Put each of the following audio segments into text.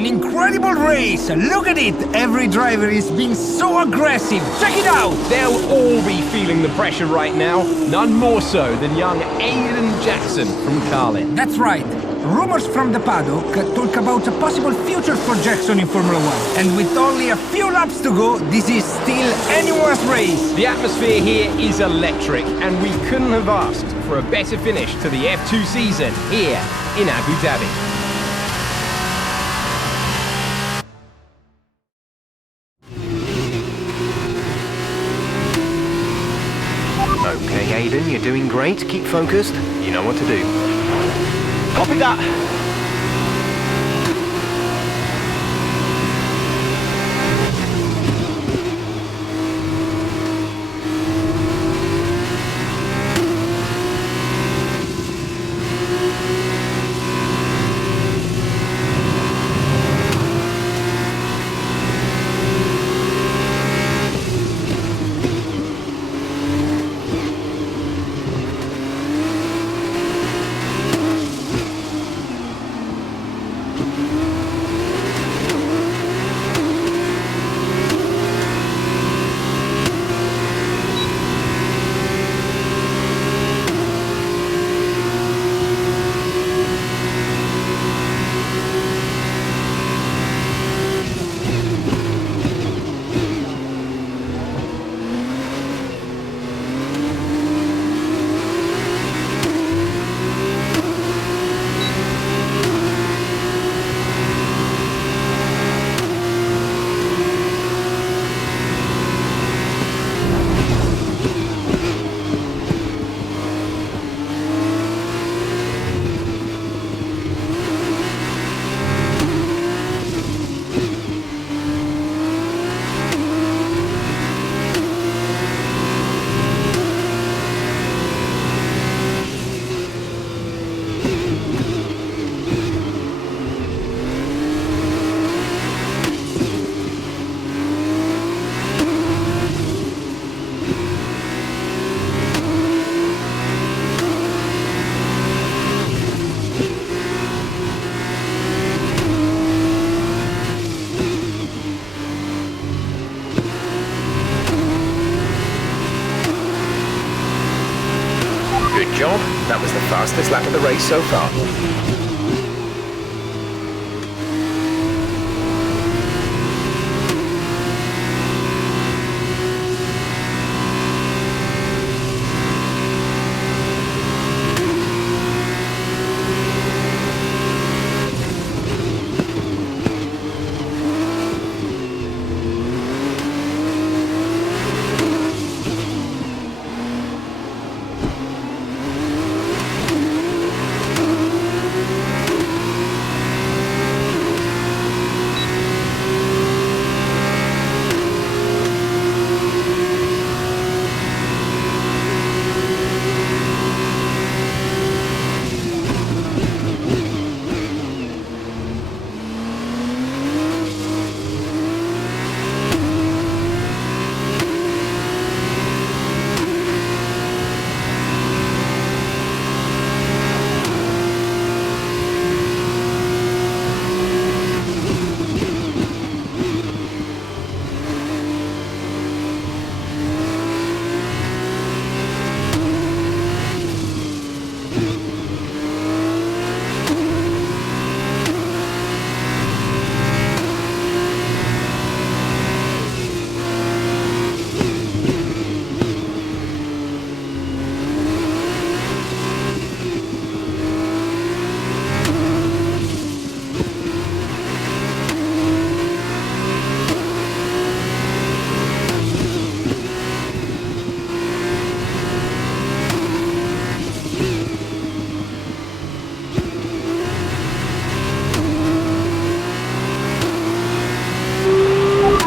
An incredible race! Look at it! Every driver is being so aggressive! Check it out! They'll all be feeling the pressure right now, none more so than young Aiden Jackson from Carlin. That's right. Rumors from the paddock talk about a possible future for Jackson in Formula 1. And with only a few laps to go, this is still anyone's race. The atmosphere here is electric, and we couldn't have asked for a better finish to the F2 season here in Abu Dhabi. Okay, Aiden, you're doing great. Keep focused. You know what to do. Copy that. Good job. That was the fastest lap of the race so far.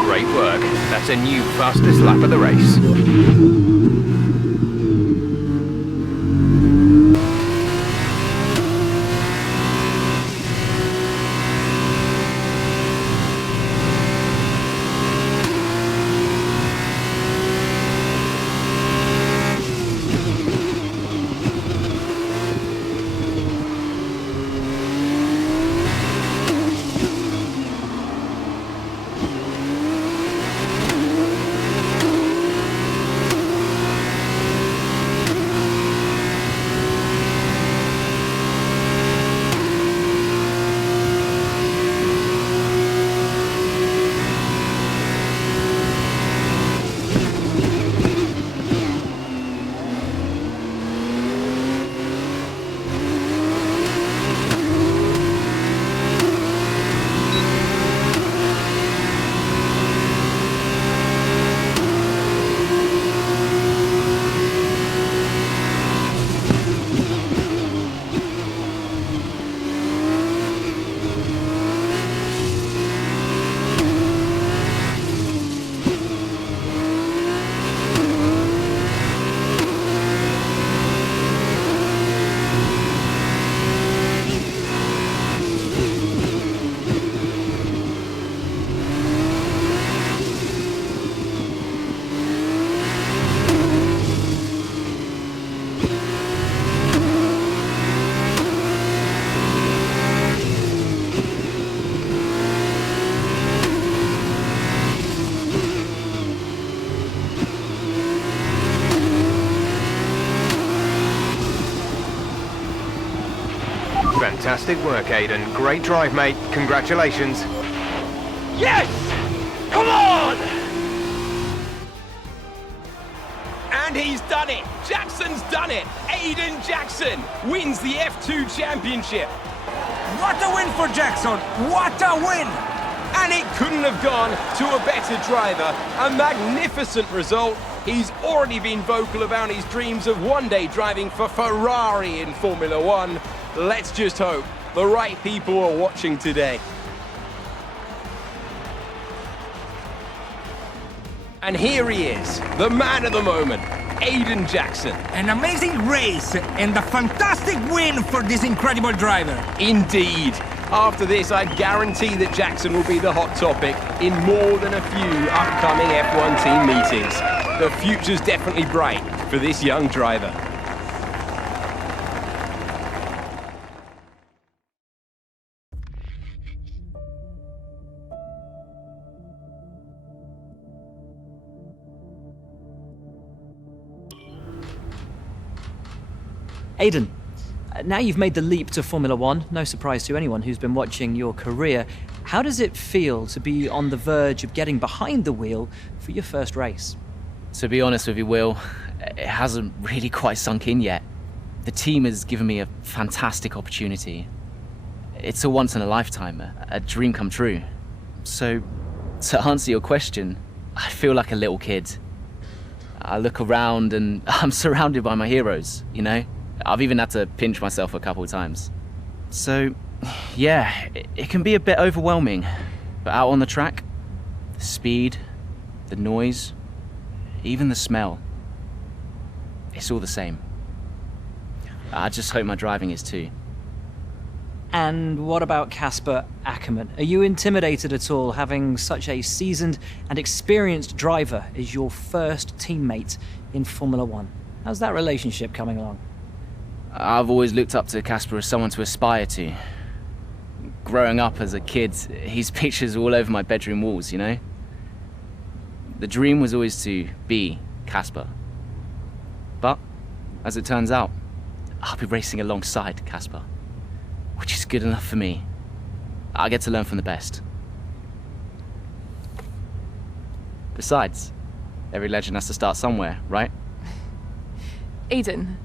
Great work. That's a new fastest lap of the race. Fantastic work, Aiden. Great drive, mate. Congratulations. Yes! Come on! And he's done it! Jackson's done it! Aiden Jackson wins the F2 Championship! What a win for Jackson! What a win! And it couldn't have gone to a better driver. A magnificent result. He's already been vocal about his dreams of one day driving for Ferrari in Formula One. Let's just hope the right people are watching today. And here he is, the man of the moment, Aiden Jackson. An amazing race and a fantastic win for this incredible driver. Indeed. After this, I guarantee that Jackson will be the hot topic in more than a few upcoming F1 team meetings. The future's definitely bright for this young driver. Aiden, now you've made the leap to Formula One, no surprise to anyone who's been watching your career. How does it feel to be on the verge of getting behind the wheel for your first race? To be honest with you, Will, it hasn't really quite sunk in yet. The team has given me a fantastic opportunity. It's a once in a lifetime, a dream come true. So, to answer your question, I feel like a little kid. I look around and I'm surrounded by my heroes, you know? I've even had to pinch myself a couple of times. So, yeah, it can be a bit overwhelming. But out on the track, the speed, the noise, even the smell, it's all the same. I just hope my driving is too. And what about Casper Ackerman? Are you intimidated at all having such a seasoned and experienced driver as your first teammate in Formula One? How's that relationship coming along? I've always looked up to Casper as someone to aspire to. Growing up as a kid, his pictures were all over my bedroom walls, you know? The dream was always to be Casper. But, as it turns out, I'll be racing alongside Casper, which is good enough for me. I get to learn from the best. Besides, every legend has to start somewhere, right? Aiden,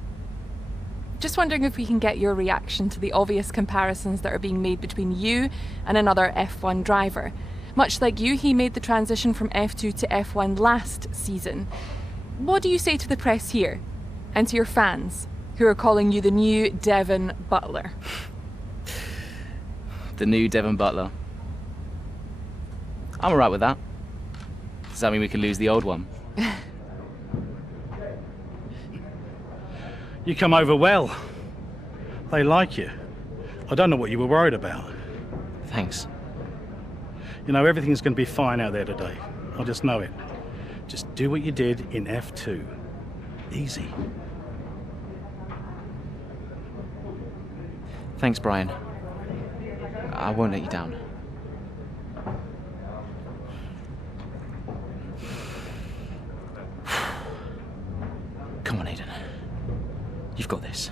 just wondering if we can get your reaction to the obvious comparisons that are being made between you and another F1 driver. Much like you, he made the transition from F2 to F1 last season. What do you say to the press here, and to your fans, who are calling you the new Devon Butler? The new Devon Butler. I'm alright with that. Does that mean we can lose the old one? You come over well. They like you. I don't know what you were worried about. Thanks. You know, everything's going to be fine out there today. I just know it. Just do what you did in F2. Easy. Thanks, Brian. I won't let you down. Come on, Aiden. You've got this.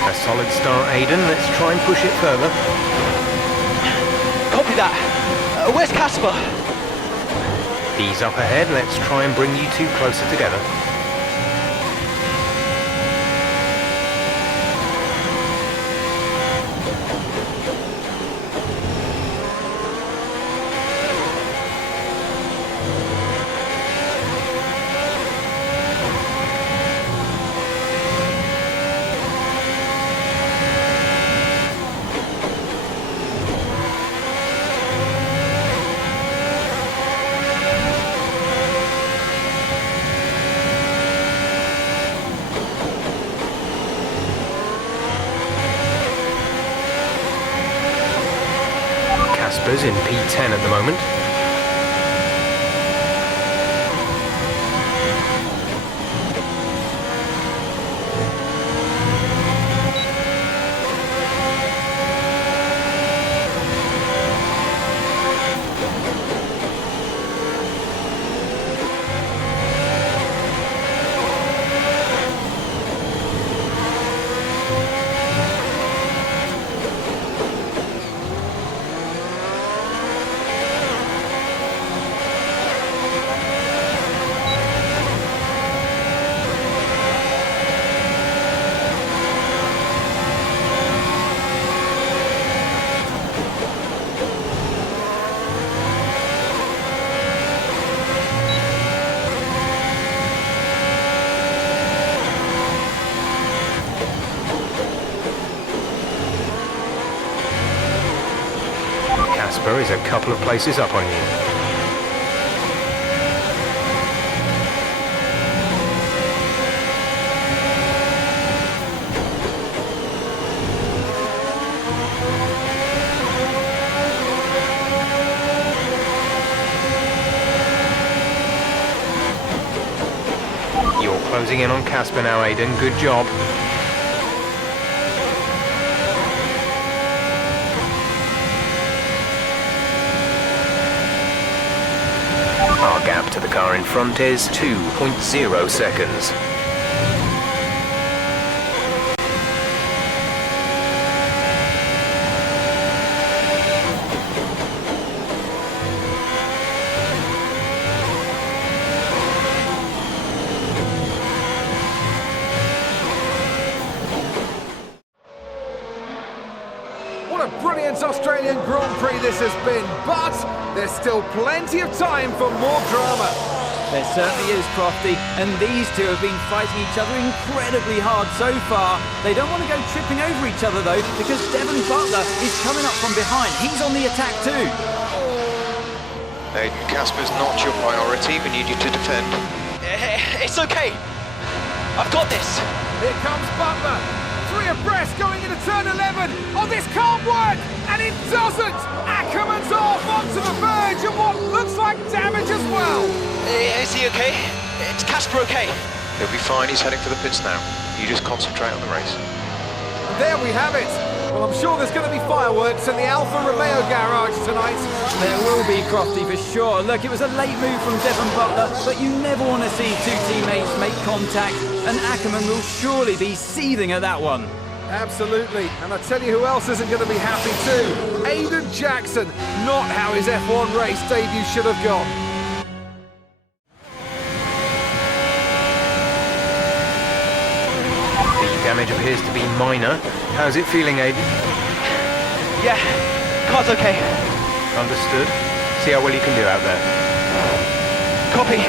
A solid start, Aiden. Let's try and push it further. Copy that. Where's Casper? He's up ahead. Let's try and bring you two closer together. Casper's in P10 at the moment. Casper is a couple of places up on you. You're closing in on Casper now, Aiden. Good job. Our gap to the car in front is 2.0 seconds. What a brilliant Australian Grand Prix this has been, but there's still plenty of time for more drama. There certainly is, Crofty, and these two have been fighting each other incredibly hard so far. They don't want to go tripping over each other, though, because Devon Butler is coming up from behind. He's on the attack, too. Aiden, Casper's not your priority. We need you to defend. It's okay. I've got this. Here comes Butler. 3 abreast going into turn 11. Oh, this can't work! And it doesn't! Ackerman's off onto the verge of what looks like damage as well. Is he okay? Is Casper okay? He'll be fine. He's heading for the pits now. You just concentrate on the race. There we have it. Well, I'm sure there's going to be fireworks in the Alfa Romeo garage tonight. There will be, Crofty, for sure. Look, it was a late move from Devon Butler, but you never want to see two teammates make contact, and Ackerman will surely be seething at that one. Absolutely, and I tell you who else isn't going to be happy too. Aiden Jackson, not how his F1 race debut should have gone. The damage appears to be minor. How's it feeling, Aiden? Yeah, car's okay. Understood. See how well you can do out there. Copy.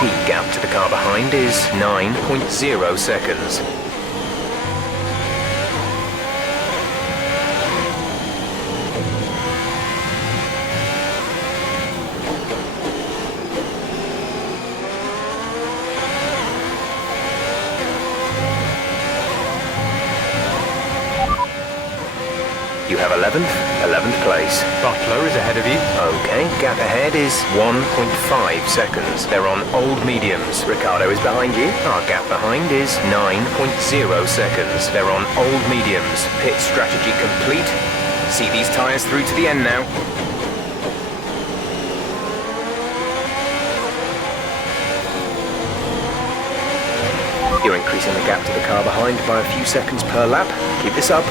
The gap to the car behind is 9.0 seconds. You have 11th place. Butler is ahead of you. Okay, gap ahead is 1.5 seconds. They're on old mediums. Ricardo is behind you. Our gap behind is 9.0 seconds. They're on old mediums. Pit strategy complete. See these tyres through to the end now. You're increasing the gap to the car behind by a few seconds per lap. Keep this up.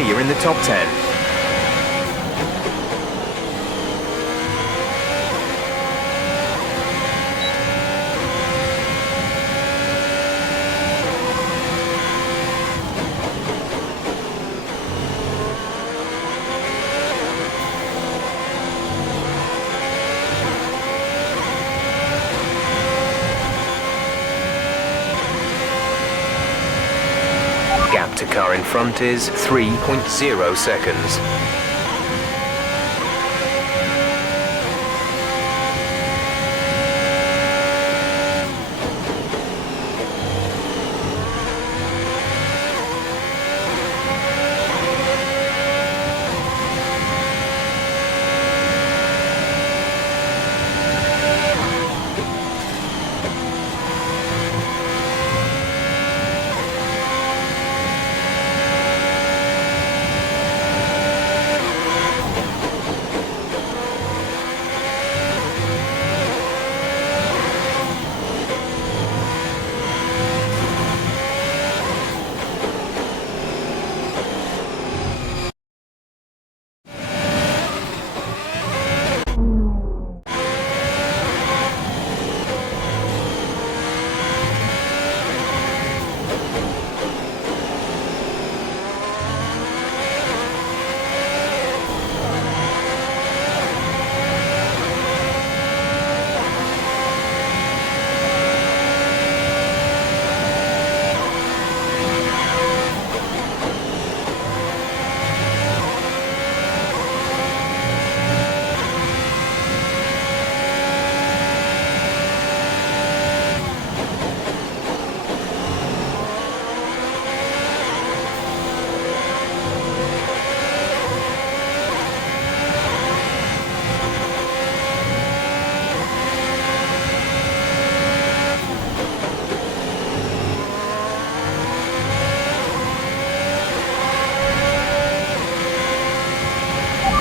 Okay, you're in the top 10. Gap to car in front is 3.0 seconds.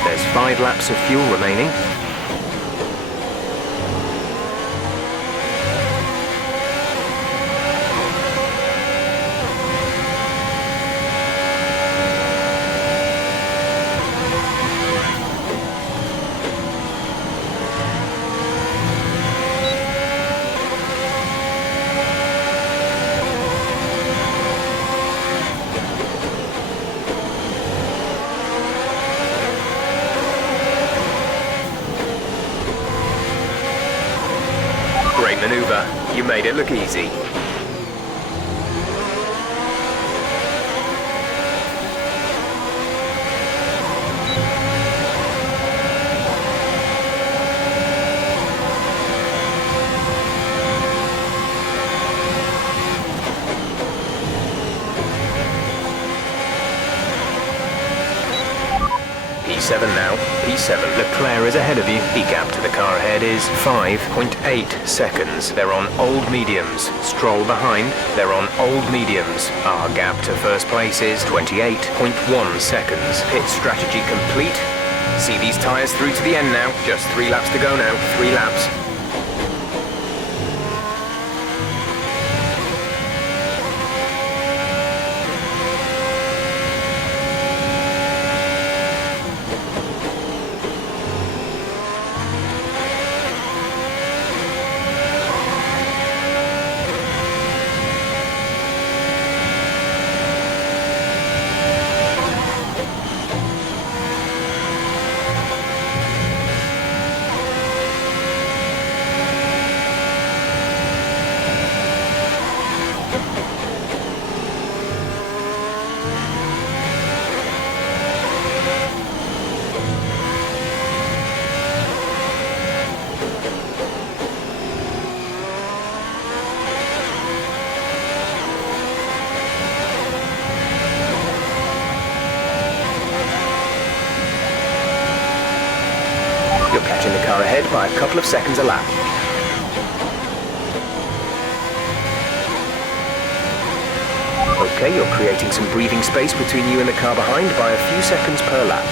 There's 5 laps of fuel remaining. Great maneuver. You made it look easy. P7 now. P7. Leclerc is ahead of you. The gap to the car ahead is 5.8 seconds. They're on old mediums. Stroll behind. They're on old mediums. Our gap to first place is 28.1 seconds. Pit strategy complete. See these tyres through to the end now. Just 3 laps to go now. 3 laps. You're catching the car ahead by a couple of seconds a lap. Okay, you're creating some breathing space between you and the car behind by a few seconds per lap.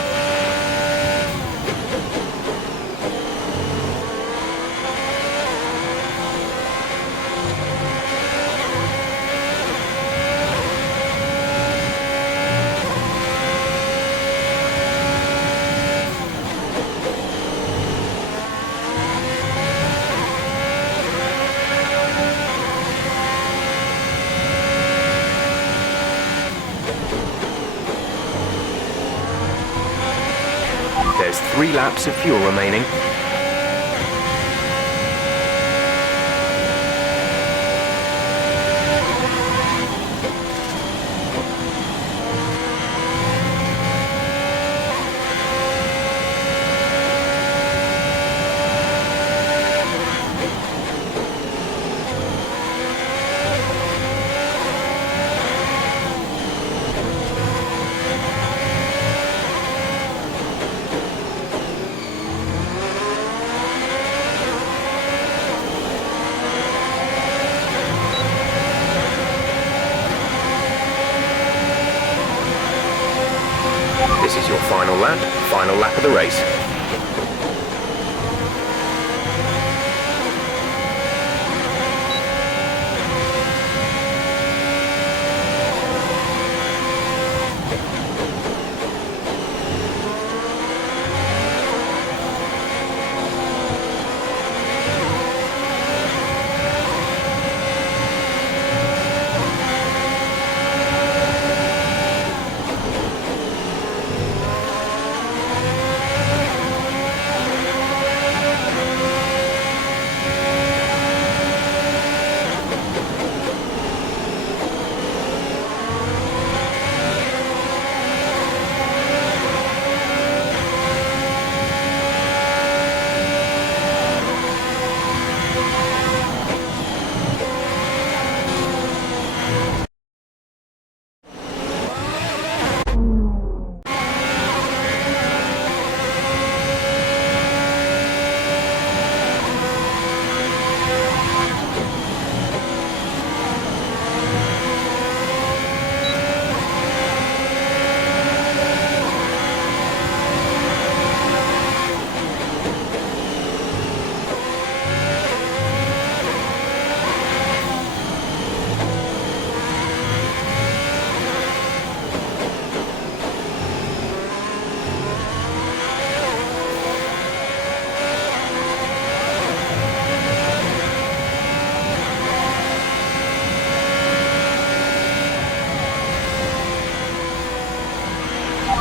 There's 3 laps of fuel remaining. This is your final lap of the race.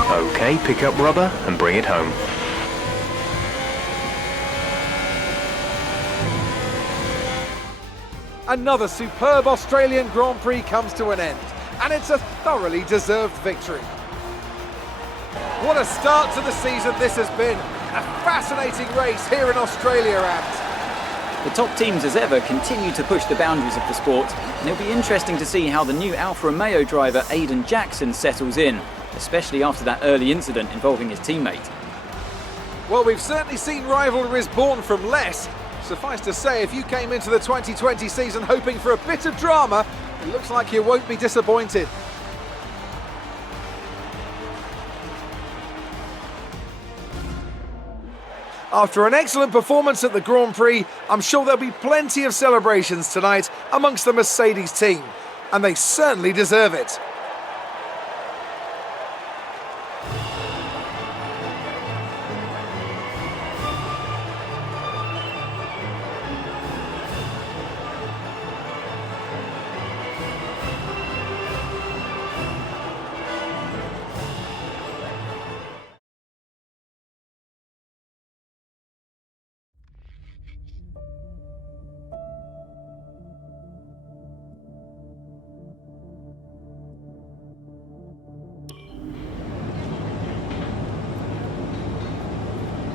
Okay, pick up rubber and bring it home. Another superb Australian Grand Prix comes to an end, and it's a thoroughly deserved victory. What a start to the season this has been. A fascinating race here in Australia, and The top teams as ever continue to push the boundaries of the sport, and it'll be interesting to see how the new Alfa Romeo driver Aidan Jackson settles in, especially after that early incident involving his teammate. well, we've certainly seen rivalries born from less. Suffice to say, if you came into the 2020 season hoping for a bit of drama, it looks like you won't be disappointed. After an excellent performance at the Grand Prix, I'm sure there'll be plenty of celebrations tonight amongst the Mercedes team, and they certainly deserve it.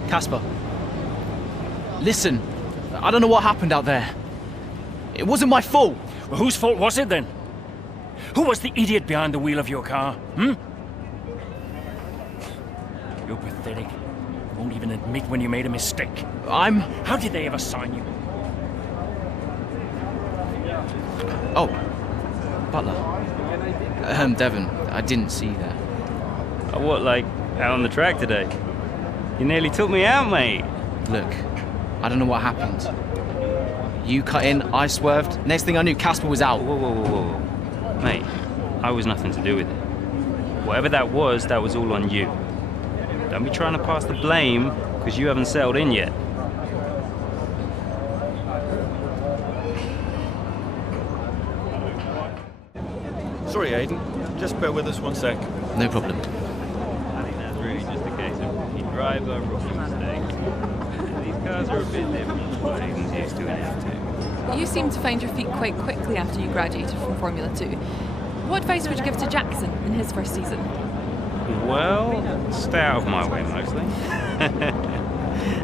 Casper, listen, I don't know what happened out there. It wasn't my fault. Well, whose fault was it then? Who was the idiot behind the wheel of your car, You're pathetic. You won't even admit when you made a mistake. How did they ever sign you? Oh, Butler. Devon, I didn't see that. What, like, out on the track today? You nearly took me out, mate. Look, I don't know what happened. You cut in, I swerved. Next thing I knew, Casper was out. Whoa. Mate, I was nothing to do with it. Whatever that was all on you. Don't be trying to pass the blame, because you haven't settled in yet. Sorry, Aidan. Just bear with us one sec. No problem. I think that's really just a case of he drives driver, rookie mistakes. These cars are a bit different from what Aiden's used to in F2. You seem to find your feet quite quickly after you graduated from Formula 2. What advice would you give to Jackson in his first season? Well, stay out of my way mostly.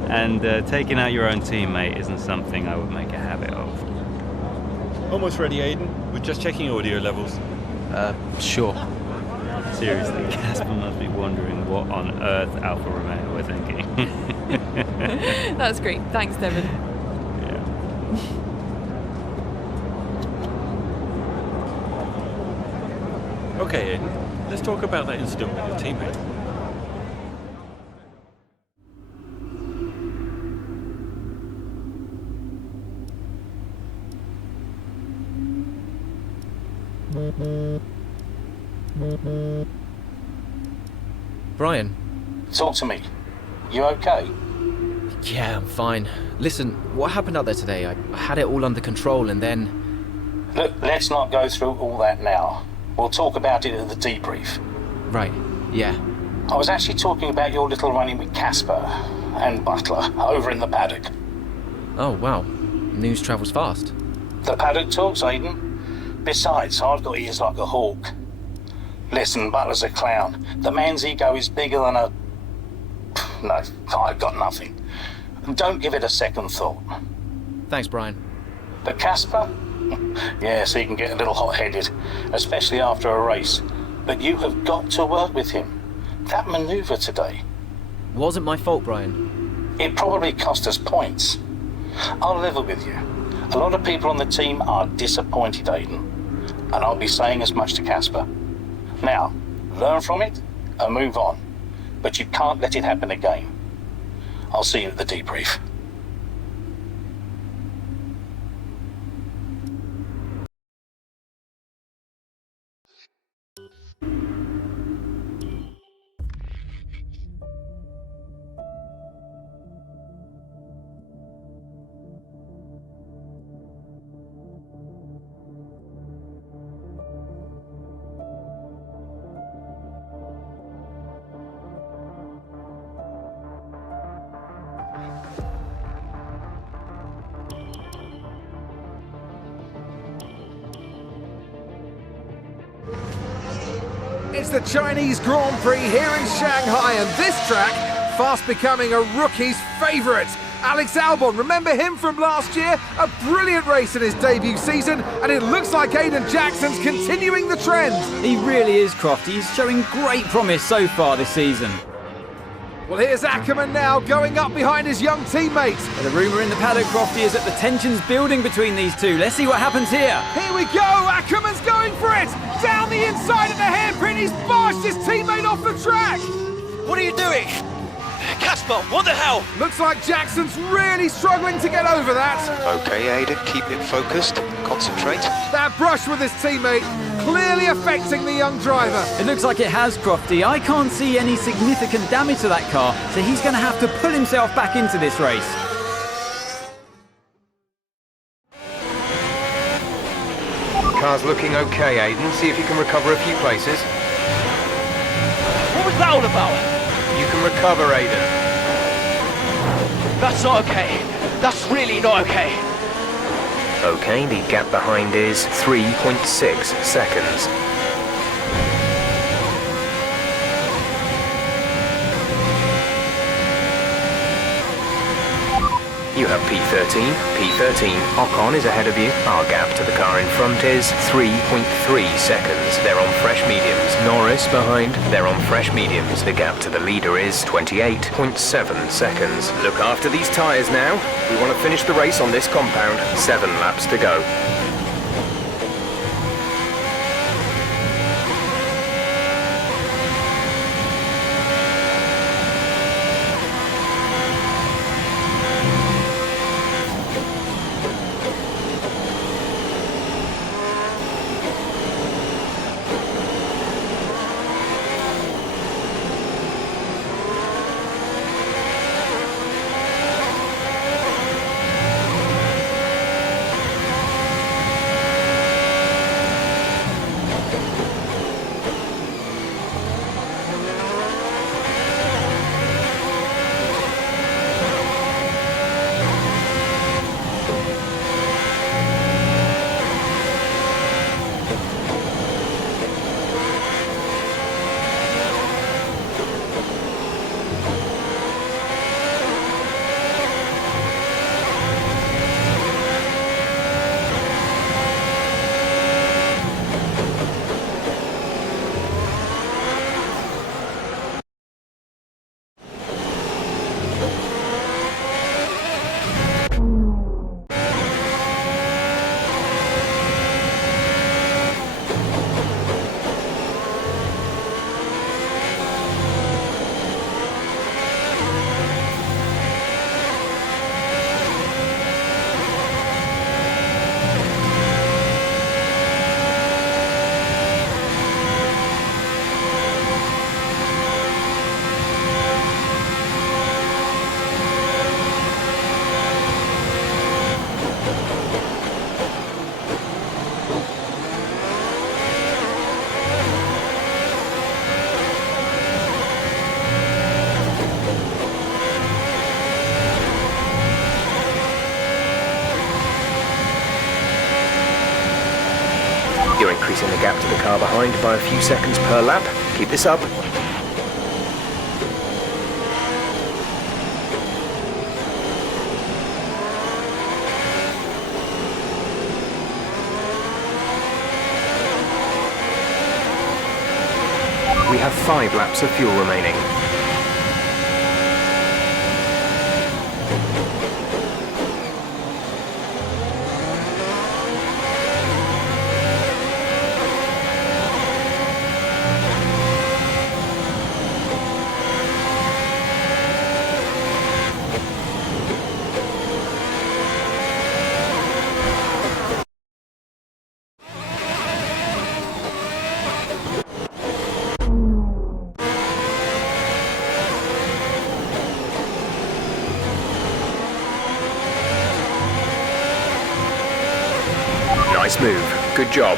And taking out your own teammate isn't something I would make a habit of. Almost ready, Aiden. We're just checking audio levels. Sure. Seriously, Casper must be wondering what on earth Alfa Romeo were thinking. That's great. Thanks, Devon. Yeah. Okay, Aiden. Let's talk about that incident with your teammate. Brian? Talk to me. You okay? Yeah, I'm fine. Listen, what happened out there today? I had it all under control and then... Look, let's not go through all that now. We'll talk about it at the debrief. Right, yeah. I was actually talking about your little run-in with Casper and Butler over in the paddock. Oh, wow. News travels fast. The paddock talks, Aiden. Besides, I've got ears like a hawk. Listen, Butler's a clown. The man's ego is bigger than a... No, I've got nothing. Don't give it a second thought. Thanks, Brian. But Casper? Yes, he can get a little hot-headed, especially after a race. But you have got to work with him. That manoeuvre today. Wasn't my fault, Brian. It probably cost us points. I'll level with you. A lot of people on the team are disappointed, Aiden. And I'll be saying as much to Casper. Now, learn from it and move on. But you can't let it happen again. I'll see you at the debrief. It's the Chinese Grand Prix here in Shanghai, and this track fast becoming a rookie's favourite. Alex Albon, remember him from last year? A brilliant race in his debut season, and it looks like Aiden Jackson's continuing the trend. He really is, Crofty. He's showing great promise so far this season. Well, here's Ackerman now, going up behind his young teammate. But the rumour in the paddock, Crofty, is that the tension's building between these two. Let's see what happens here. Here we go, Ackerman's going for it! Down the inside of the hairpin, he's barged his teammate off the track! What are you doing? Casper, what the hell? Looks like Jackson's really struggling to get over that. Okay, Aiden, keep it focused. Concentrate. That brush with his teammate clearly affecting the young driver. It looks like it has, Crofty. I can't see any significant damage to that car, so he's going to have to pull himself back into this race. Car's looking okay, Aiden. See if you can recover a few places. What was that all about? You can recover, Aiden. That's not okay. That's really not okay. Okay, the gap behind is 3.6 seconds. You have P13. P13, Ocon is ahead of you. Our gap to the car in front is 3.3 seconds. They're on fresh mediums. Norris behind. They're on fresh mediums. The gap to the leader is 28.7 seconds. Look after these tyres now. We want to finish the race on this compound. 7 laps to go. increasing the gap to the car behind by a few seconds per lap. Keep this up. We have 5 laps of fuel remaining. Nice move. Good job.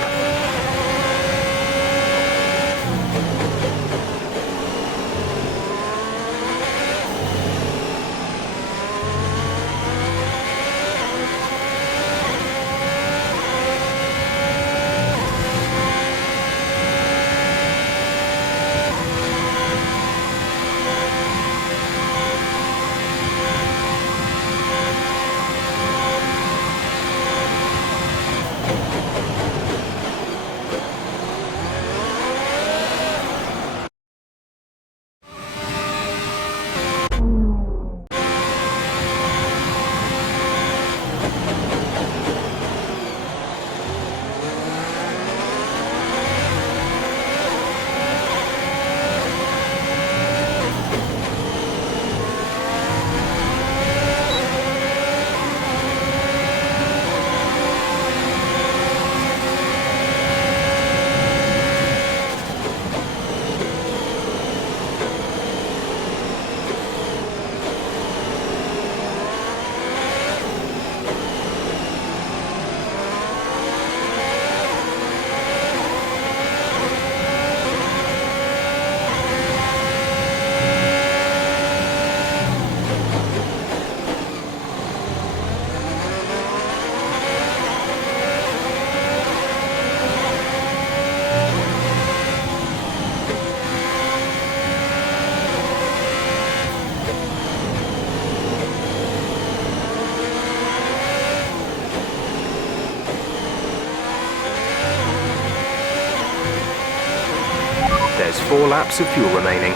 There's 4 laps of fuel remaining.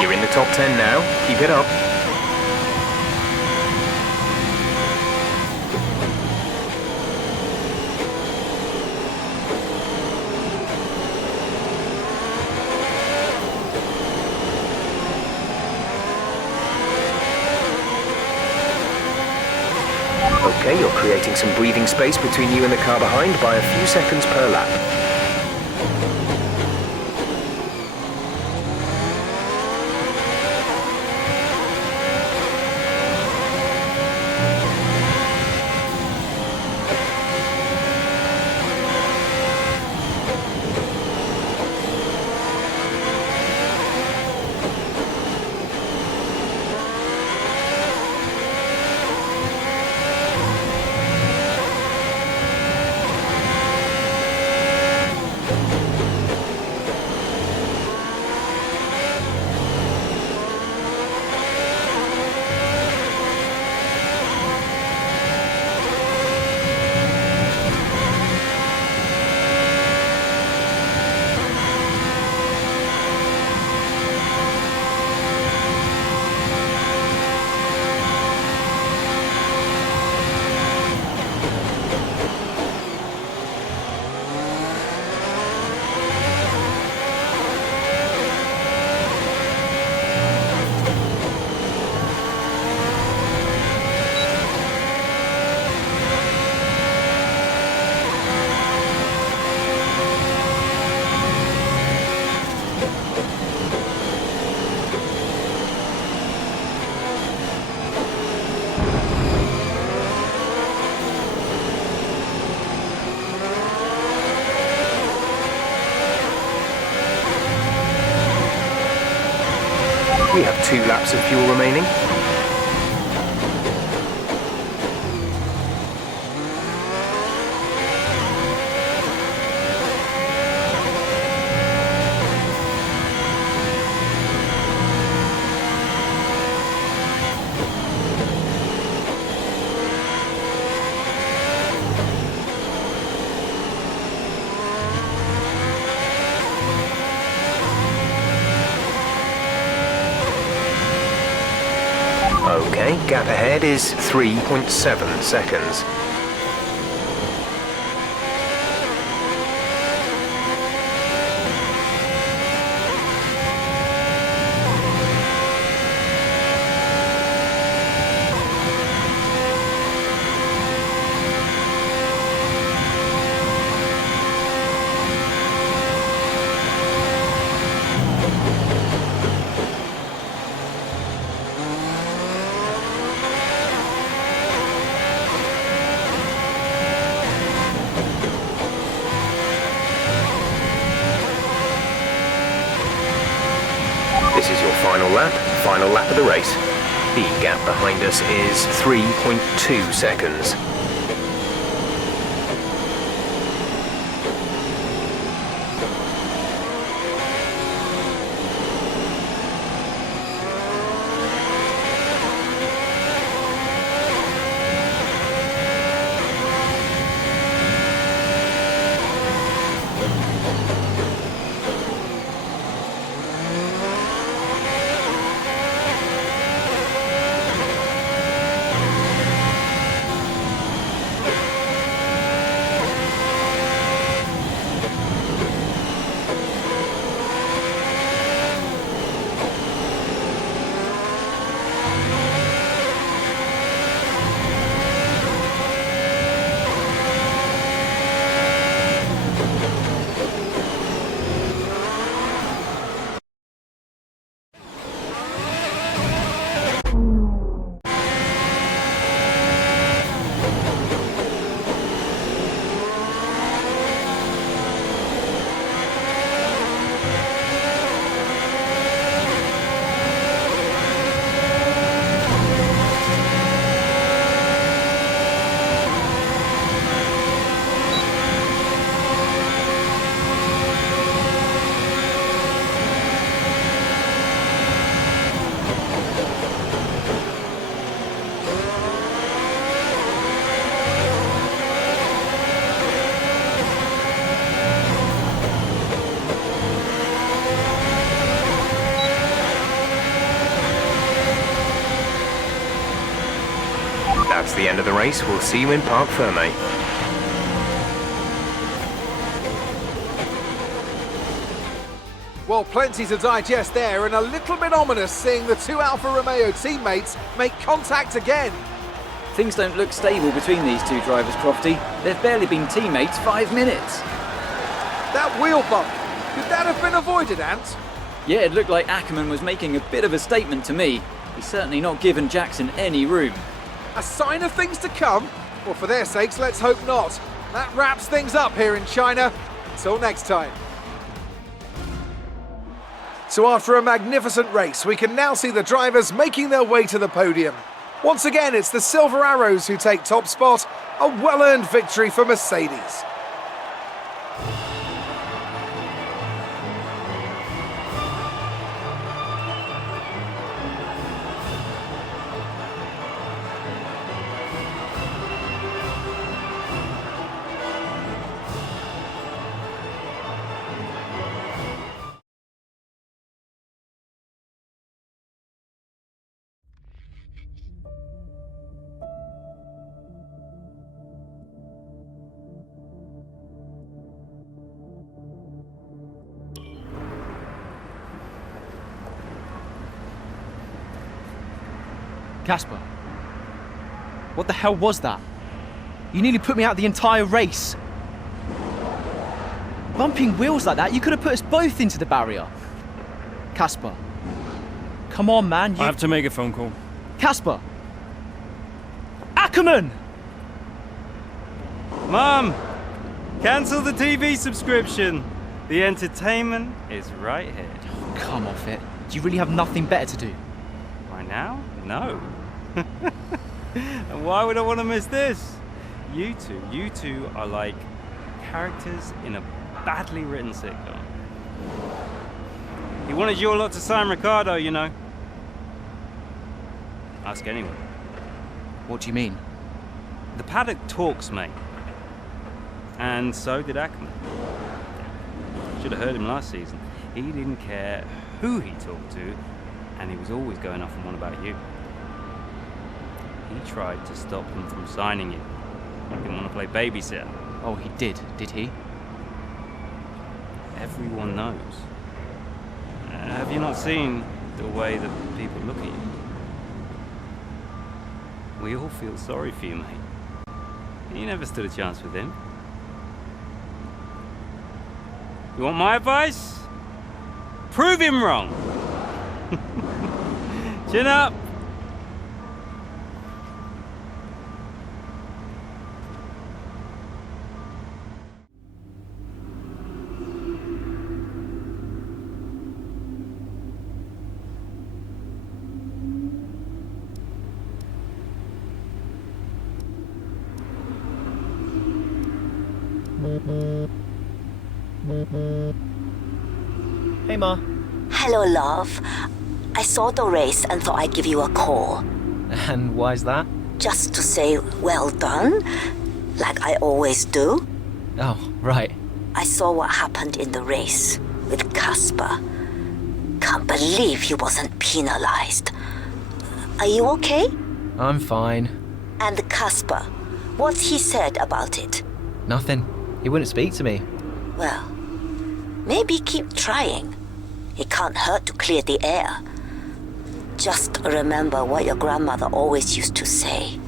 You're in the top 10 now. Keep it up. Okay, you're creating some breathing space between you and the car behind by a few seconds per lap. 2 laps of fuel remaining. Okay, gap ahead is 3.7 seconds. This is your final lap of the race. The gap behind us is 3.2 seconds. That's the end of the race. We'll see you in Parc Fermé. Well, plenty to digest there, and a little bit ominous seeing the 2 Alfa Romeo teammates make contact again. Things don't look stable between these two drivers, Crofty. They've barely been teammates 5 minutes. That wheel bump, could that have been avoided, Ant? Yeah, it looked like Ackerman was making a bit of a statement to me. He's certainly not given Jackson any room. A sign of things to come? Well, for their sakes, let's hope not. That wraps things up here in China. Until next time. So after a magnificent race, we can now see the drivers making their way to the podium. Once again, it's the Silver Arrows who take top spot. A well-earned victory for Mercedes. Casper, what the hell was that? You nearly put me out the entire race. Bumping wheels like that, you could have put us both into the barrier. Casper, come on, man. I have to make a phone call. Casper! Ackerman! Mom! Cancel the TV subscription. The entertainment is right here. Oh, come off it. Do you really have nothing better to do? now? No. And why would I want to miss this? You two are like characters in a badly written sitcom. He wanted your lot to sign Ricardo, you know. Ask anyone. What do you mean? The paddock talks, mate. And so did Ackerman. Should have heard him last season. He didn't care who he talked to, and he was always going off on one about you. He tried to stop them from signing you. He didn't want to play babysitter. Oh, he did he? Everyone knows. Have you not seen the way that people look at you? We all feel sorry for you, mate. You never stood a chance with him. You want my advice? Prove him wrong. Chin up. Hey, Ma. Hello, love. I saw the race and thought I'd give you a call. And why's that? Just to say well done, like I always do. Oh, right. I saw what happened in the race with Casper. Can't believe he wasn't penalized. Are you okay? I'm fine. And Casper, what's he said about it? Nothing. He wouldn't speak to me. Well, maybe keep trying. It can't hurt to clear the air. Just remember what your grandmother always used to say.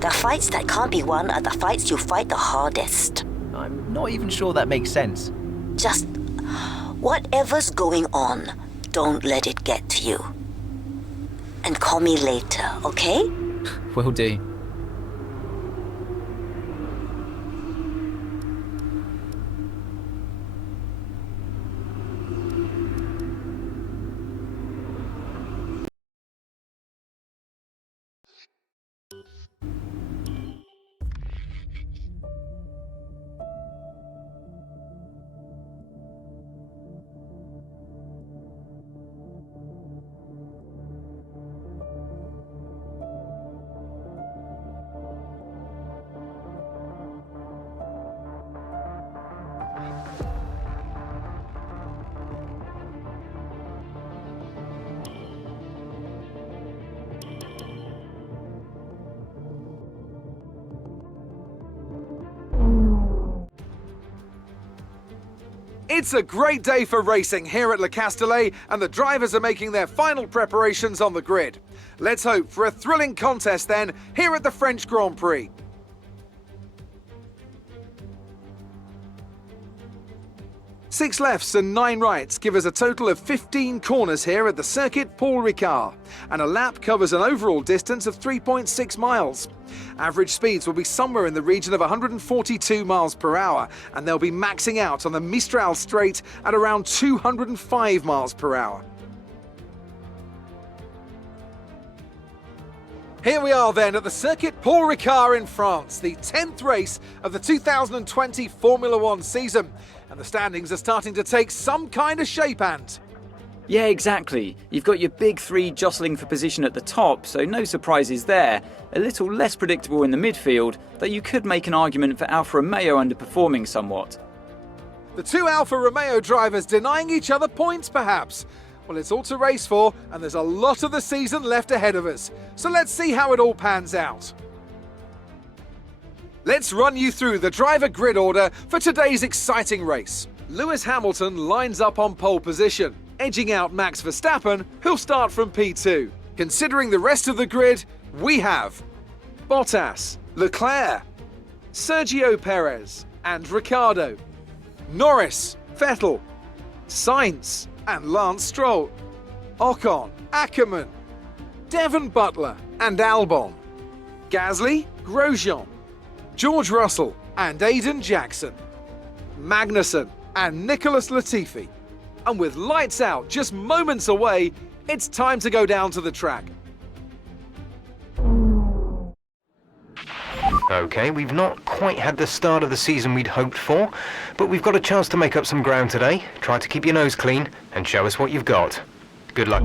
The fights that can't be won are the fights you fight the hardest. I'm not even sure that makes sense. Just whatever's going on, don't let it get to you. And call me later, okay? Will do. It's a great day for racing here at Le Castellet, and the drivers are making their final preparations on the grid. Let's hope for a thrilling contest then here at the French Grand Prix. Six lefts and 9 rights give us a total of 15 corners here at the circuit Paul Ricard, and a lap covers an overall distance of 3.6 miles. Average speeds will be somewhere in the region of 142 miles per hour, and they'll be maxing out on the Mistral straight at around 205 miles per hour. Here we are then at the circuit Paul Ricard in France, the 10th race of the 2020 Formula One season. And the standings are starting to take some kind of shape, Ant. Yeah, exactly. You've got your big three jostling for position at the top, so no surprises there. A little less predictable in the midfield, though you could make an argument for Alfa Romeo underperforming somewhat. The two Alfa Romeo drivers denying each other points, perhaps. Well, it's all to race for, and there's a lot of the season left ahead of us. So let's see how it all pans out. Let's run you through the driver grid order for today's exciting race. Lewis Hamilton lines up on pole position, edging out Max Verstappen, who'll start from P2. Considering the rest of the grid, we have Bottas, Leclerc, Sergio Perez and Ricciardo, Norris, Vettel, Sainz and Lance Stroll, Ocon, Ackerman, Devon Butler and Albon, Gasly, Grosjean, George Russell and Aiden Jackson, Magnussen and Nicholas Latifi. And with lights out just moments away, it's time to go down to the track. Okay, we've not quite had the start of the season we'd hoped for, but we've got a chance to make up some ground today. Try to keep your nose clean and show us what you've got. Good luck.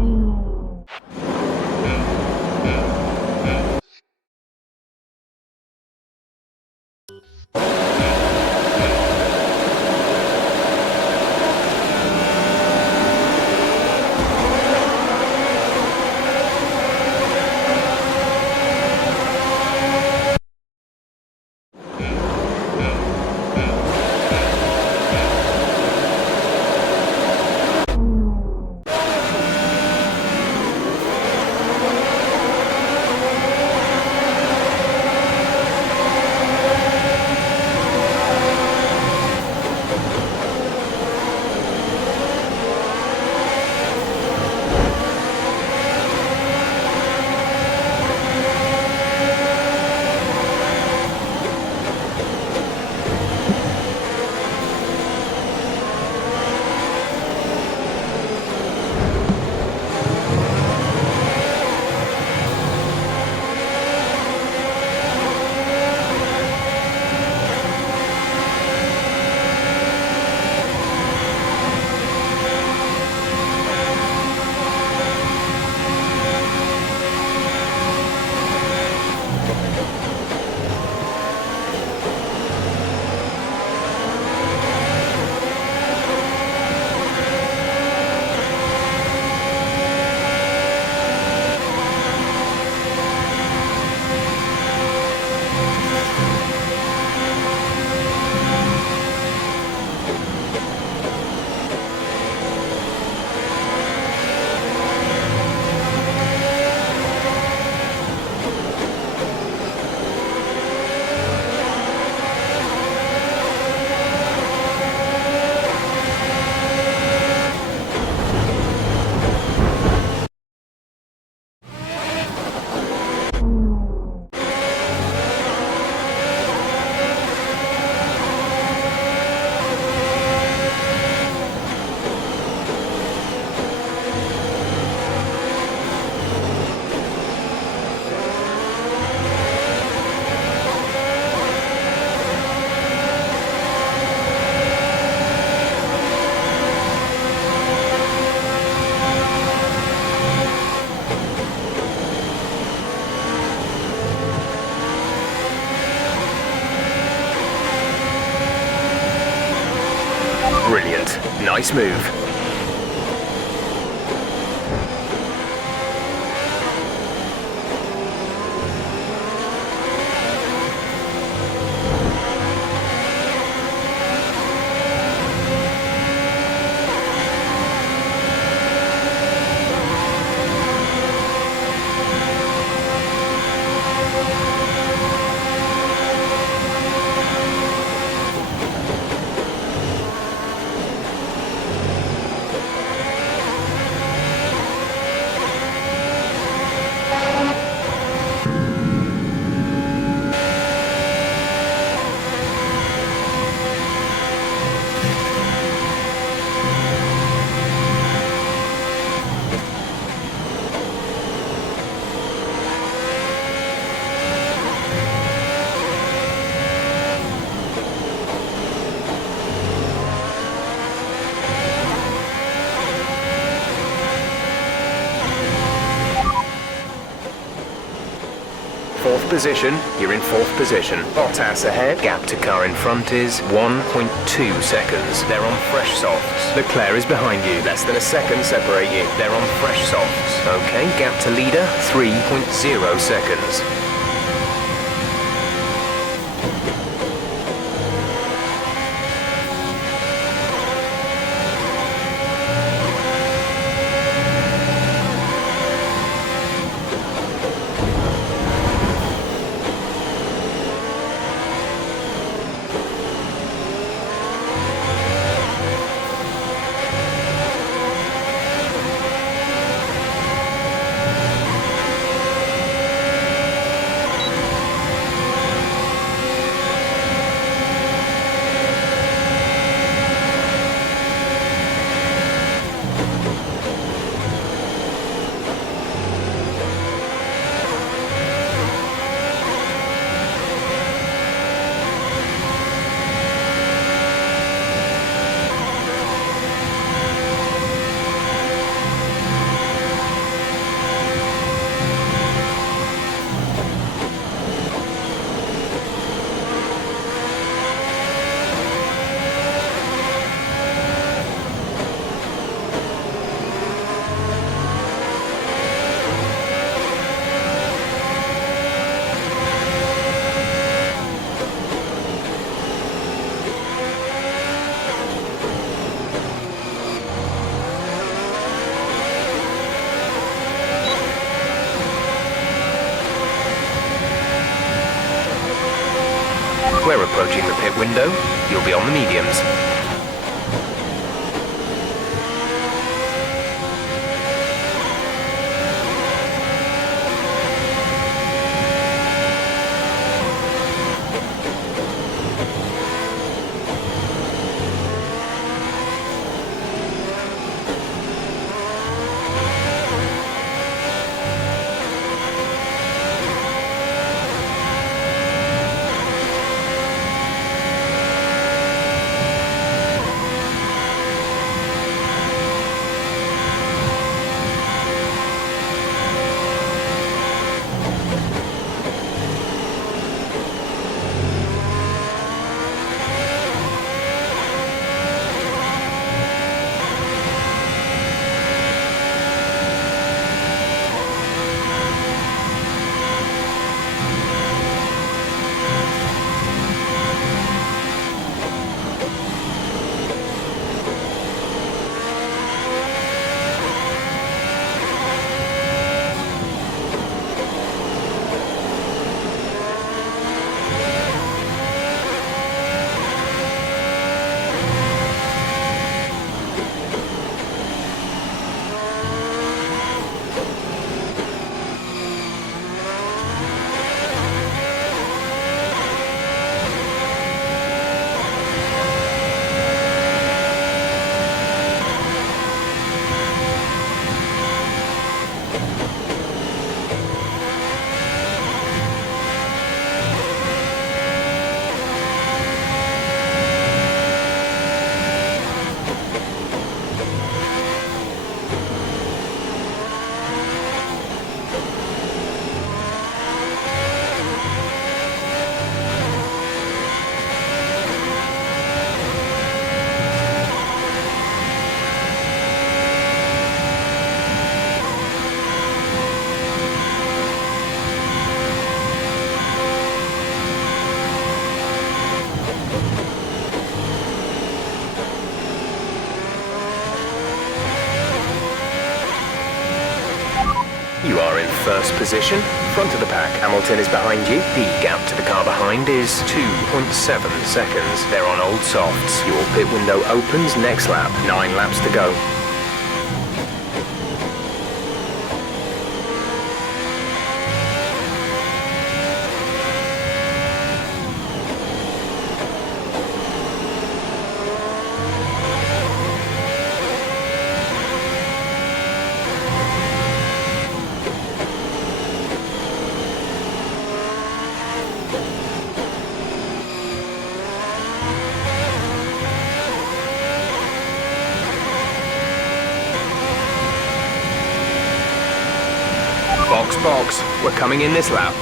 Brilliant. Nice move. Fourth position, you're in fourth position. Bottas ahead, gap to car in front is 1.2 seconds. They're on fresh softs. Leclerc is behind you, less than a second separate you. They're on fresh softs. Okay, gap to leader, 3.0 seconds. We're approaching the pit window. You'll be on the mediums. You are in first position, front of the pack. Hamilton is behind you. The gap to the car behind is 2.7 seconds. They're on old softs. Your pit window opens next lap. 9 laps to go. Box, we're coming in this lap.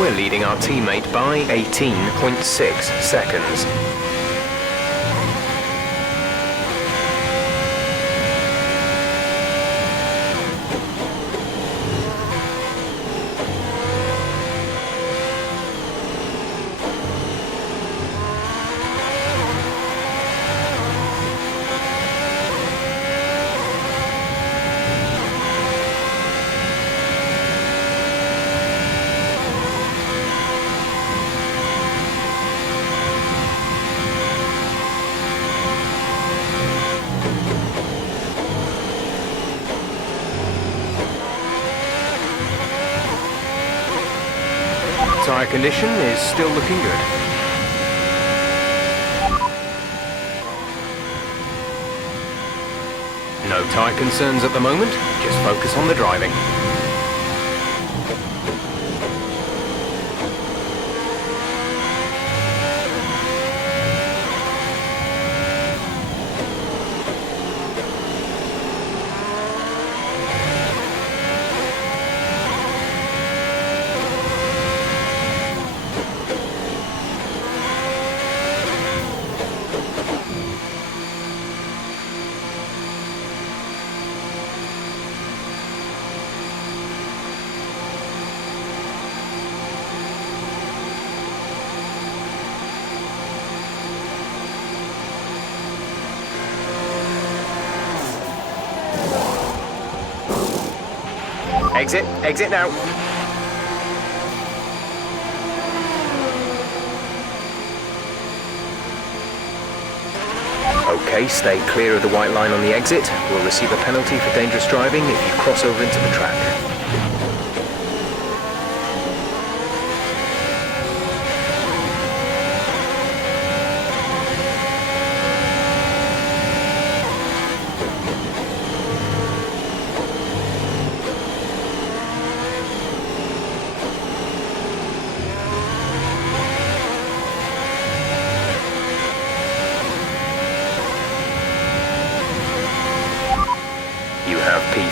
We're leading our teammate by 18.6 seconds. Tyre condition is still looking good. No tyre concerns at the moment, just focus on the driving. Exit now. Okay, stay clear of the white line on the exit. We'll receive a penalty for dangerous driving if you cross over into the track.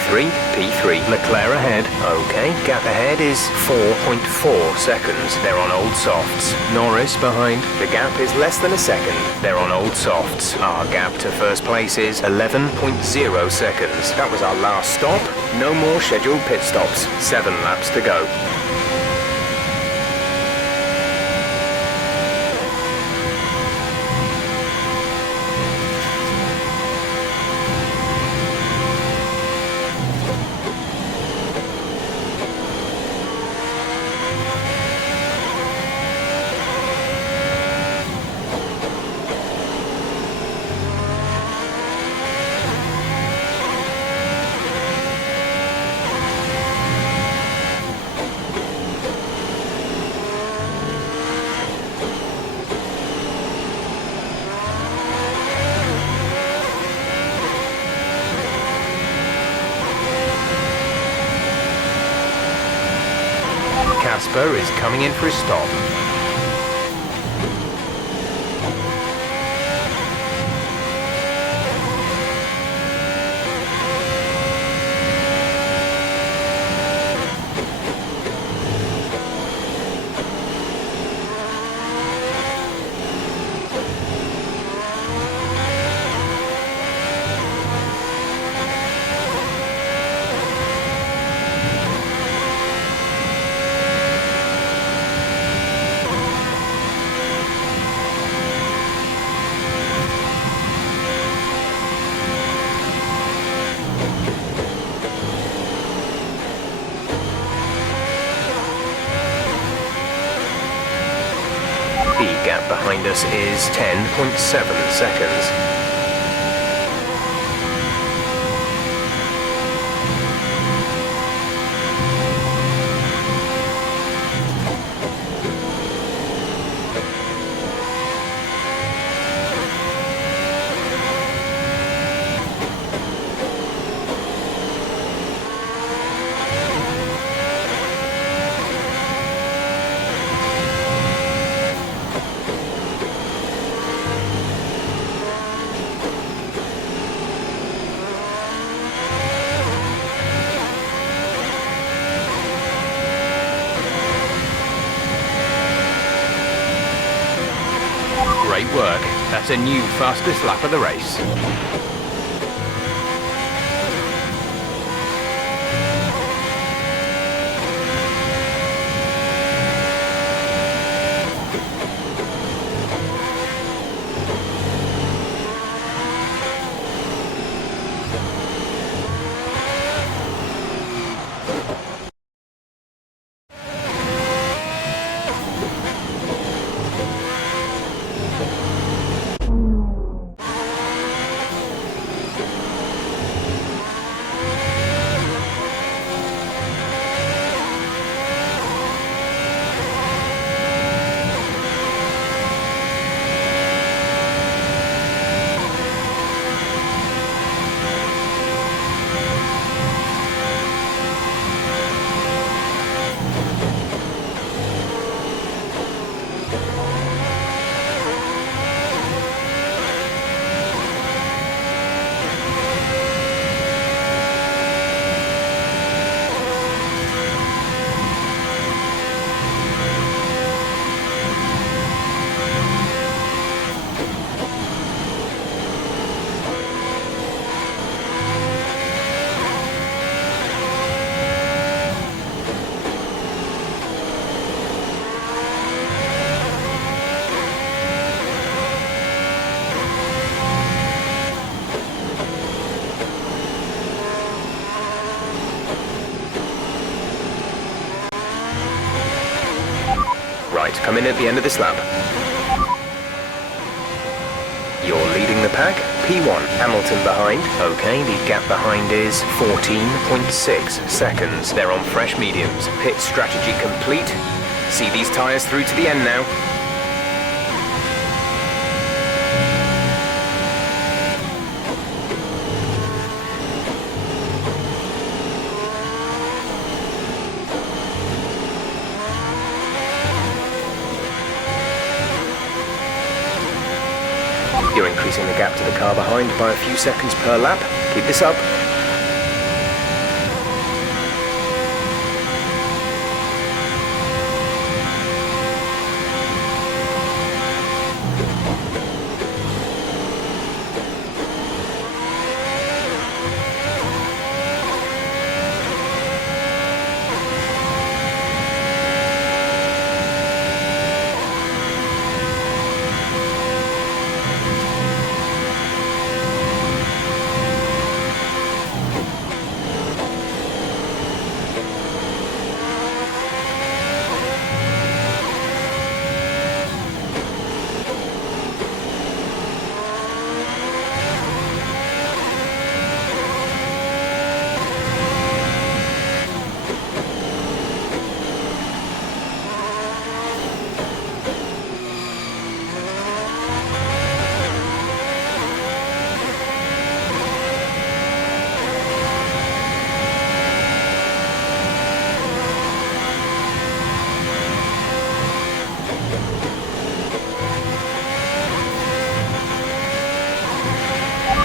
P3. Leclerc ahead. Okay, gap ahead is 4.4 seconds. They're on old softs. Norris behind. The gap is less than a second. They're on old softs. Our gap to first place is 11.0 seconds. That was our last stop. No more scheduled pit stops. 7 laps to go. Casper is coming in for a stop. The gap behind us is 10.7 seconds. Great work. That's a new fastest lap of the race. Right, come in at the end of this lap. You're leading the pack, P1. Hamilton behind. Okay, the gap behind is 14.6 seconds. They're on fresh mediums. Pit strategy complete. See these tyres through to the end now. You're increasing the gap to the car behind by a few seconds per lap. Keep this up.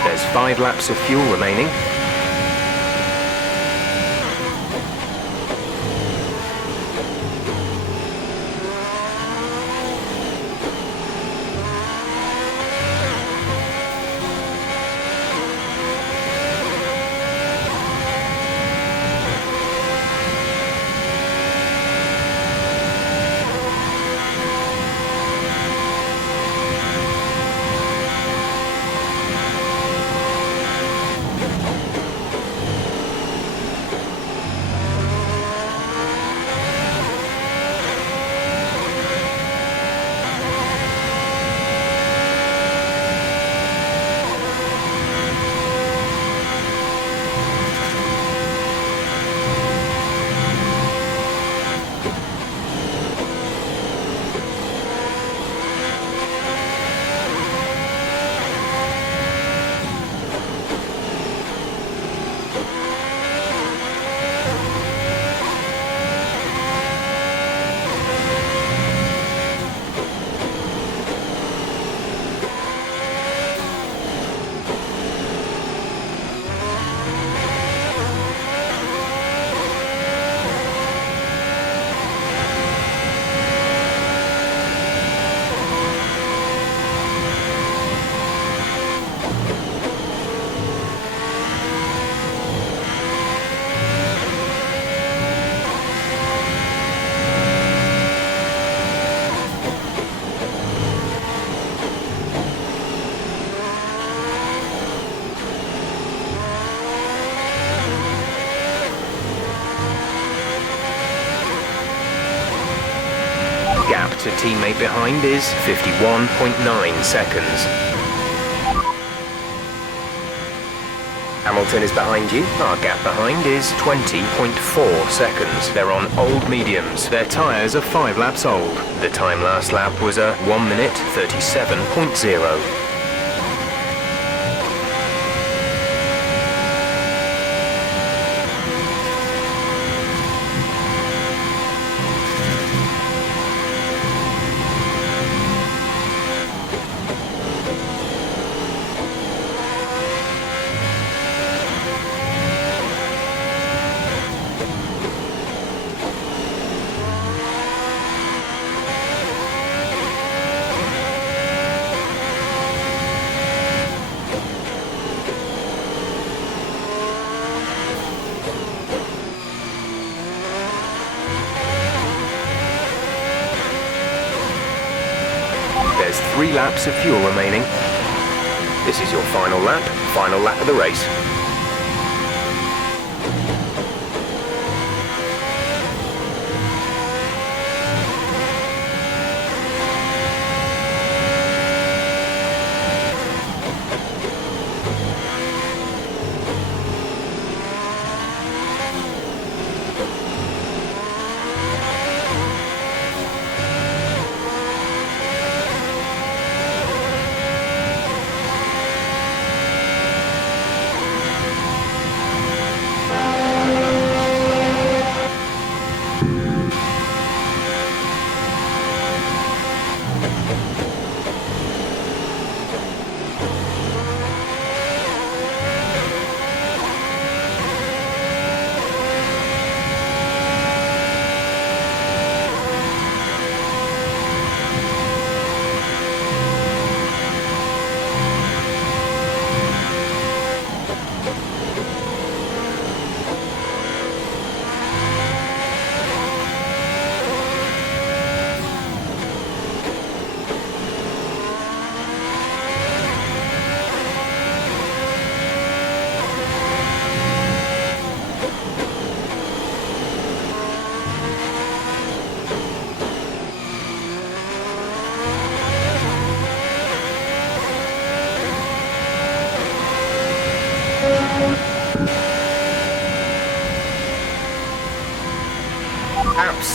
There's 5 laps of fuel remaining. Gap to teammate behind is 51.9 seconds. Hamilton is behind you. Our gap behind is 20.4 seconds. They're on old mediums. Their tyres are 5 laps old. The time last lap was a 1 minute 37.0. There's 3 laps of fuel remaining. This is your final lap of the race.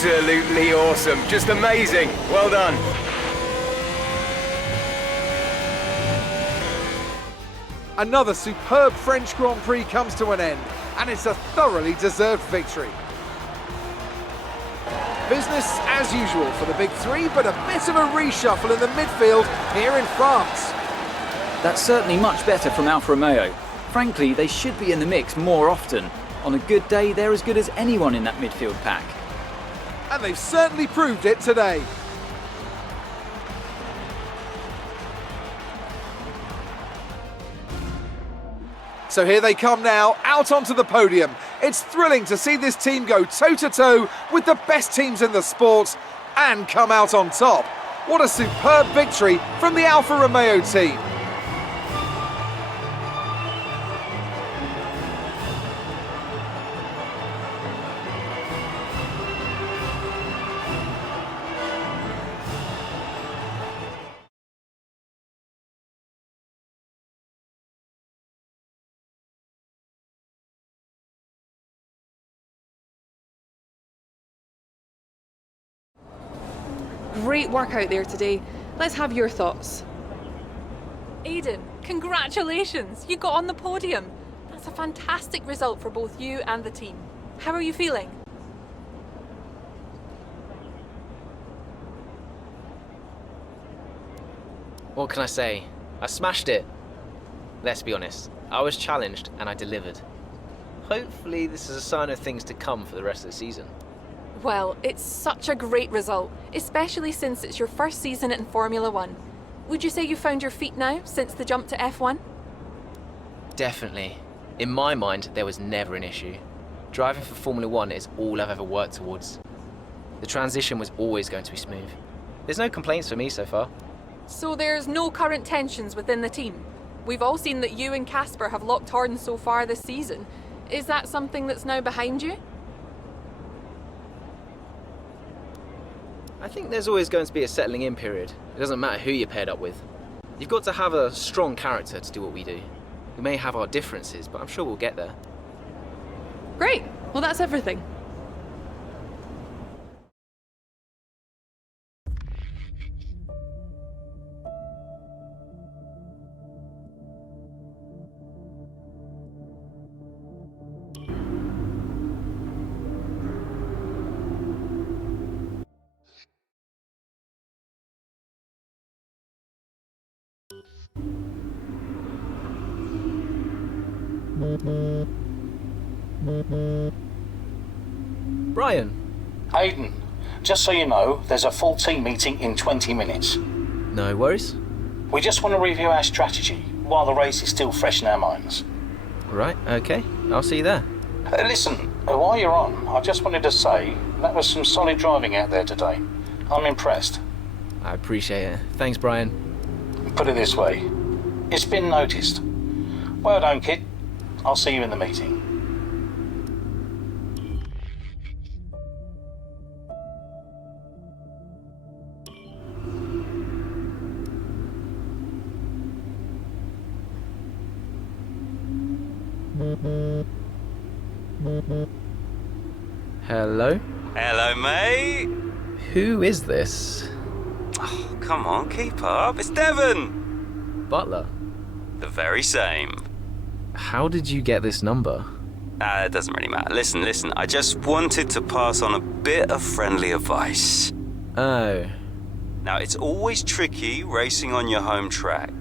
Absolutely awesome. Just amazing. Well done. Another superb French Grand Prix comes to an end, and it's a thoroughly deserved victory. Business as usual for the big three, but a bit of a reshuffle in the midfield here in France. That's certainly much better from Alfa Romeo. Frankly, they should be in the mix more often. On a good day, they're as good as anyone in that midfield pack. And they've certainly proved it today. So here they come now, out onto the podium. It's thrilling to see this team go toe-to-toe with the best teams in the sport and come out on top. What a superb victory from the Alfa Romeo team. Great work out there today. Let's have your thoughts. Aidan, congratulations! You got on the podium. That's a fantastic result for both you and the team. How are you feeling? What can I say? I smashed it. Let's be honest, I was challenged and I delivered. Hopefully this is a sign of things to come for the rest of the season. Well, it's such a great result, especially since it's your first season in Formula One. Would you say you found your feet now since the jump to F1? Definitely. In my mind, there was never an issue. Driving for Formula One is all I've ever worked towards. The transition was always going to be smooth. There's no complaints for me so far. So there's no current tensions within the team? We've all seen that you and Casper have locked horns so far this season. Is that something that's now behind you? I think there's always going to be a settling in period. It doesn't matter who you're paired up with. You've got to have a strong character to do what we do. We may have our differences, but I'm sure we'll get there. Great. Well, that's everything. Brian. Aidan, just so you know, there's a full team meeting in 20 minutes. No worries. We just want to review our strategy while the race is still fresh in our minds. Right, okay. I'll see you there. Listen, while you're on, I just wanted to say that was some solid driving out there today. I'm impressed. I appreciate it. Thanks, Brian. Put it this way, it's been noticed. Well done, kid. I'll see you in the meeting. Hello? Hello, mate. Who is this? Oh, come on, keep up. It's Devon. Butler? The very same. How did you get this number? It doesn't really matter. Listen. I just wanted to pass on a bit of friendly advice. Oh. Now, it's always tricky racing on your home track.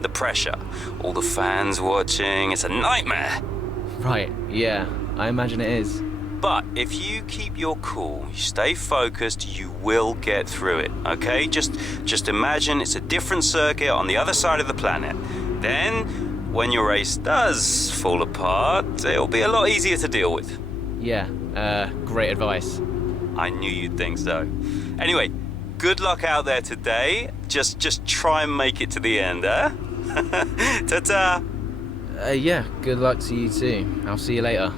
The pressure, all the fans watching, it's a nightmare. Right, yeah, I imagine it is. But if you keep your cool, you stay focused, you will get through it, okay? Just imagine it's a different circuit on the other side of the planet. Then, when your race does fall apart, it'll be a lot easier to deal with. Yeah, great advice. I knew you'd think so. Anyway, good luck out there today. Just try and make it to the end, eh? Ta-ta! Yeah, good luck to you too. I'll see you later.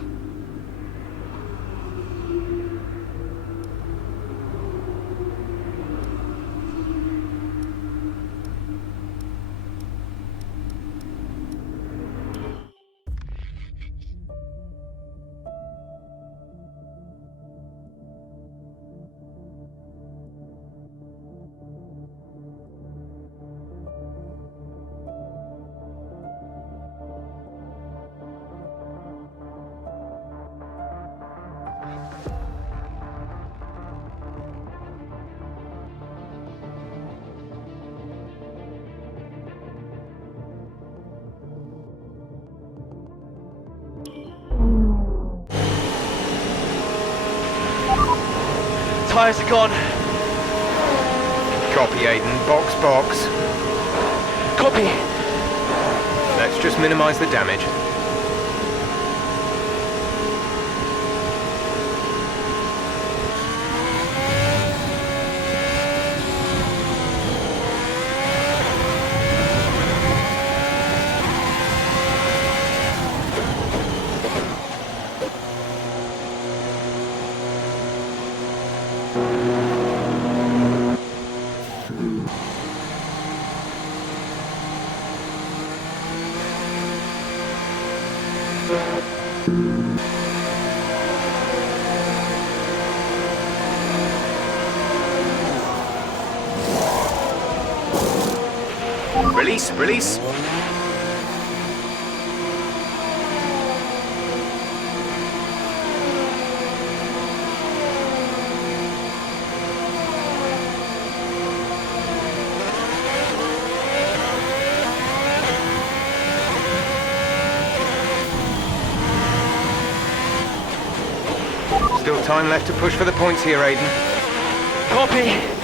tyres are gone. Copy, Aiden. Box, box. Copy. Let's just minimise the damage. Release, release. Still time left to push for the points here, Aiden. Copy.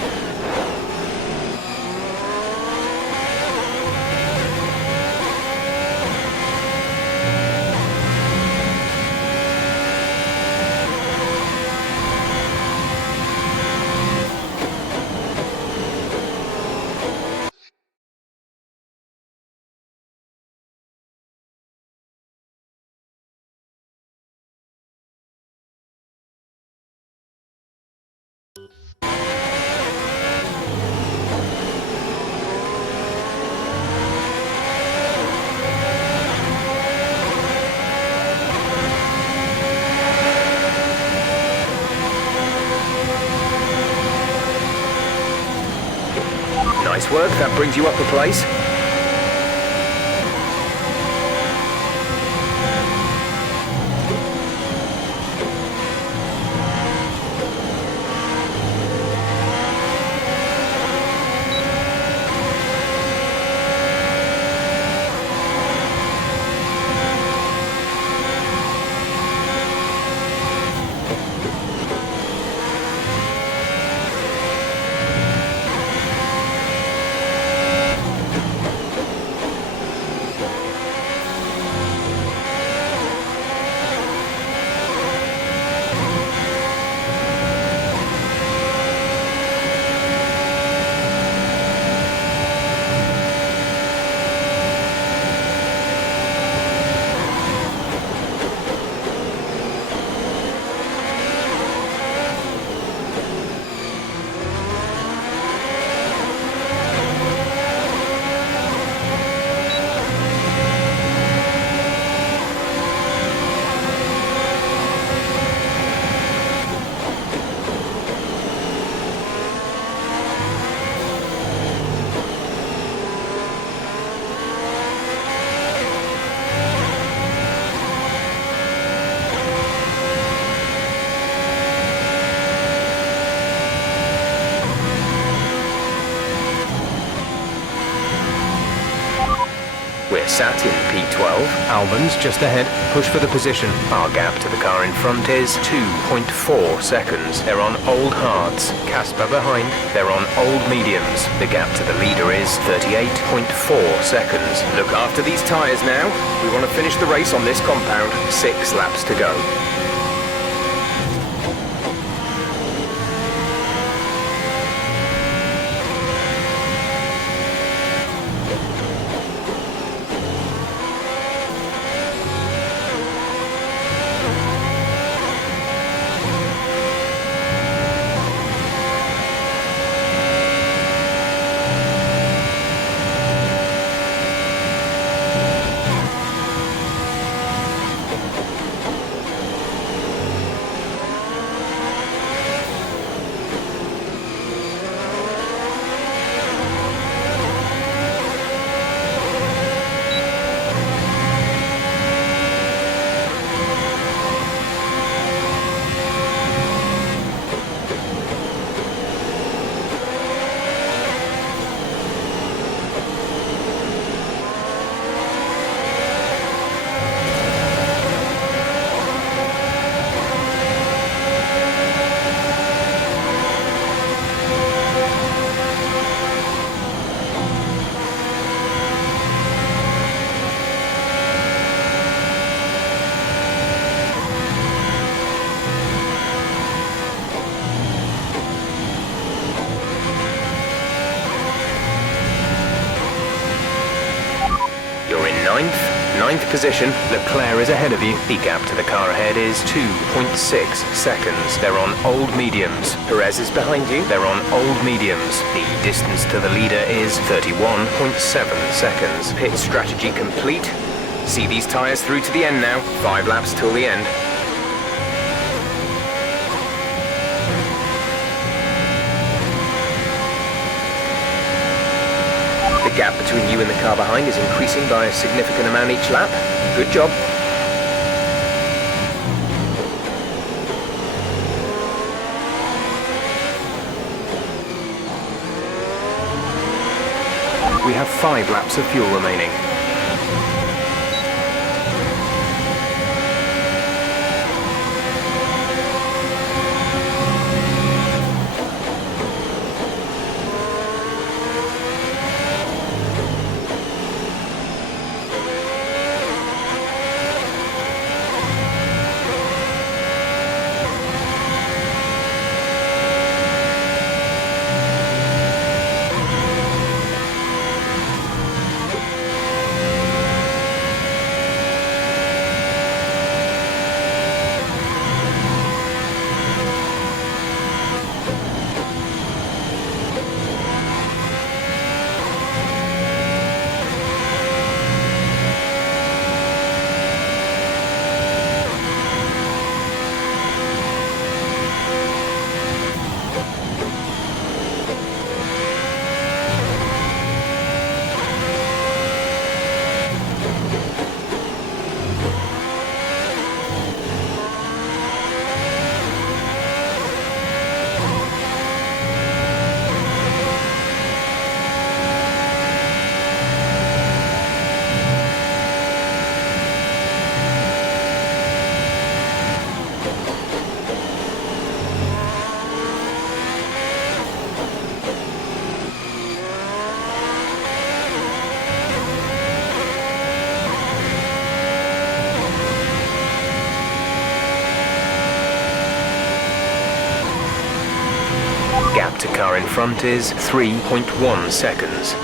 Nice work, that brings you up a place. We're sat in P12, Albans just ahead, push for the position. Our gap to the car in front is 2.4 seconds. They're on old hards. Casper behind, they're on old mediums. The gap to the leader is 38.4 seconds. Look after these tyres now. We want to finish the race on this compound. 6 laps to go. Ninth position. Leclerc is ahead of you. The gap to the car ahead is 2.6 seconds. They're on old mediums. Perez is behind you. They're on old mediums. The distance to the leader is 31.7 seconds. Pit strategy complete. See these tyres through to the end now. 5 laps till the end. The gap between you and the car behind is increasing by a significant amount each lap. Good job. We have 5 laps of fuel remaining. Gap to car in front is 3.1 seconds.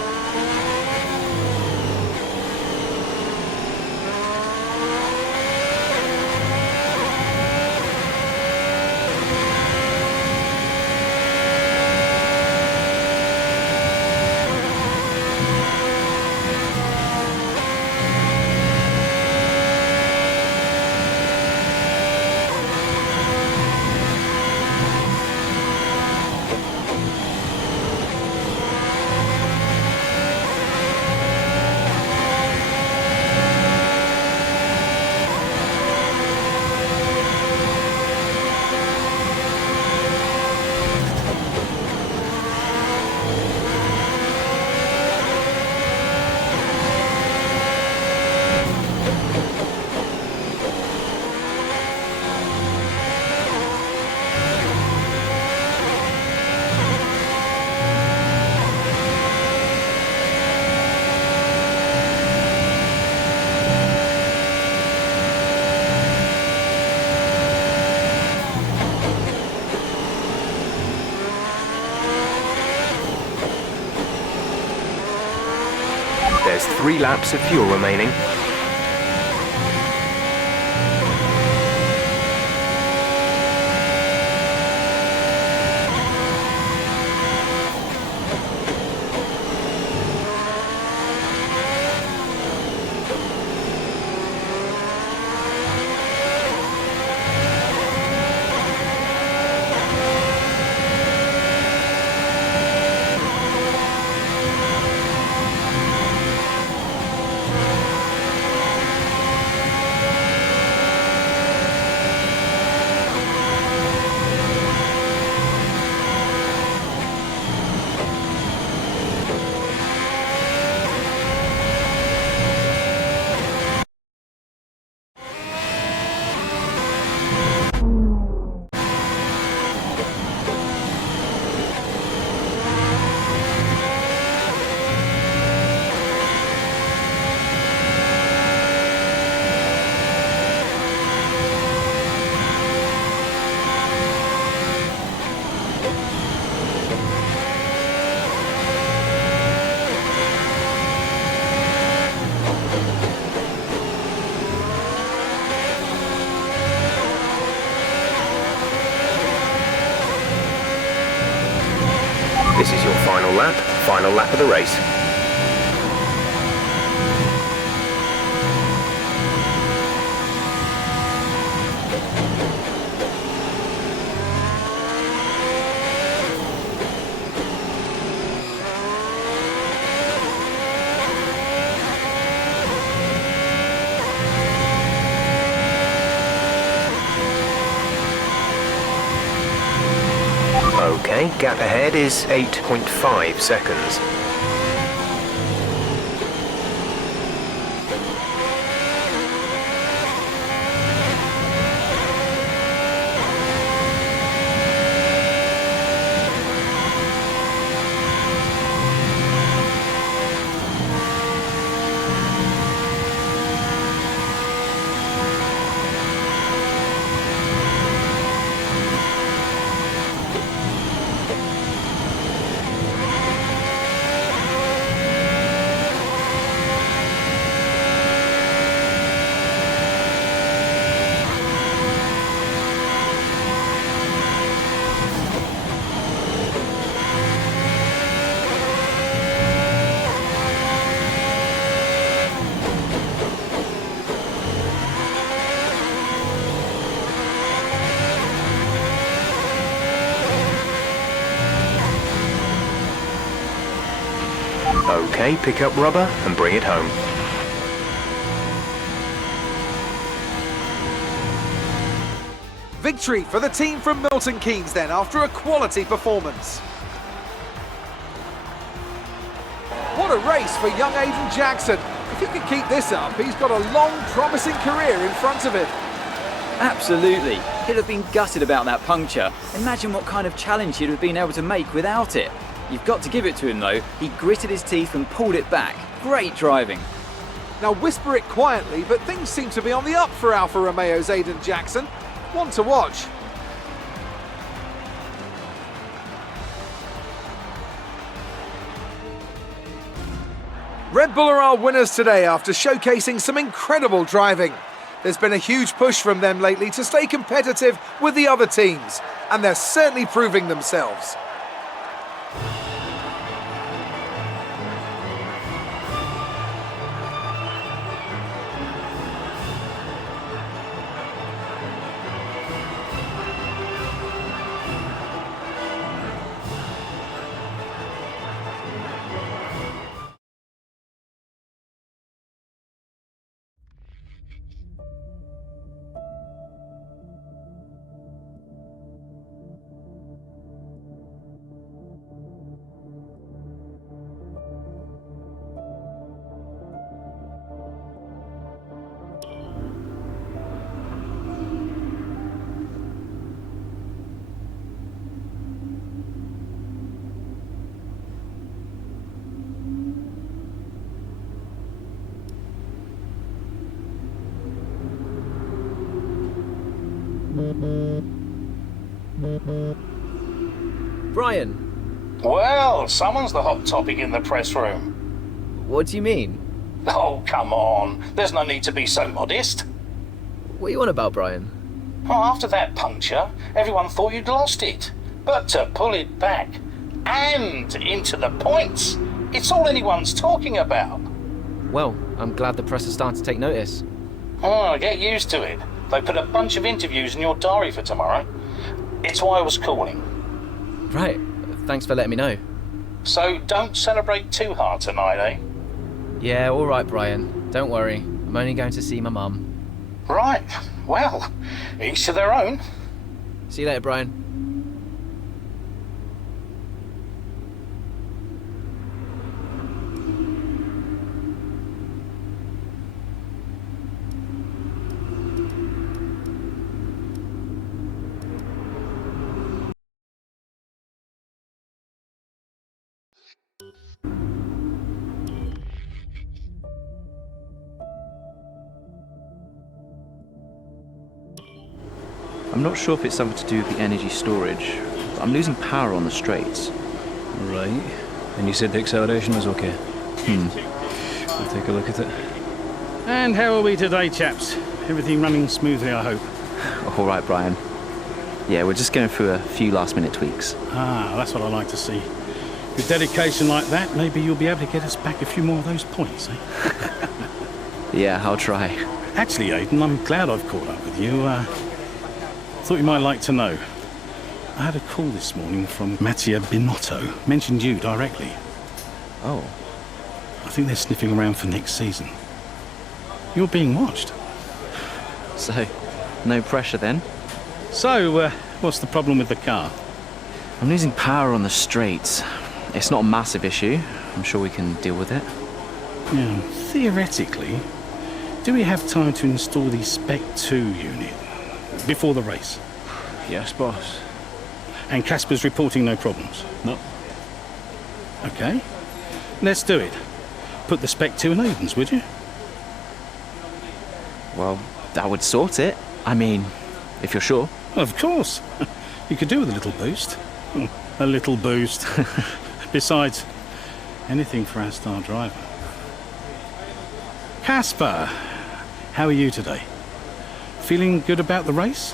There's 3 laps of fuel remaining. This is your final lap of the race. Okay, gap ahead is 8.5 seconds. Okay, pick up rubber and bring it home. Victory for the team from Milton Keynes then, after a quality performance. What a race for young Aiden Jackson. If he can keep this up, he's got a long, promising career in front of him. Absolutely. He'd have been gutted about that puncture. Imagine what kind of challenge he'd have been able to make without it. You've got to give it to him though. He gritted his teeth and pulled it back. Great driving. Now whisper it quietly, but things seem to be on the up for Alfa Romeo's Aiden Jackson. One to watch. Red Bull are our winners today after showcasing some incredible driving. There's been a huge push from them lately to stay competitive with the other teams, and they're certainly proving themselves. Brian. Well, someone's the hot topic in the press room. What do you mean? Oh, come on. There's no need to be so modest. What are you on about, Brian? Oh, after that puncture, everyone thought you'd lost it. But to pull it back and into the points, it's all anyone's talking about. Well, I'm glad the press is starting to take notice. Oh, get used to it. They put a bunch of interviews in your diary for tomorrow. It's why I was calling. Right. Thanks for letting me know. So don't celebrate too hard tonight, eh? Yeah, all right, Brian. Don't worry. I'm only going to see my mum. Right. Well, each to their own. See you later, Brian. I'm not sure if it's something to do with the energy storage, but I'm losing power on the straights. Right. And you said the acceleration was okay? We'll take a look at it. And how are we today, chaps? Everything running smoothly, I hope. All right, Brian. Yeah, we're just going through a few last-minute tweaks. Ah, that's what I like to see. With dedication like that, maybe you'll be able to get us back a few more of those points, eh? Yeah, I'll try. Actually, Aidan, I'm glad I've caught up with you. Thought you might like to know. I had a call this morning from Mattia Binotto. Mentioned you directly. Oh. I think they're sniffing around for next season. You're being watched. So, no pressure then? So, what's the problem with the car? I'm losing power on the straights. It's not a massive issue. I'm sure we can deal with it. Yeah, theoretically, do we have time to install the Spec 2 unit before the race? Yes, boss. And Casper's reporting no problems? No. Okay. Let's do it. Put the Spec 2 in Aiden's, would you? Well, that would sort it. I mean, if you're sure. Of course. You could do with a little boost. A little boost. Besides, anything for our star driver. Casper, how are you today? Feeling good about the race?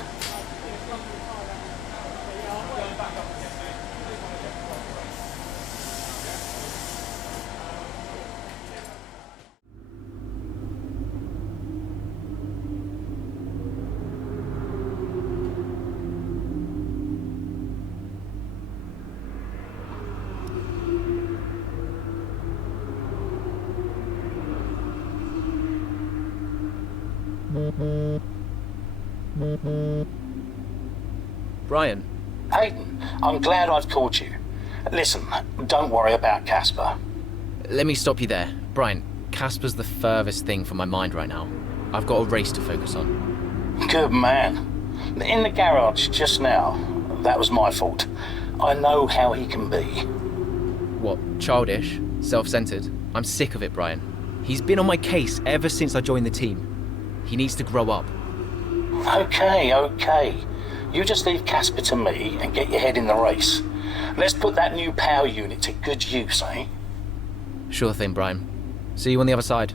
Brian. Hayden, I'm glad I've caught you. Listen, don't worry about Casper. Let me stop you there. Brian, Casper's the furthest thing from my mind right now. I've got a race to focus on. Good man. In the garage just now, that was my fault. I know how he can be. What, childish? Self-centered? I'm sick of it, Brian. He's been on my case ever since I joined the team. He needs to grow up. Okay. You just leave Casper to me and get your head in the race. Let's put that new power unit to good use, eh? Sure thing, Brian. See you on the other side.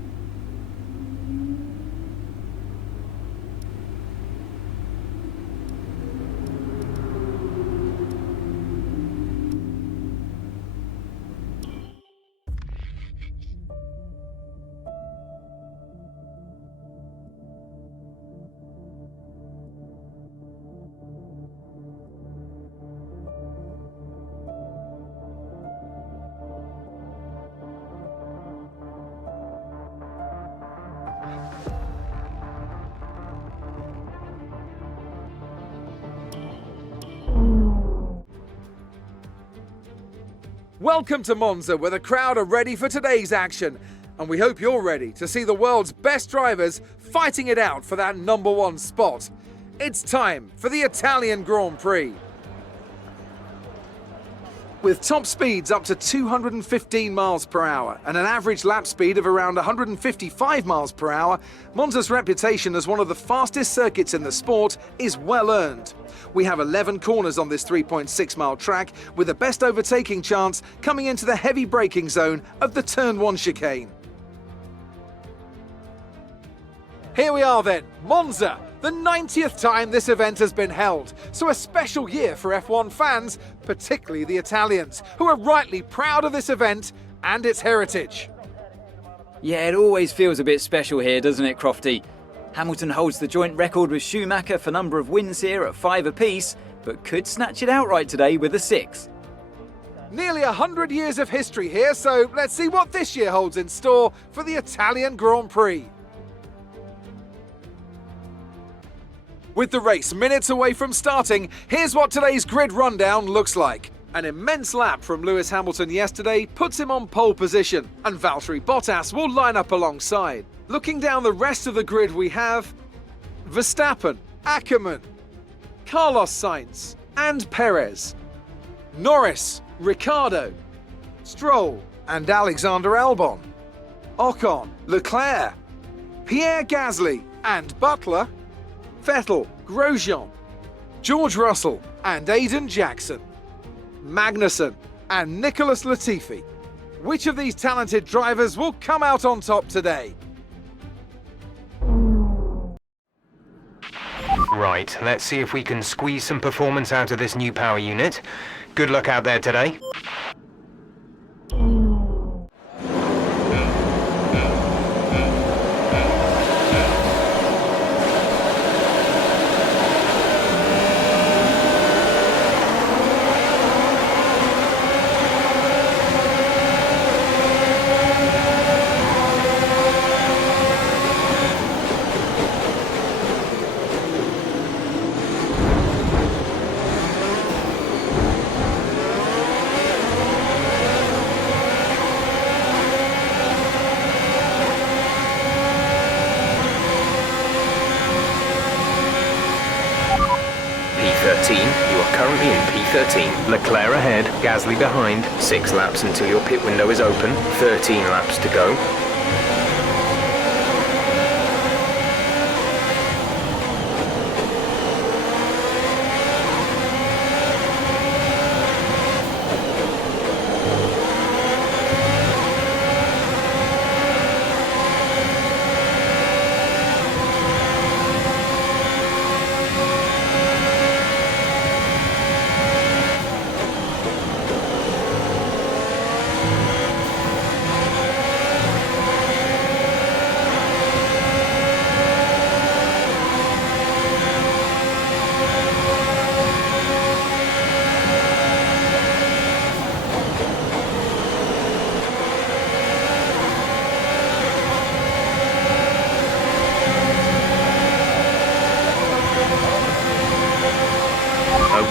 Welcome to Monza, where the crowd are ready for today's action. And we hope you're ready to see the world's best drivers fighting it out for that #1 spot. It's time for the Italian Grand Prix. With top speeds up to 215 miles per hour and an average lap speed of around 155 miles per hour, Monza's reputation as one of the fastest circuits in the sport is well earned. We have 11 corners on this 3.6-mile track, with the best overtaking chance coming into the heavy braking zone of the Turn 1 chicane. Here we are then, Monza, the 90th time this event has been held, so a special year for F1 fans, particularly the Italians, who are rightly proud of this event and its heritage. Yeah, it always feels a bit special here, doesn't it, Crofty? Hamilton holds the joint record with Schumacher for number of wins here at 5 apiece, but could snatch it outright today with a 6. Nearly 100 years of history here, so let's see what this year holds in store for the Italian Grand Prix. With the race minutes away from starting, here's what today's grid rundown looks like. An immense lap from Lewis Hamilton yesterday puts him on pole position, and Valtteri Bottas will line up alongside. Looking down the rest of the grid, we have Verstappen, Ackermann, Carlos Sainz and Perez, Norris, Ricciardo, Stroll and Alexander Albon, Ocon, Leclerc, Pierre Gasly and Butler, Vettel, Grosjean, George Russell and Aiden Jackson, Magnussen and Nicholas Latifi. Which of these talented drivers will come out on top today? Right, let's see if we can squeeze some performance out of this new power unit. Good luck out there today. 13. You are currently in P13. Leclerc ahead, Gasly behind. 6 laps until your pit window is open. 13 laps to go.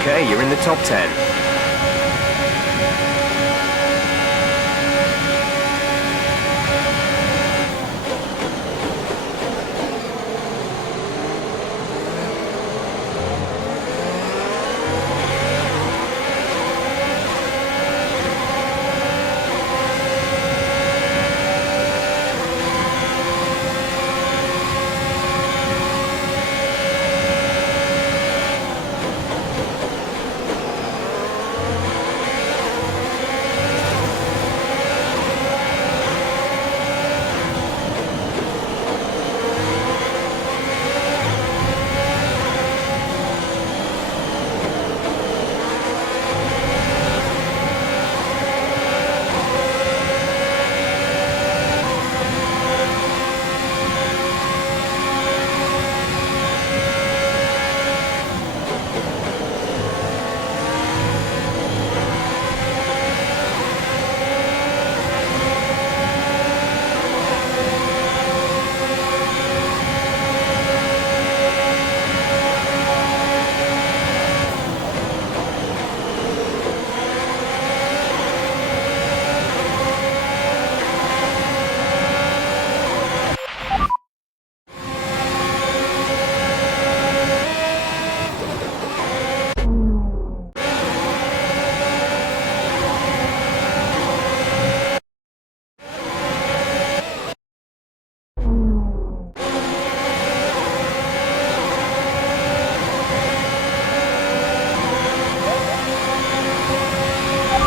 Okay, you're in the top 10.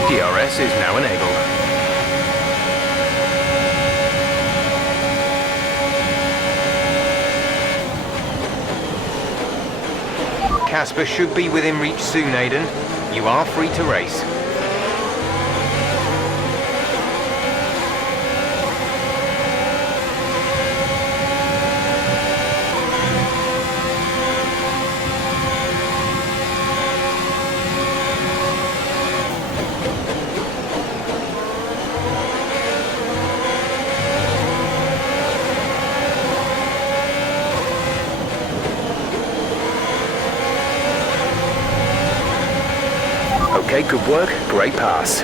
DRS is now enabled. Casper should be within reach soon, Aiden. You are free to race. Okay, good work. Great pass.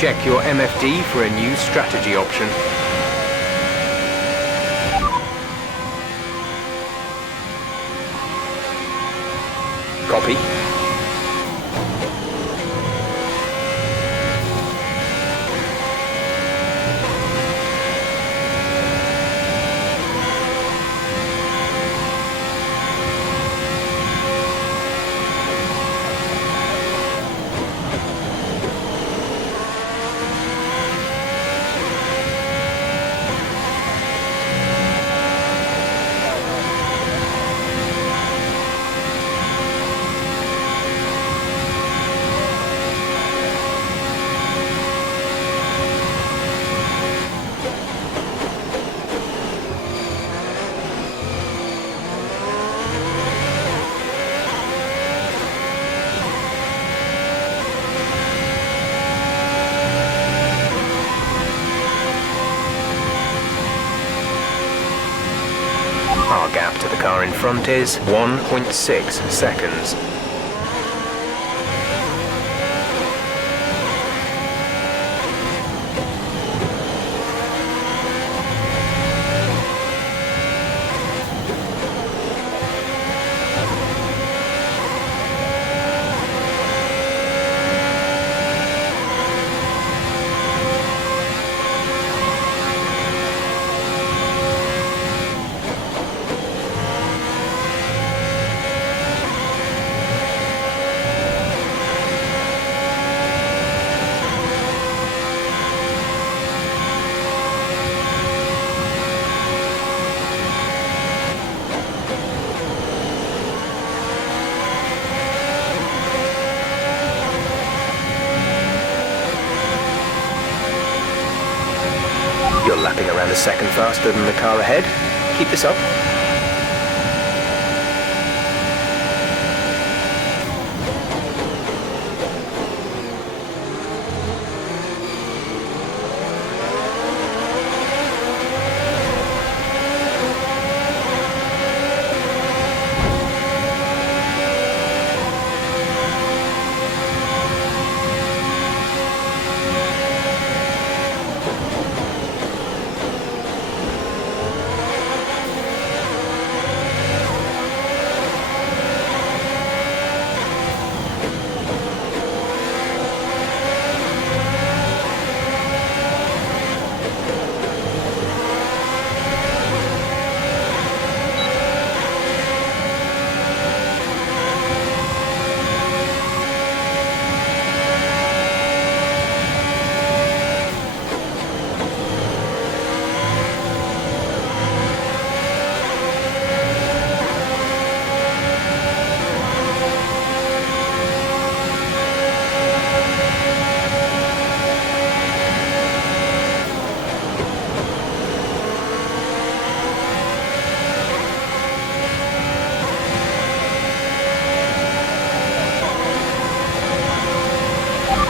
Check your MFD for a new strategy option. Copy. Our gap to the car in front is 1.6 seconds. You're lapping around a second faster than the car ahead. Keep this up.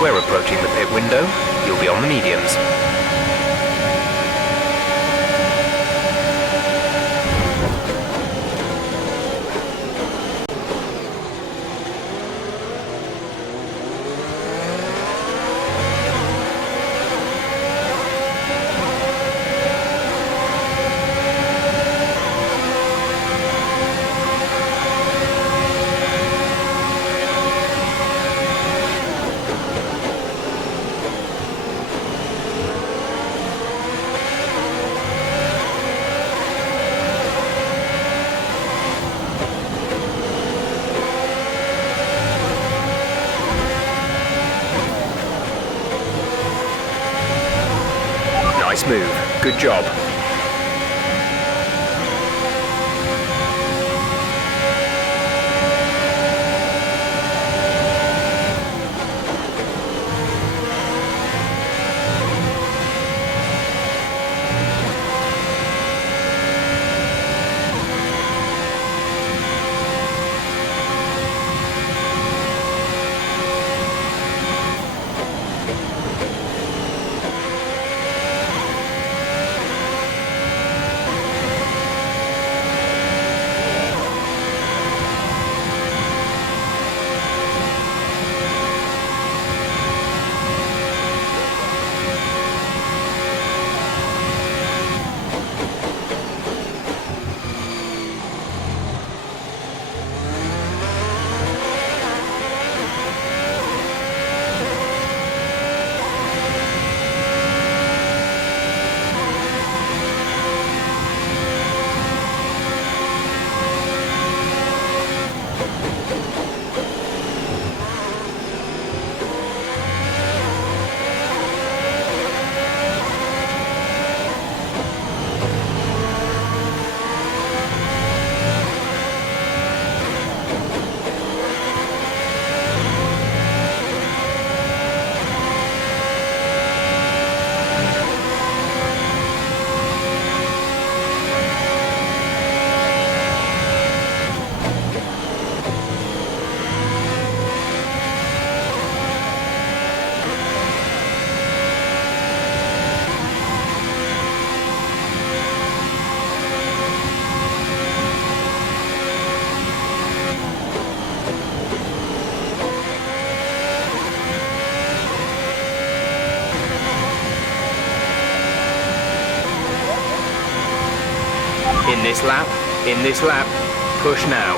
We're approaching the pit window. You'll be on the mediums. Nice move. Good job. In this lap, push now.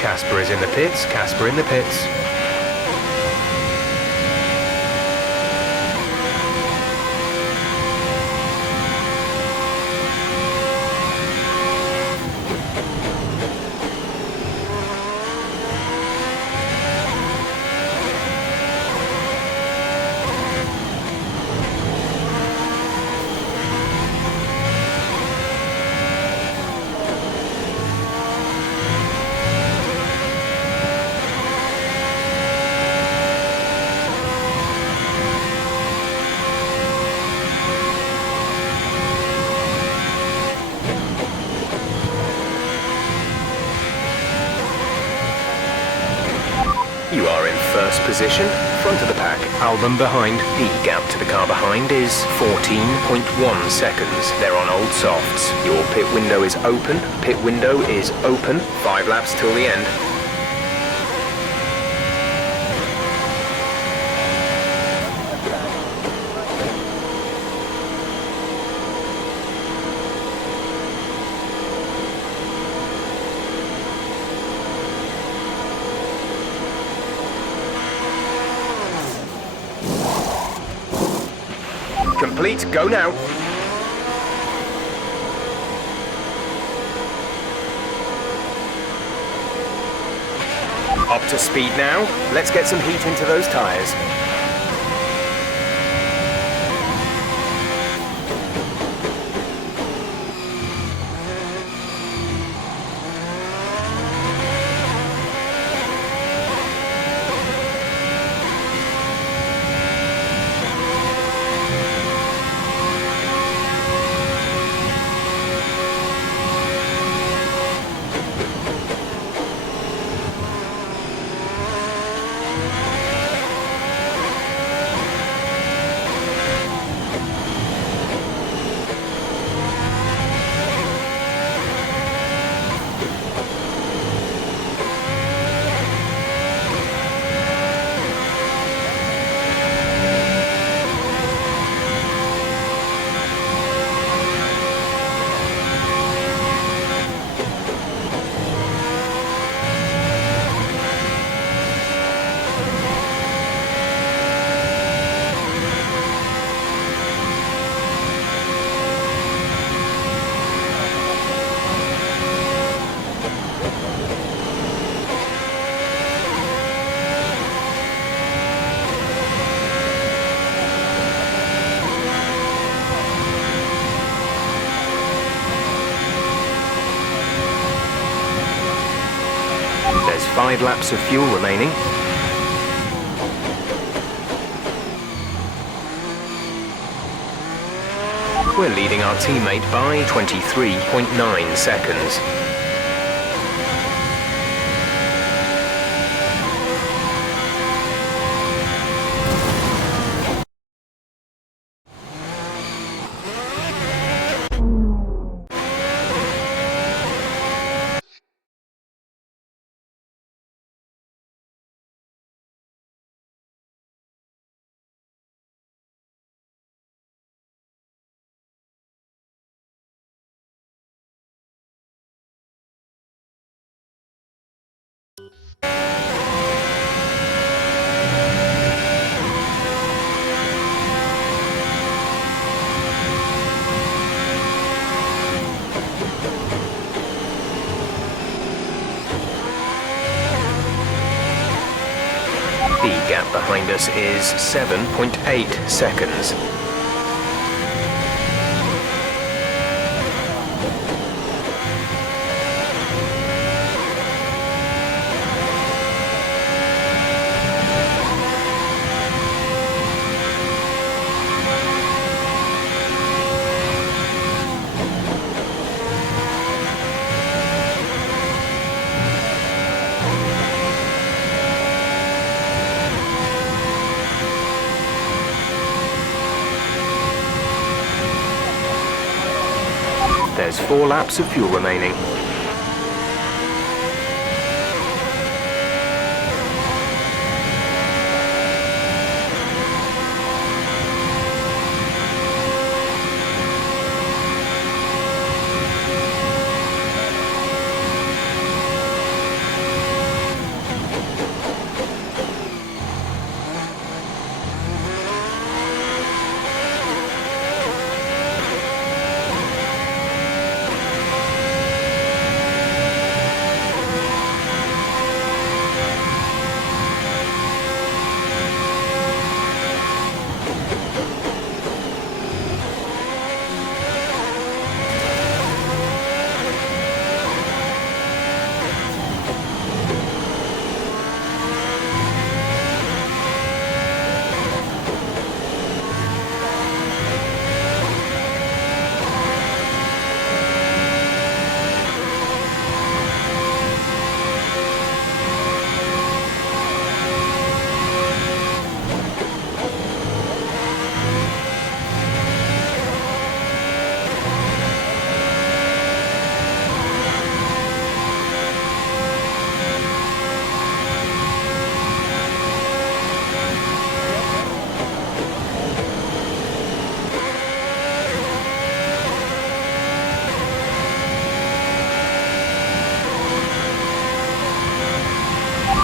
Casper is in the pits, Casper in the pits. You are in first position, front of the pack, Album behind. The gap to the car behind is 14.1 seconds. They're on old softs. Your pit window is open. Pit window is open. 5 laps till the end. Complete, go now. Up to speed now. Let's get some heat into those tyres. There's 5 laps of fuel remaining. We're leading our teammate by 23.9 seconds. The gap behind us is 7.8 seconds. There's 4 laps of fuel remaining.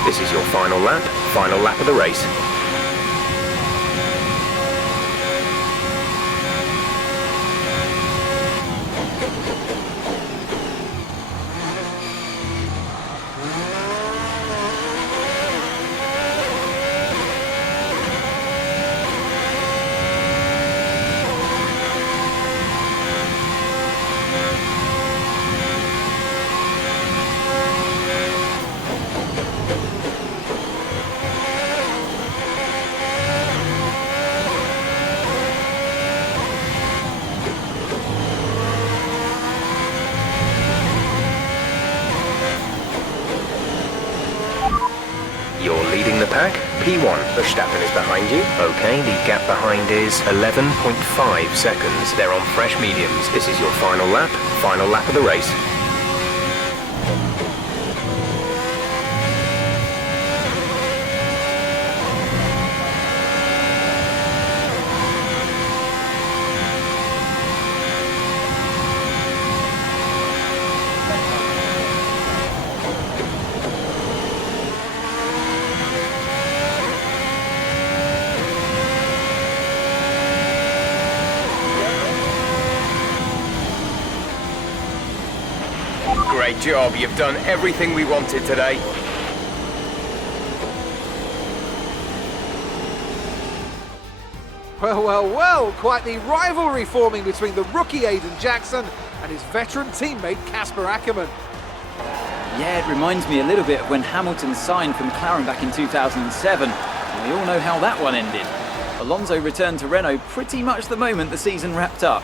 This is your final lap of the race. You're leading the pack. P1, Verstappen is behind you. Okay, the gap behind is 11.5 seconds. They're on fresh mediums. This is your final lap of the race. Great job, you've done everything we wanted today. Well, quite the rivalry forming between the rookie Aiden Jackson and his veteran teammate Casper Ackermann. Yeah, it reminds me a little bit of when Hamilton signed for McLaren back in 2007. And we all know how that one ended. Alonso returned to Renault pretty much the moment the season wrapped up.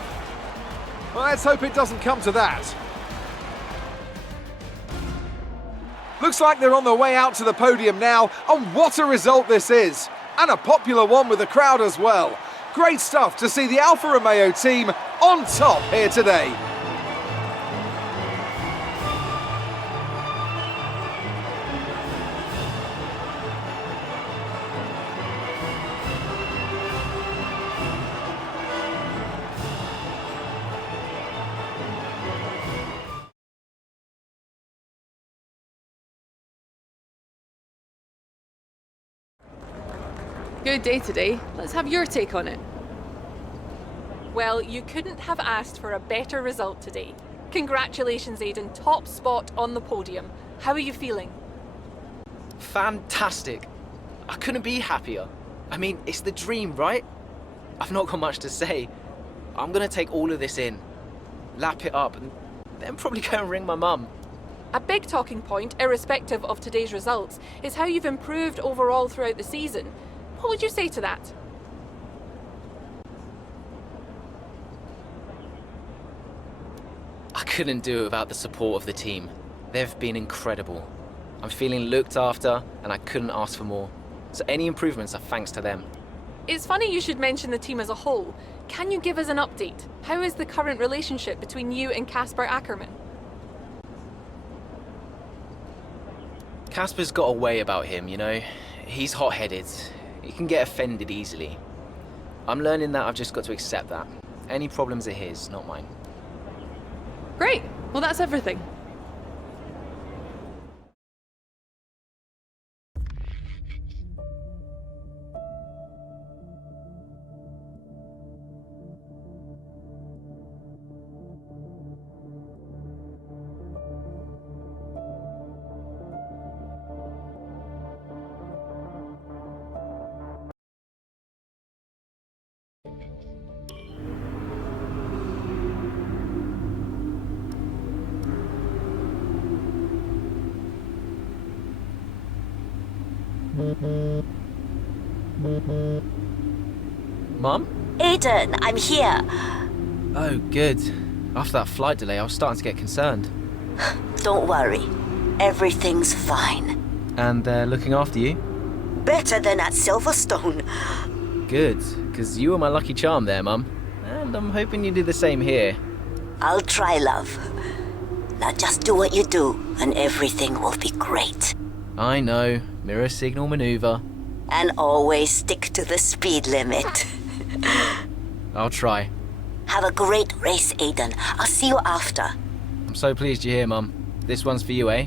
Well, let's hope it doesn't come to that. Looks like they're on their way out to the podium now, and what a result this is! And a popular one with the crowd as well. Great stuff to see the Alfa Romeo team on top here today. Good day today. Let's have your take on it. Well, you couldn't have asked for a better result today. Congratulations, Aiden. Top spot on the podium. How are you feeling? Fantastic. I couldn't be happier. I mean, it's the dream, right? I've not got much to say. I'm gonna take all of this in, lap it up, and then probably go and ring my mum. A big talking point, irrespective of today's results, is how you've improved overall throughout the season. What would you say to that? I couldn't do it without the support of the team. They've been incredible. I'm feeling looked after, and I couldn't ask for more. So any improvements are thanks to them. It's funny you should mention the team as a whole. Can you give us an update? How is the current relationship between you and Casper Ackermann? Casper's got a way about him, you know. He's hot-headed. He can get offended easily. I'm learning that I've just got to accept that. Any problems are his, not mine. Great. Well, that's everything. Mum? Aiden, I'm here. Oh, good. After that flight delay, I was starting to get concerned. Don't worry. Everything's fine. And they're looking after you? Better than at Silverstone. Good, because you were my lucky charm there, Mum. And I'm hoping you do the same here. I'll try, love. Now just do what you do, and everything will be great. I know. Mirror signal maneuver. And always stick to the speed limit. I'll try. Have a great race, Aiden. I'll see you after. I'm so pleased you're here, Mum. This one's for you, eh?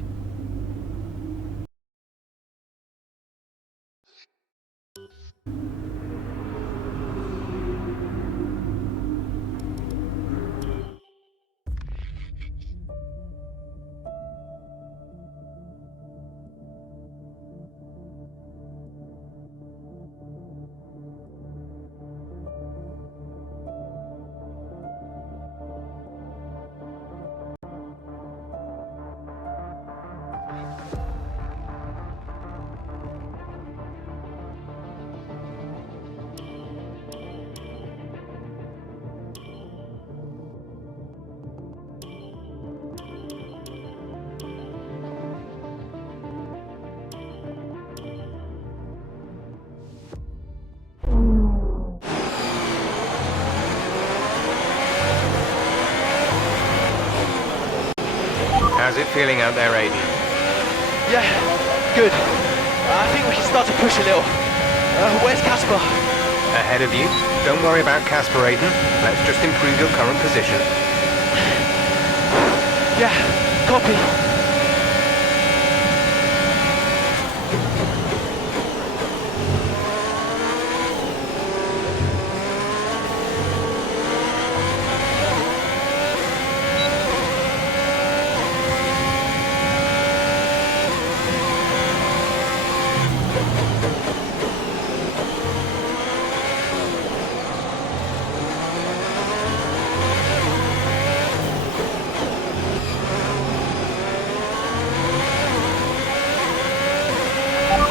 feeling out there, Aiden? Yeah, good. I think we can start to push a little. Where's Casper? Ahead of you. Don't worry about Casper, Aiden. Let's just improve your current position. Yeah, copy.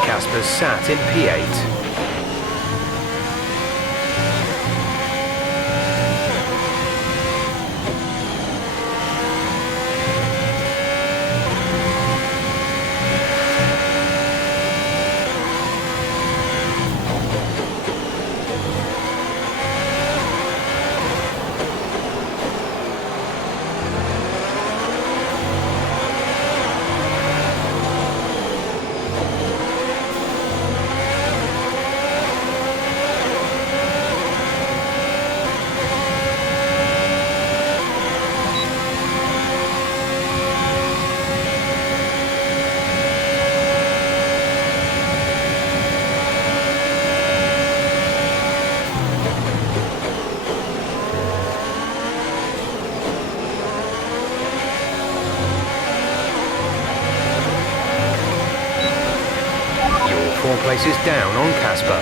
Casper's sat in P8. You're 4 places down on Casper.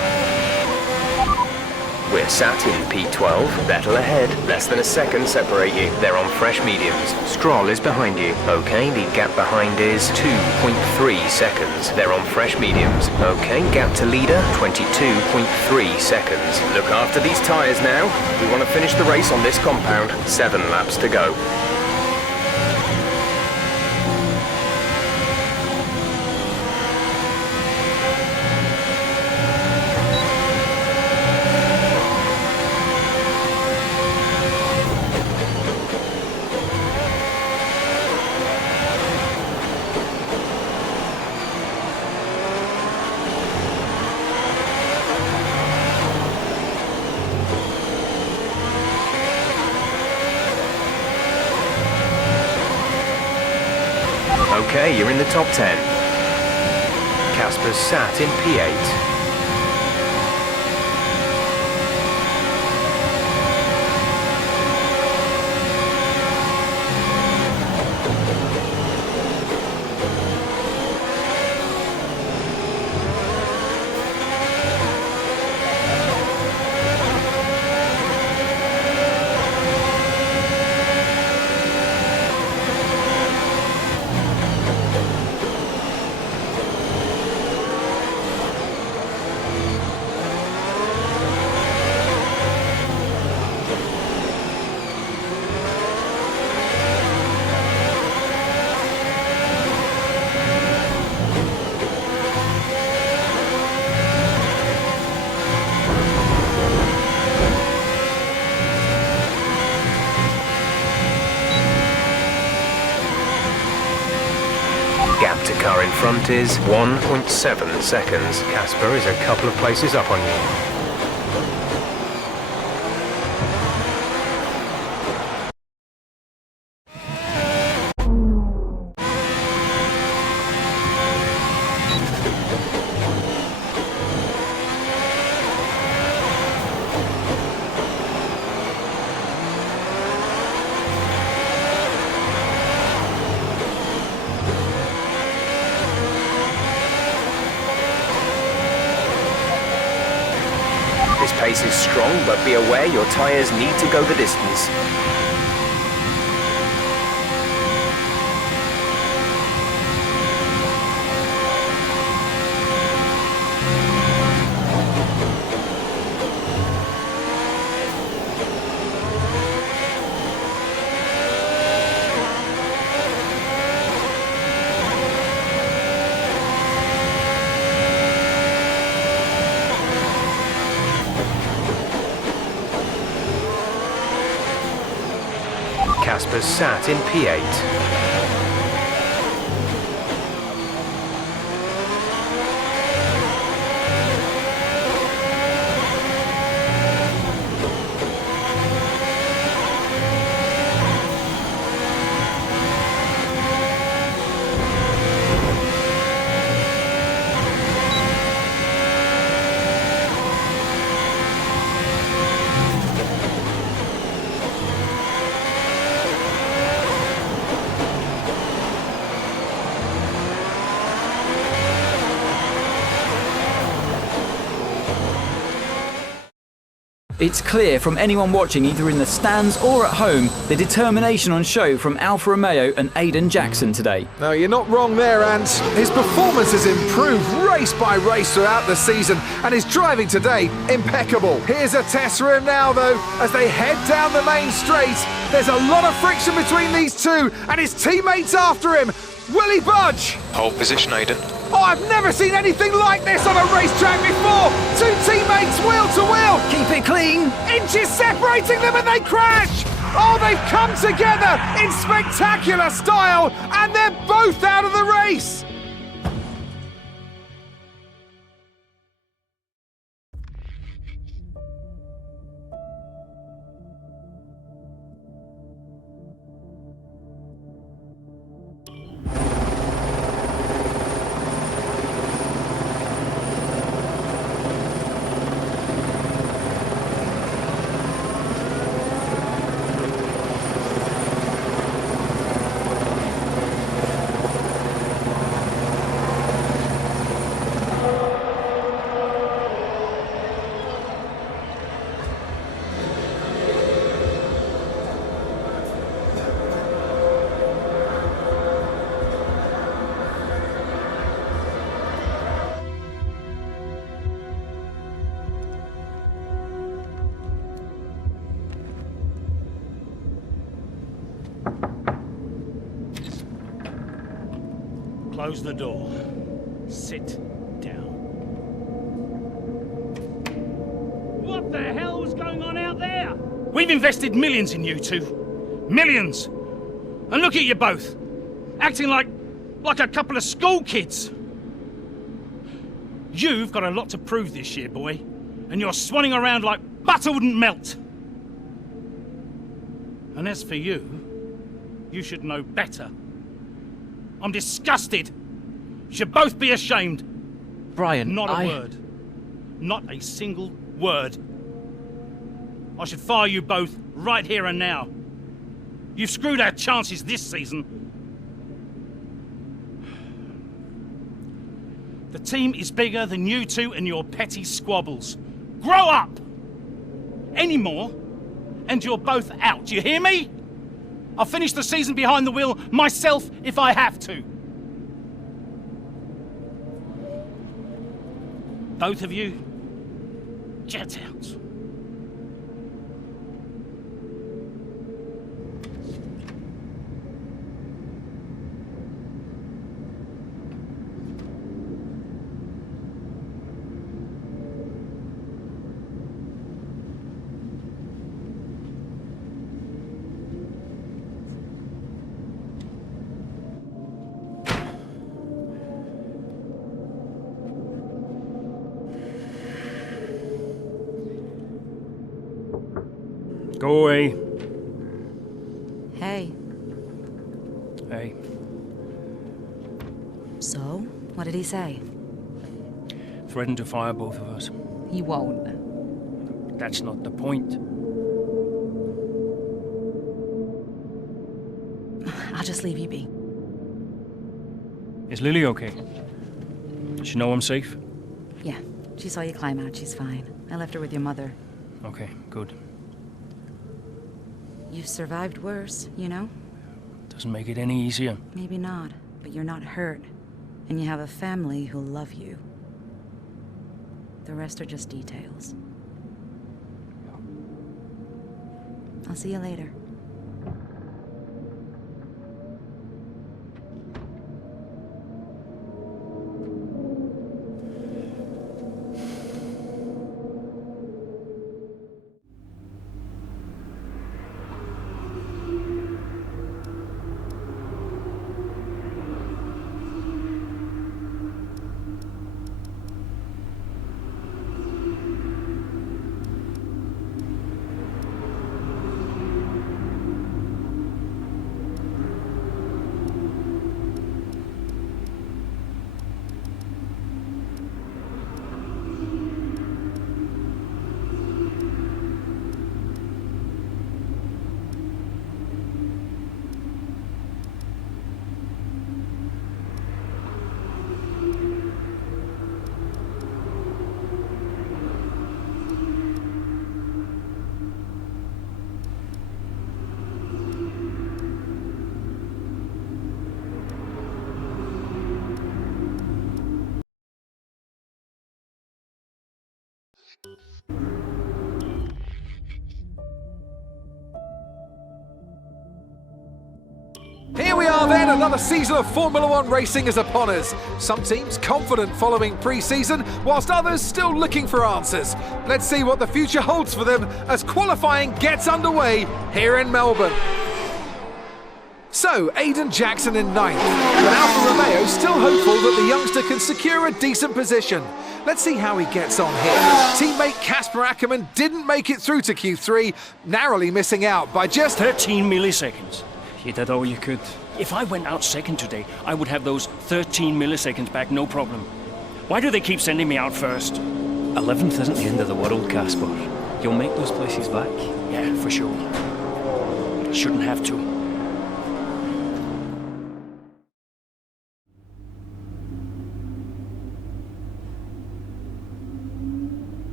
We're sat in P12. Vettel ahead. Less than a second separate you. They're on fresh mediums. Stroll is behind you. Okay, the gap behind is 2.3 seconds. They're on fresh mediums. Okay, gap to leader, 22.3 seconds. Look after these tyres now. We want to finish the race on this compound. 7 laps to go. Okay, you're in the top 10. Casper's sat in P8. Gap to car in front is 1.7 seconds. Casper is a couple of places up on you. This pace is strong, but be aware your tyres need to go the distance. Casper's sat in P8. It's clear from anyone watching either in the stands or at home the determination on show from Alfa Romeo and Aiden Jackson today. No, you're not wrong there, and his performance has improved race by race throughout the season, and his driving today, impeccable. Here's a test for him now, though, as they head down the main straight. There's a lot of friction between these two, and his teammates after him. Will he budge? Hold position, Aiden. Oh, I've never seen anything like this on a racetrack before! Two teammates wheel to wheel! Keep it clean! Inches separating them and they crash! Oh, they've come together in spectacular style, and they're both out of the race! Close the door. Sit down. What the hell was going on out there? We've invested millions in you two. Millions! And look at you both. Acting like a couple of school kids. You've got a lot to prove this year, boy. And you're swanning around like butter wouldn't melt. And as for you, you should know better. I'm disgusted. You should both be ashamed. Brian, Not a word. Not a single word. I should fire you both right here and now. You've screwed our chances this season. The team is bigger than you two and your petty squabbles. Grow up! Any more, and you're both out. You hear me? I'll finish the season behind the wheel myself if I have to. Both of you, get out. Go away. Hey. Hey. So, what did he say? Threatened to fire both of us. He won't. That's not the point. I'll just leave you be. Is Lily okay? Does she know I'm safe? Yeah, she saw you climb out. She's fine. I left her with your mother. Okay, good. You've survived worse, you know? Doesn't make it any easier. Maybe not, but you're not hurt. And you have a family who'll love you. The rest are just details. I'll see you later. Here we are then, another season of Formula One racing is upon us. Some teams confident following pre-season, whilst others still looking for answers. Let's see what the future holds for them as qualifying gets underway here in Melbourne. So, Aidan Jackson in ninth, but Alfa Romeo still hopeful that the youngster can secure a decent position. Let's see how he gets on here. Teammate Casper Ackermann didn't make it through to Q3, narrowly missing out by just 13 milliseconds. You did all you could. If I went out second today, I would have those 13 milliseconds back, no problem. Why do they keep sending me out first? 11th isn't the end of the world, Casper. You'll make those places back. Yeah, for sure. Shouldn't have to.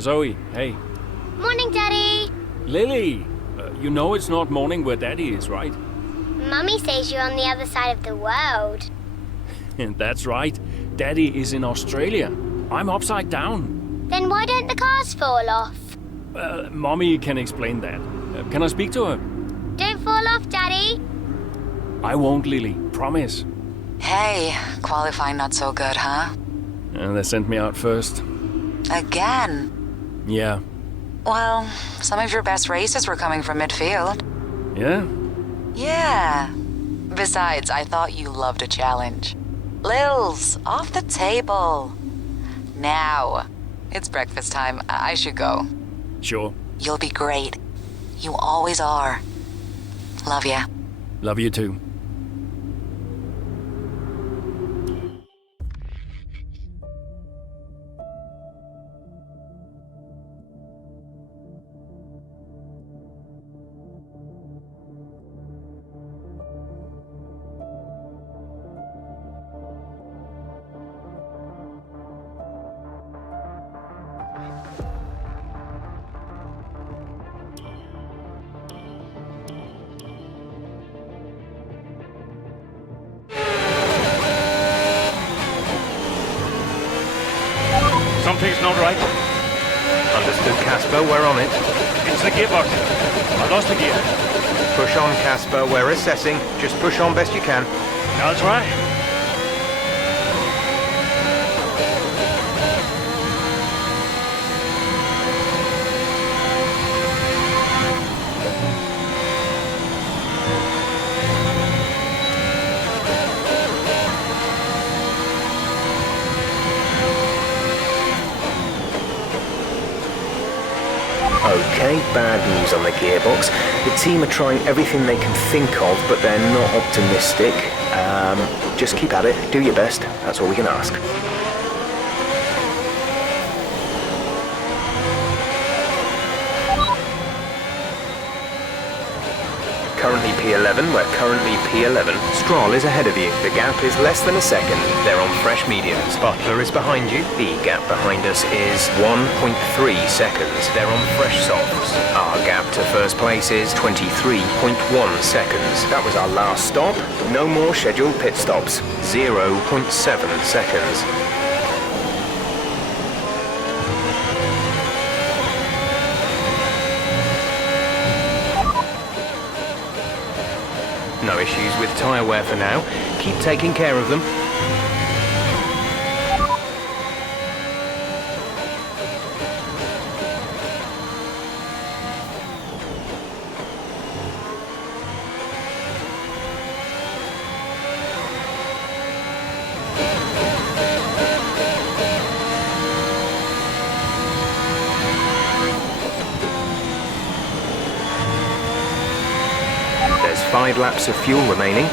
Zoe, hey. Morning, Daddy. Lily, you know it's not morning where Daddy is, right? Mummy says you're on the other side of the world. That's right. Daddy is in Australia. I'm upside down. Then why don't the cars fall off? Mommy can explain that. Can I speak to her? Don't fall off, Daddy. I won't, Lily. Promise. Hey, qualifying not so good, huh? They sent me out first. Again? Yeah. Well, some of your best races were coming from midfield. Yeah? Yeah. Besides, I thought you loved a challenge. Lils, off the table. Now. It's breakfast time. I should go. Sure. You'll be great. You always are. Love ya. Love you too. Something's not right. Understood, Casper. We're on it. It's the gearbox. I lost the gear. Push on, Casper. We're assessing. Just push on best you can. I'll try. Okay, bad news on the gearbox. The team are trying everything they can think of, but they're not optimistic. Just keep at it, do your best, that's all we can ask. Currently P11, we're currently P11. Stroll is ahead of you. The gap is less than a second. They're on fresh mediums. Butler is behind you. The gap behind us is 1.3 seconds. They're on fresh softs. Our gap to first place is 23.1 seconds. That was our last stop. No more scheduled pit stops. 0.7 seconds. No issues with tyre wear for now. Keep taking care of them. There's 5 laps of fuel remaining.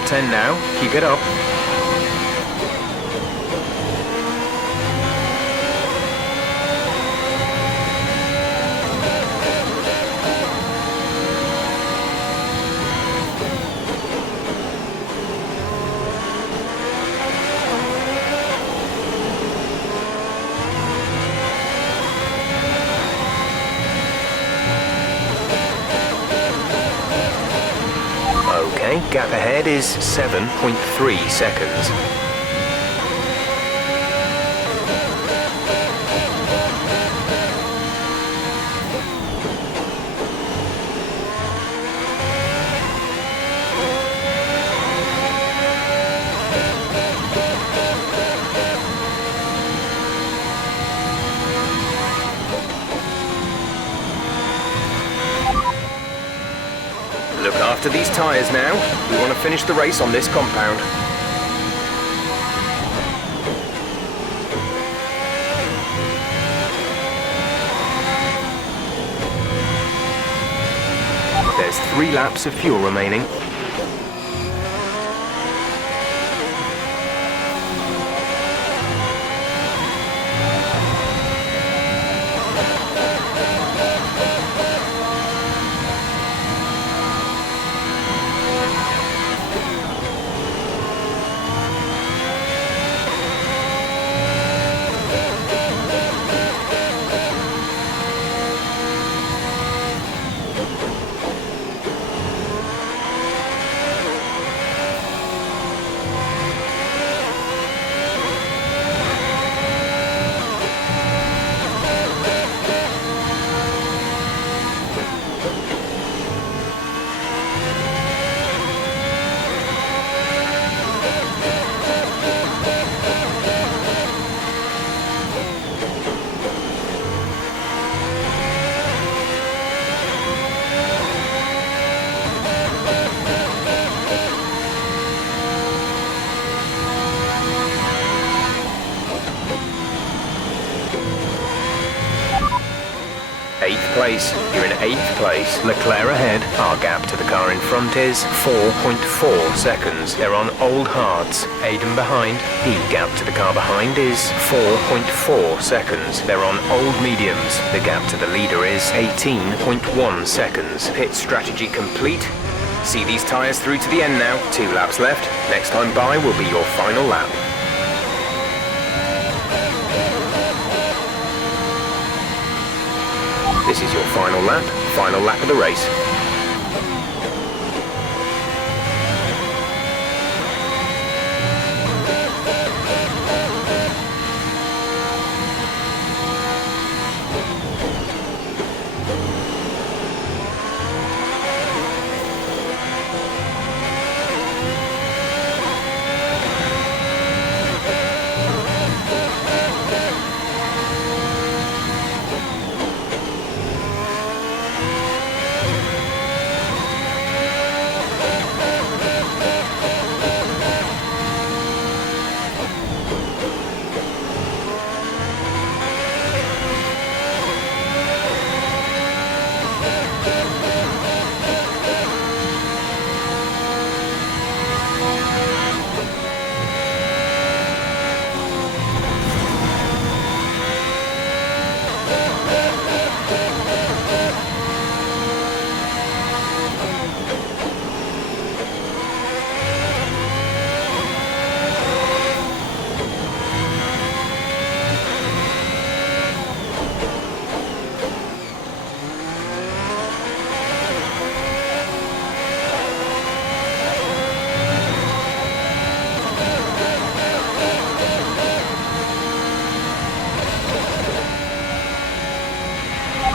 top 10 now. Keep it up. Okay, gap ahead is 7.3 seconds. Look after these tyres now. We want to finish the race on this compound. There's 3 laps of fuel remaining. Place. You're in 8th place. Leclerc ahead. Our gap to the car in front is 4.4 seconds. They're on old hards. Aiden behind. The gap to the car behind is 4.4 seconds. They're on old mediums. The gap to the leader is 18.1 seconds. Pit strategy complete. See these tyres through to the end now. 2 laps left. Next time by will be your final lap. This is your final lap of the race.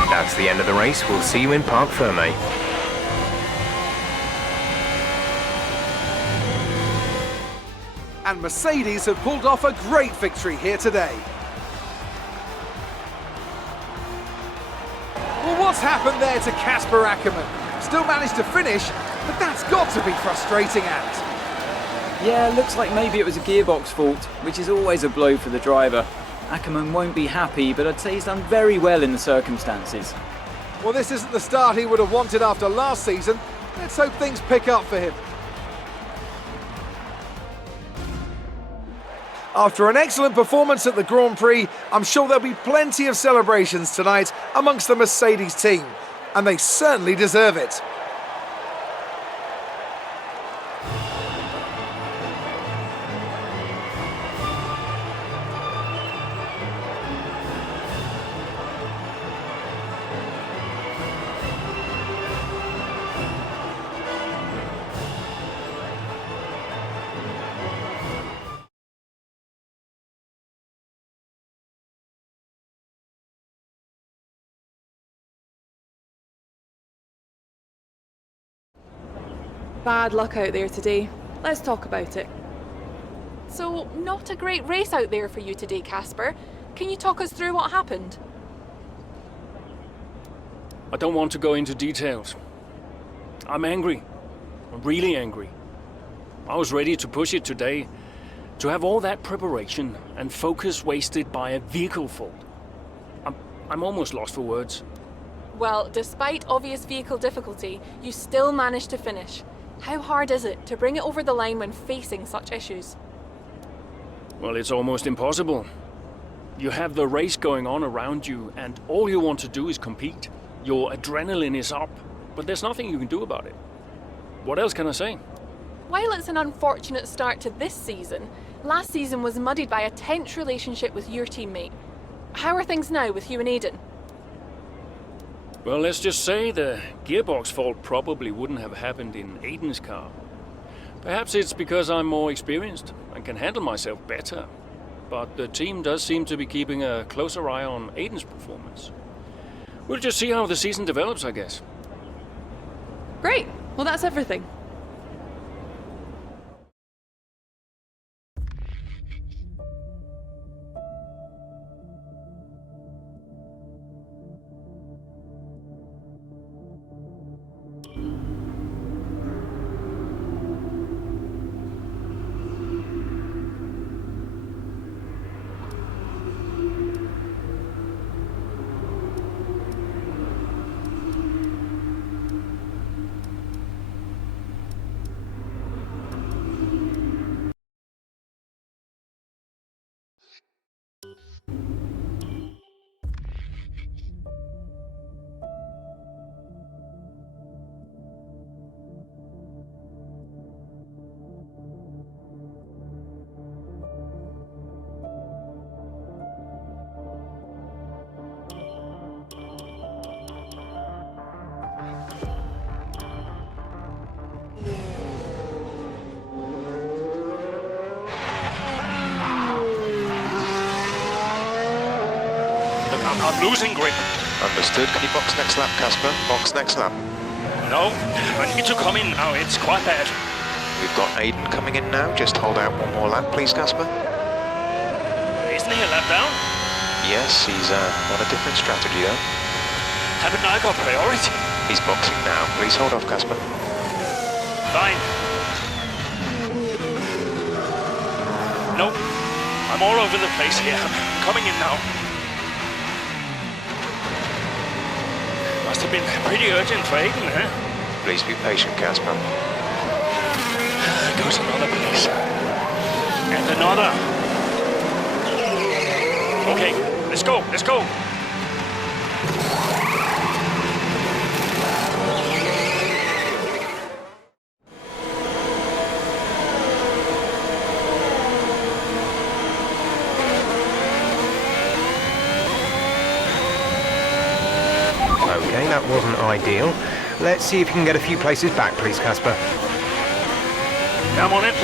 That's the end of the race. We'll see you in Parc Fermé. And Mercedes have pulled off a great victory here today. Well, what's happened there to Casper Ackermann? Still managed to finish, but that's got to be frustrating, Ant. Yeah, looks like maybe it was a gearbox fault, which is always a blow for the driver. Ackermann won't be happy, but I'd say he's done very well in the circumstances. Well, this isn't the start he would have wanted after last season. Let's hope things pick up for him. After an excellent performance at the Grand Prix, I'm sure there'll be plenty of celebrations tonight amongst the Mercedes team, and they certainly deserve it. Bad luck out there today. Let's talk about it. So, not a great race out there for you today, Casper. Can you talk us through what happened? I don't want to go into details. I'm angry. I'm really angry. I was ready to push it today. To have all that preparation and focus wasted by a vehicle fault. I'm almost lost for words. Well, despite obvious vehicle difficulty, you still managed to finish. How hard is it to bring it over the line when facing such issues? Well, it's almost impossible. You have the race going on around you, and all you want to do is compete. Your adrenaline is up, but there's nothing you can do about it. What else can I say? While it's an unfortunate start to this season, last season was muddied by a tense relationship with your teammate. How are things now with you and Aiden? Well, let's just say the gearbox fault probably wouldn't have happened in Aiden's car. Perhaps it's because I'm more experienced and can handle myself better. But the team does seem to be keeping a closer eye on Aiden's performance. We'll just see how the season develops, I guess. Great. Well, that's everything. I'm losing grip. Understood. Can you box next lap, Casper? Box next lap. No, I need to come in now. It's quite bad. We've got Aiden coming in now. Just hold out one more lap, please, Casper. Isn't he a lap down? Yes, he's on a different strategy, though. Haven't I got priority? He's boxing now. Please hold off, Casper. Fine. No, I'm all over the place here. I'm coming in now. Must have been pretty urgent for Aiden, huh? Please be patient, Casper. There goes another place. And another. Okay, let's go, let's go. Okay, that wasn't ideal. Let's see if you can get a few places back, please, Casper. I'm on it.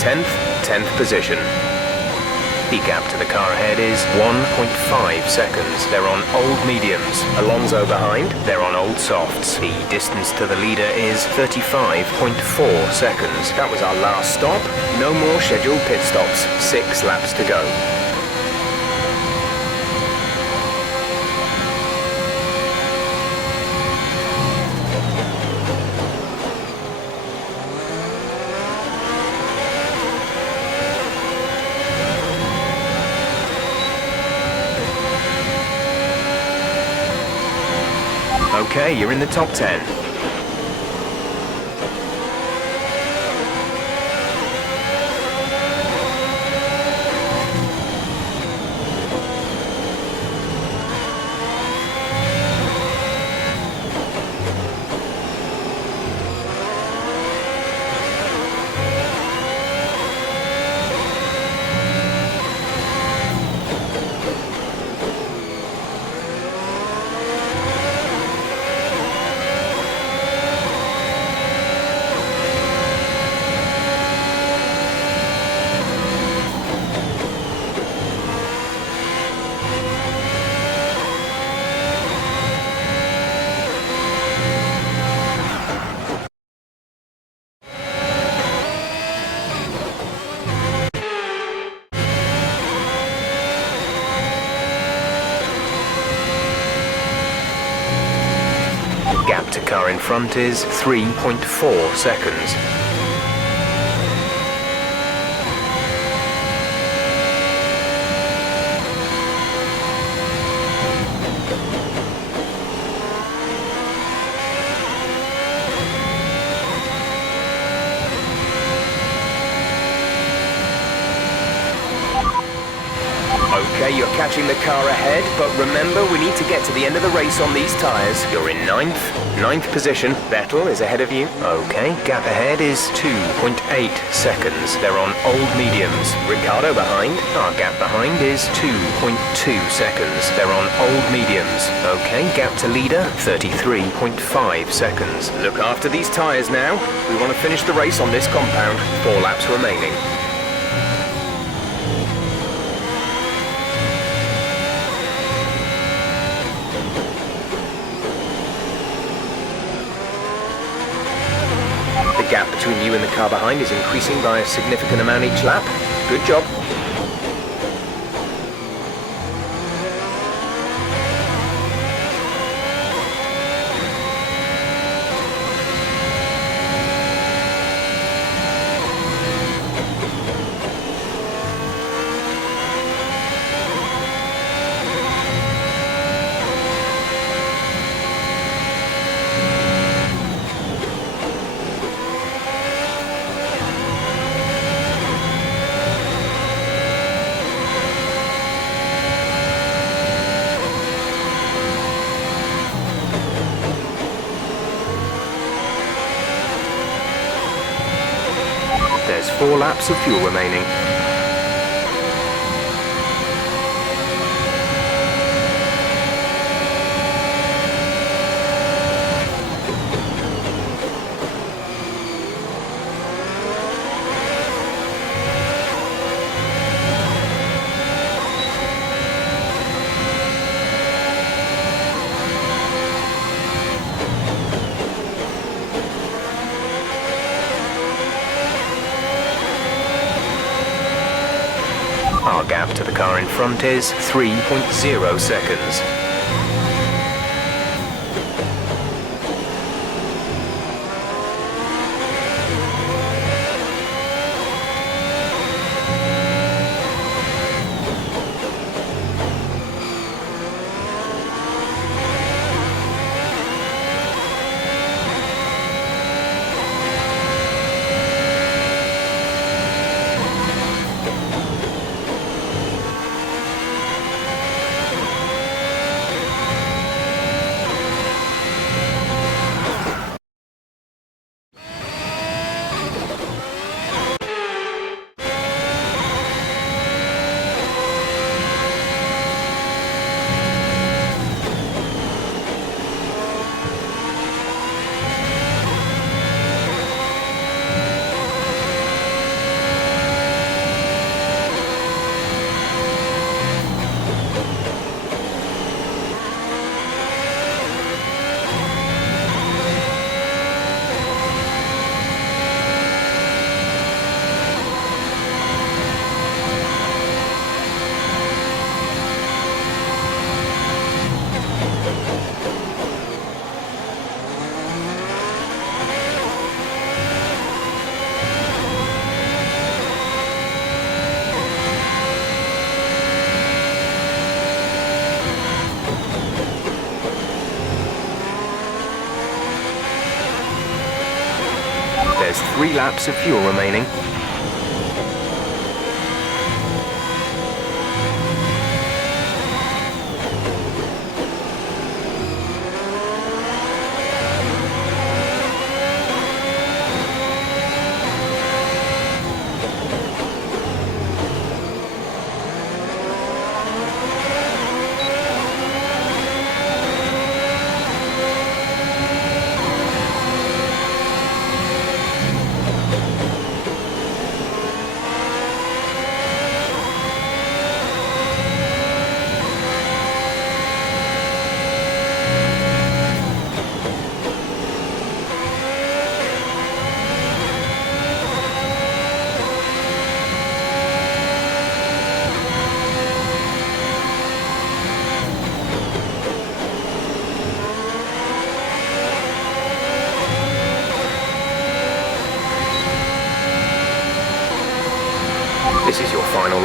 10th, 10th position. The gap to the car ahead is 1.5 seconds. They're on old mediums. Alonso behind, they're on old softs. The distance to the leader is 35.4 seconds. That was our last stop. No more scheduled pit stops. 6 laps to go. Okay, you're in the top 10. Gap to car in front is 3.4 seconds. Okay, you're catching the car ahead, but remember, we need to get to the end of the race on these tyres. You're in 9th position. Vettel is ahead of you. Okay, gap ahead is 2.8 seconds. They're on old mediums. Ricciardo behind. Our gap behind is 2.2 seconds. They're on old mediums. Okay, gap to leader, 33.5 seconds. Look after these tyres now. We want to finish the race on this compound. 4 laps remaining. The gap between you and the car behind is increasing by a significant amount each lap. Good job. There's 4 laps of fuel remaining. Our gap to the car in front is 3.0 seconds. 3 laps of fuel remaining. This is your final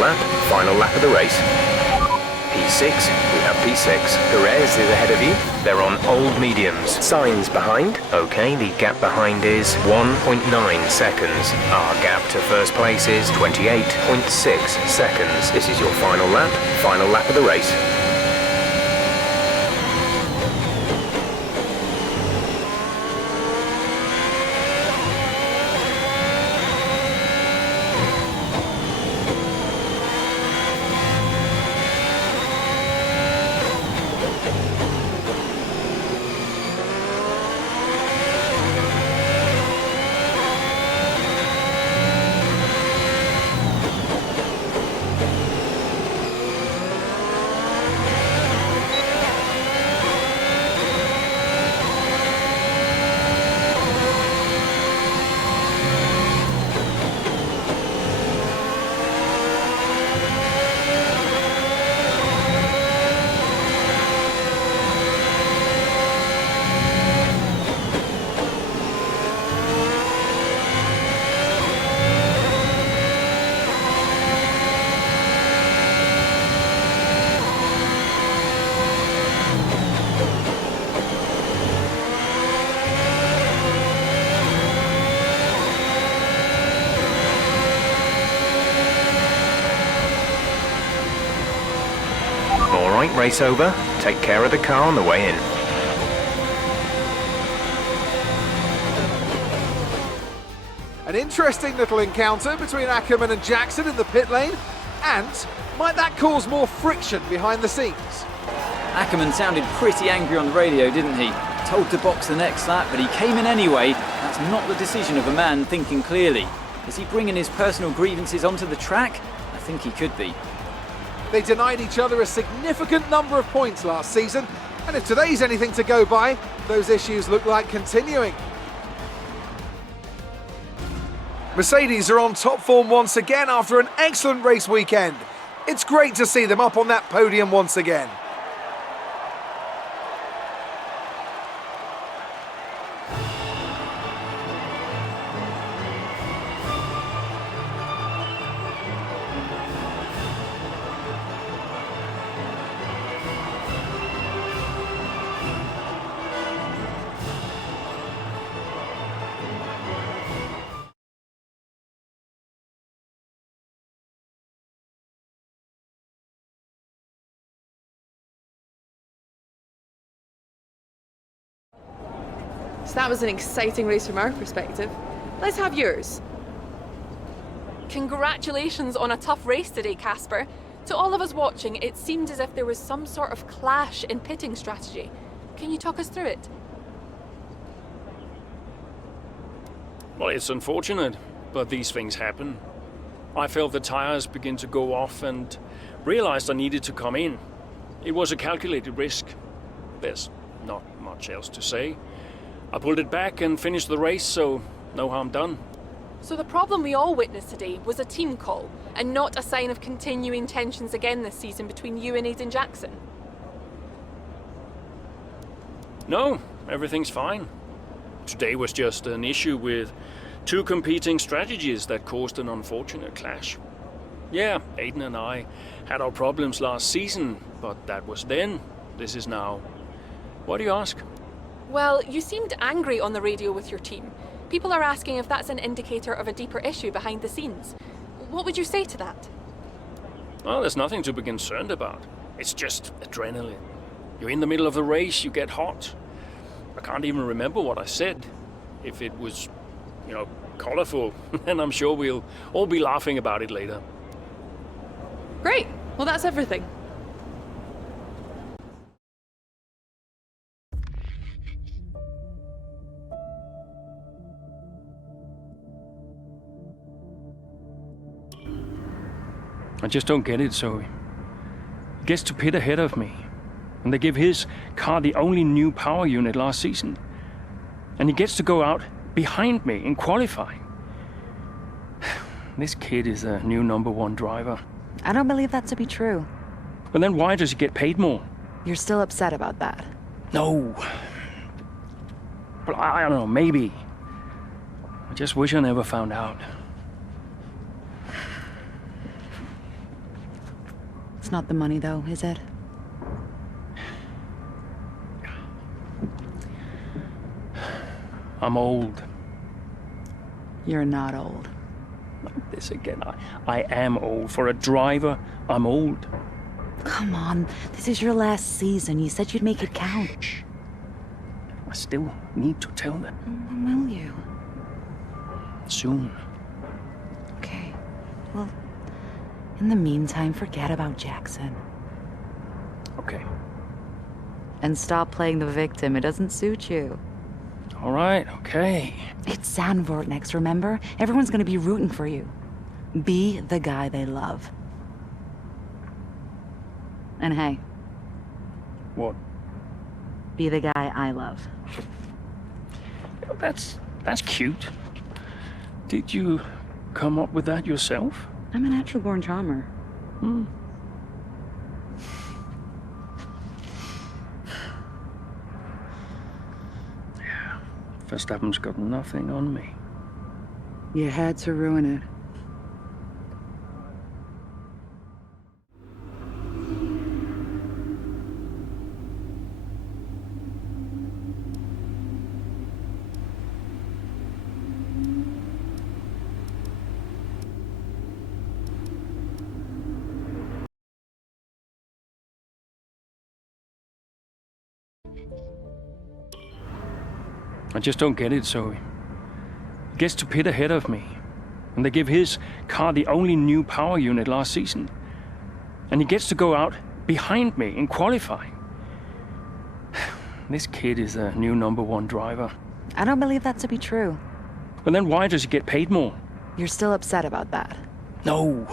lap of the race. P6, we have P6. Perez is ahead of you. They're on old mediums. Signs behind. Okay, the gap behind is 1.9 seconds. Our gap to first place is 28.6 seconds. This is your final lap of the race. Alright, race over. Take care of the car on the way in. An interesting little encounter between Ackerman and Jackson in the pit lane, and might that cause more friction behind the scenes? Ackerman sounded pretty angry on the radio, didn't he? Told to box the next lap, but he came in anyway. That's not the decision of a man thinking clearly. Is he bringing his personal grievances onto the track? I think he could be. They denied each other a significant number of points last season, and if today's anything to go by, those issues look like continuing. Mercedes are on top form once again after an excellent race weekend. It's great to see them up on that podium once again. So that was an exciting race from our perspective. Let's have yours. Congratulations on a tough race today, Casper. To all of us watching, it seemed as if there was some sort of clash in pitting strategy. Can you talk us through it? Well, it's unfortunate, but these things happen. I felt the tires begin to go off and realized I needed to come in. It was a calculated risk. There's not much else to say. I pulled it back and finished the race, so no harm done. So the problem we all witnessed today was a team call, and not a sign of continuing tensions again this season between you and Aiden Jackson? No, everything's fine. Today was just an issue with two competing strategies that caused an unfortunate clash. Yeah, Aiden and I had our problems last season, but that was then. This is now. Why do you ask? Well, you seemed angry on the radio with your team. People are asking if that's an indicator of a deeper issue behind the scenes. What would you say to that? Well, there's nothing to be concerned about. It's just adrenaline. You're in the middle of a race, you get hot. I can't even remember what I said. If it was, colorful, then I'm sure we'll all be laughing about it later. Great. Well, that's everything. I just don't get it, Zoe. He gets to pit ahead of me, and they give his car the only new power unit last season. And he gets to go out behind me in qualifying. This kid is the new #1 driver. I don't believe that to be true. But then why does he get paid more? You're still upset about that. No. But I don't know, maybe. I just wish I never found out. It's not the money, though, is it? I'm old. You're not old. Like this again. I am old. For a driver, I'm old. Come on, this is your last season. You said you'd make it count. I still need to tell them. When will you? Soon. Okay. Well, in the meantime, forget about Jackson. Okay. And stop playing the victim. It doesn't suit you. All right, okay. It's Zandvoort next, remember? Everyone's gonna be rooting for you. Be the guy they love. And hey. What? Be the guy I love. That's cute. Did you come up with that yourself? I'm a natural-born charmer. Hmm. Yeah. Verstappen's got nothing on me. You had to ruin it. I just don't get it, Zoe. He gets to pit ahead of me, and they give his car the only new power unit last season. And he gets to go out behind me in qualifying. This kid is the new #1 driver. I don't believe that to be true. But then why does he get paid more? You're still upset about that. No.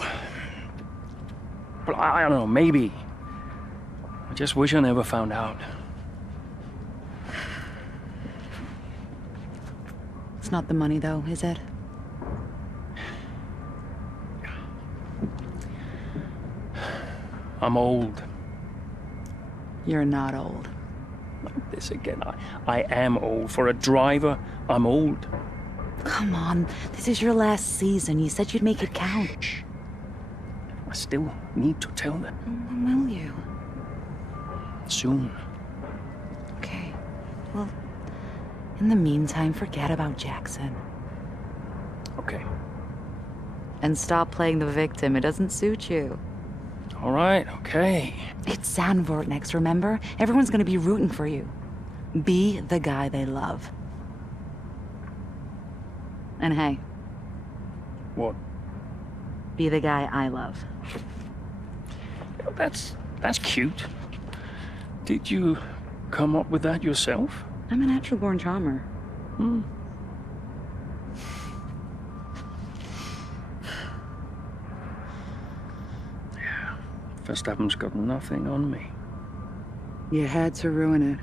But I don't know, maybe. I just wish I never found out. It's not the money, though, is it? I'm old. You're not old. Like this again. I am old. For a driver, I'm old. Come on, this is your last season. You said you'd make it count. I still need to tell them. When will you? Soon. Okay. Well, in the meantime, forget about Jackson. Okay. And stop playing the victim. It doesn't suit you. All right, okay. It's Zandvoort next, remember? Everyone's gonna be rooting for you. Be the guy they love. And hey. What? Be the guy I love. That's cute. Did you come up with that yourself? I'm a natural-born charmer. Hmm. Yeah. Verstappen's got nothing on me. You had to ruin it.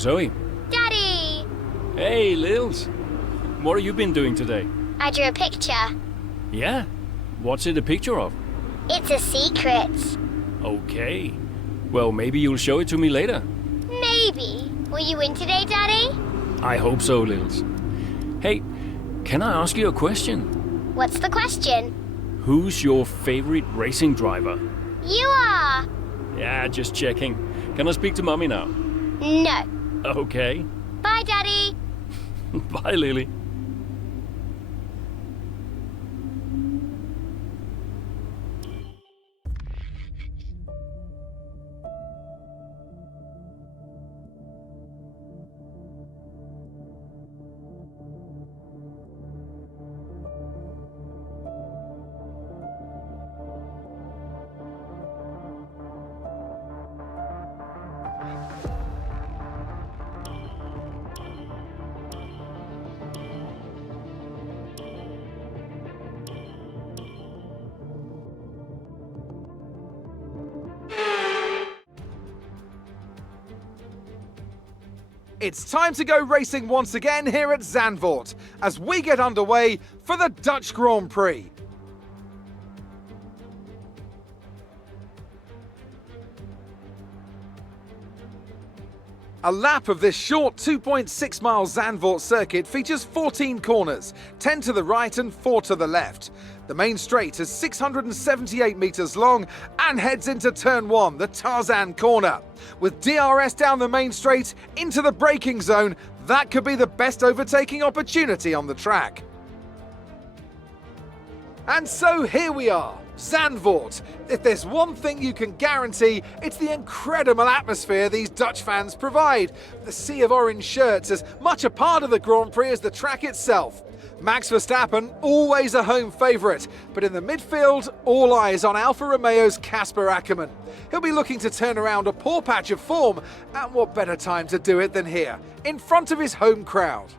Zoe. Daddy! Hey, Lils. What have you been doing today? I drew a picture. Yeah? What's it a picture of? It's a secret. Okay. Well, maybe you'll show it to me later. Maybe. Will you win today, Daddy? I hope so, Lils. Hey, can I ask you a question? What's the question? Who's your favorite racing driver? You are! Yeah, just checking. Can I speak to Mommy now? No. Okay. Bye, Daddy! Bye, Lily. It's time to go racing once again here at Zandvoort as we get underway for the Dutch Grand Prix. A lap of this short 2.6 mile Zandvoort circuit features 14 corners, 10 to the right and 4 to the left. The main straight is 678 metres long and heads into turn 1, the Tarzan corner. With DRS down the main straight into the braking zone, that could be the best overtaking opportunity on the track. And so here we are, Zandvoort. If there's one thing you can guarantee, it's the incredible atmosphere these Dutch fans provide. The sea of orange shirts is much a part of the Grand Prix as the track itself. Max Verstappen, always a home favourite, but in the midfield, all eyes on Alfa Romeo's Casper Ackermann. He'll be looking to turn around a poor patch of form, and what better time to do it than here, in front of his home crowd.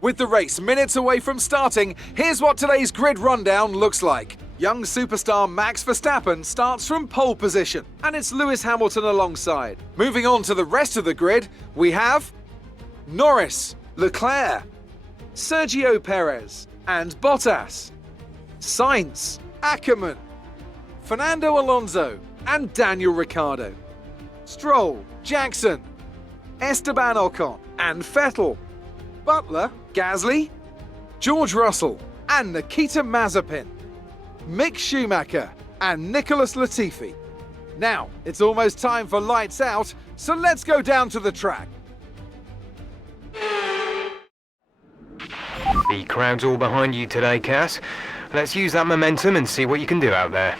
With the race minutes away from starting, here's what today's grid rundown looks like. Young superstar Max Verstappen starts from pole position, and it's Lewis Hamilton alongside. Moving on to the rest of the grid, we have Norris, Leclerc, Sergio Perez, and Bottas, Sainz, Ackermann, Fernando Alonso, and Daniel Ricciardo, Stroll, Jackson, Esteban Ocon, and Vettel, Butler, Gasly, George Russell, and Nikita Mazepin, Mick Schumacher, and Nicholas Latifi. Now, it's almost time for lights out, so let's go down to the track. The crowd's all behind you today, Cass. Let's use that momentum and see what you can do out there.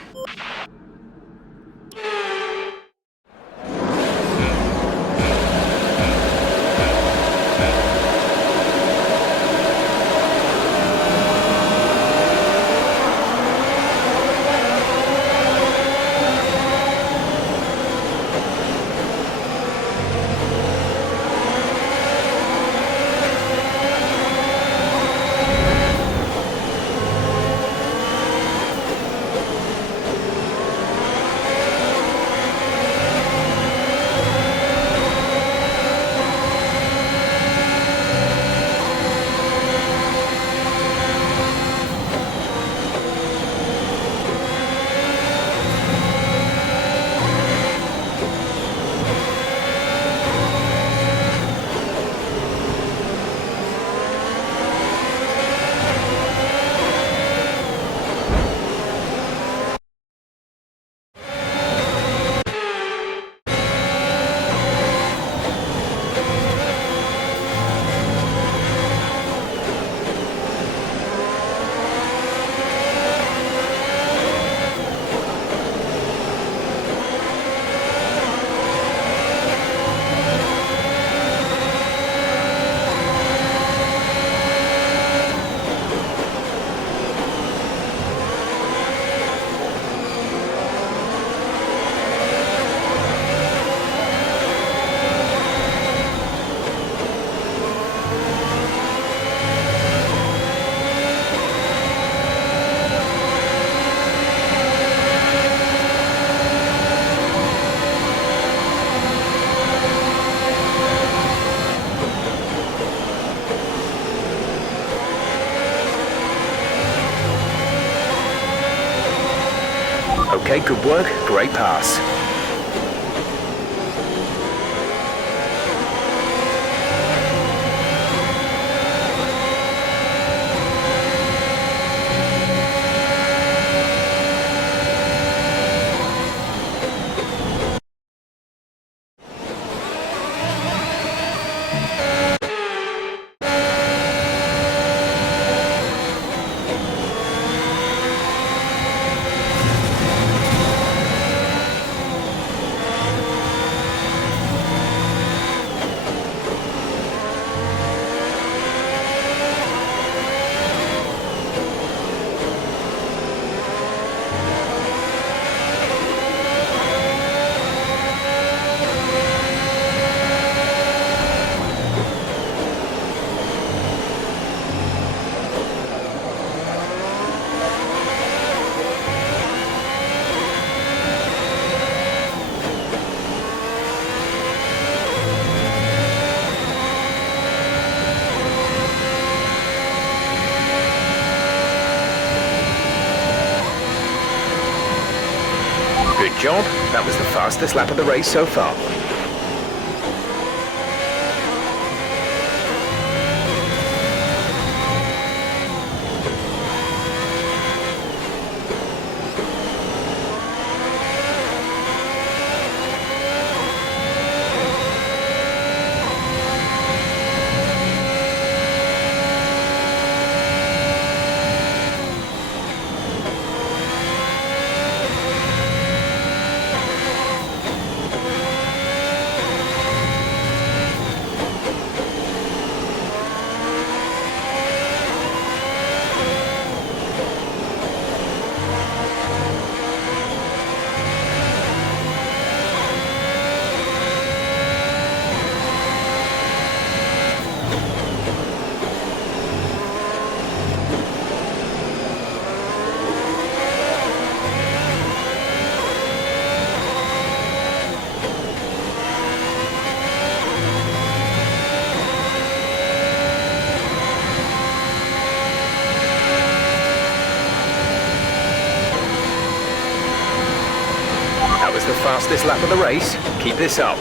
Okay, good work. Great pass. Good job. That was the fastest lap of the race so far. That was the fastest lap of the race. Keep this up.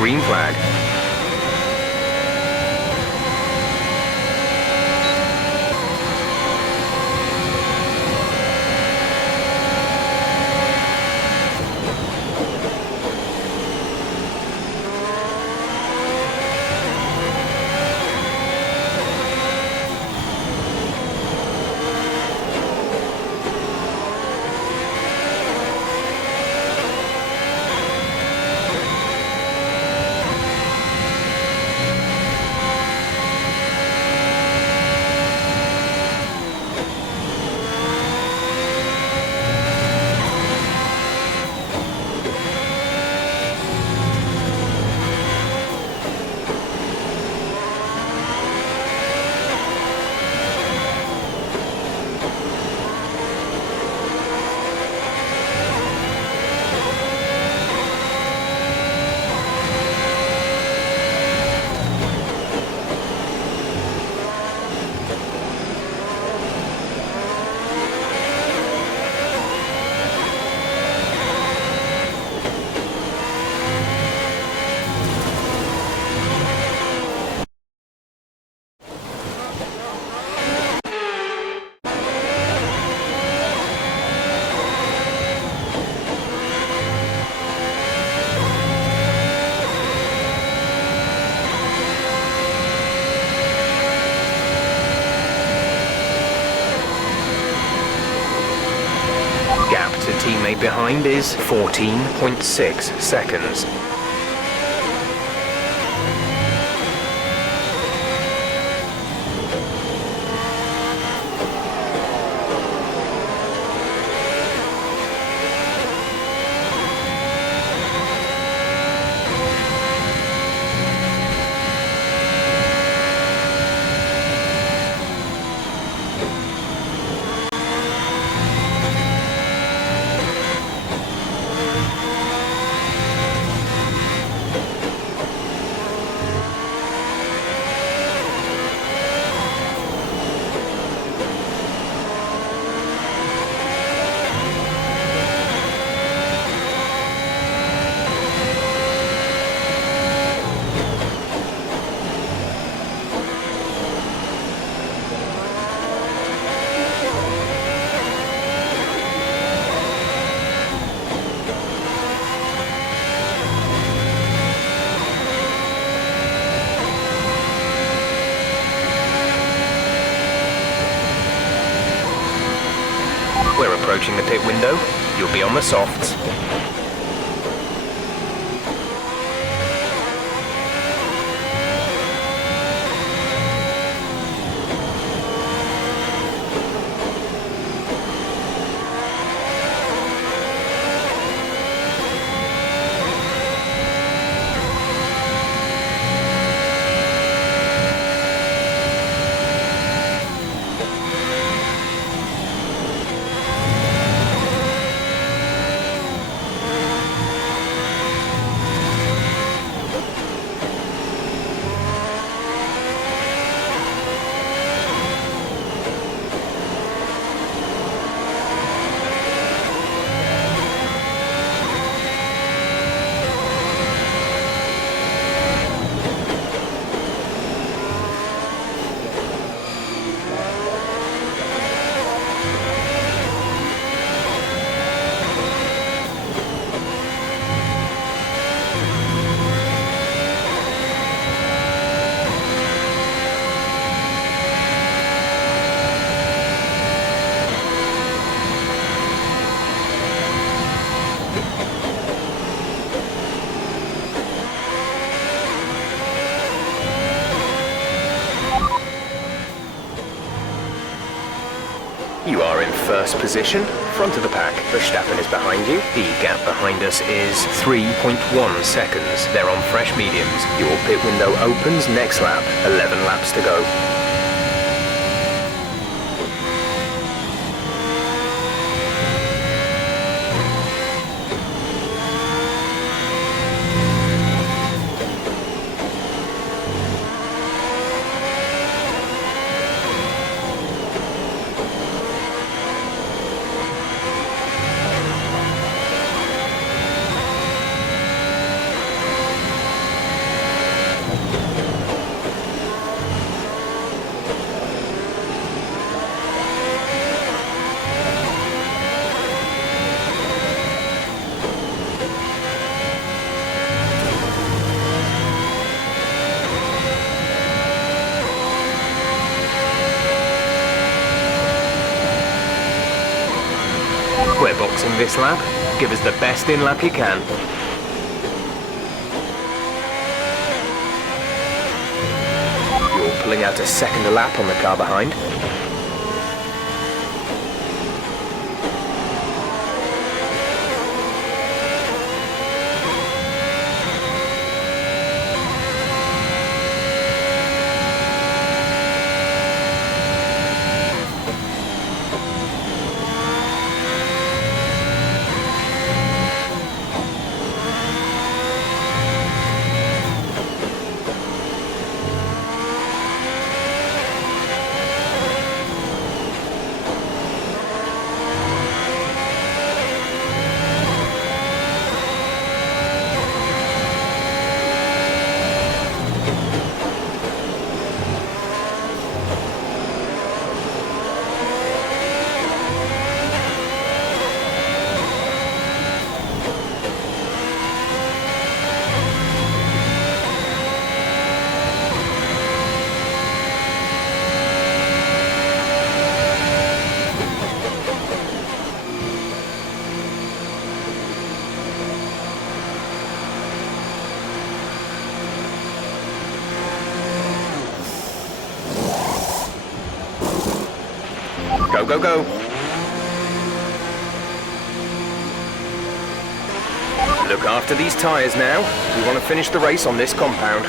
Green flag. teammate behind is 14.6 seconds. We're approaching the pit window. You'll be on the softs. You are in first position, front of the pack. Verstappen is behind you. The gap behind us is 3.1 seconds. They're on fresh mediums. Your pit window opens next lap. 11 laps to go. We're boxing this lap. Give us the best in lap you can. You're pulling out a second lap on the car behind. Go, go, go. Look after these tyres now. We want to finish the race on this compound.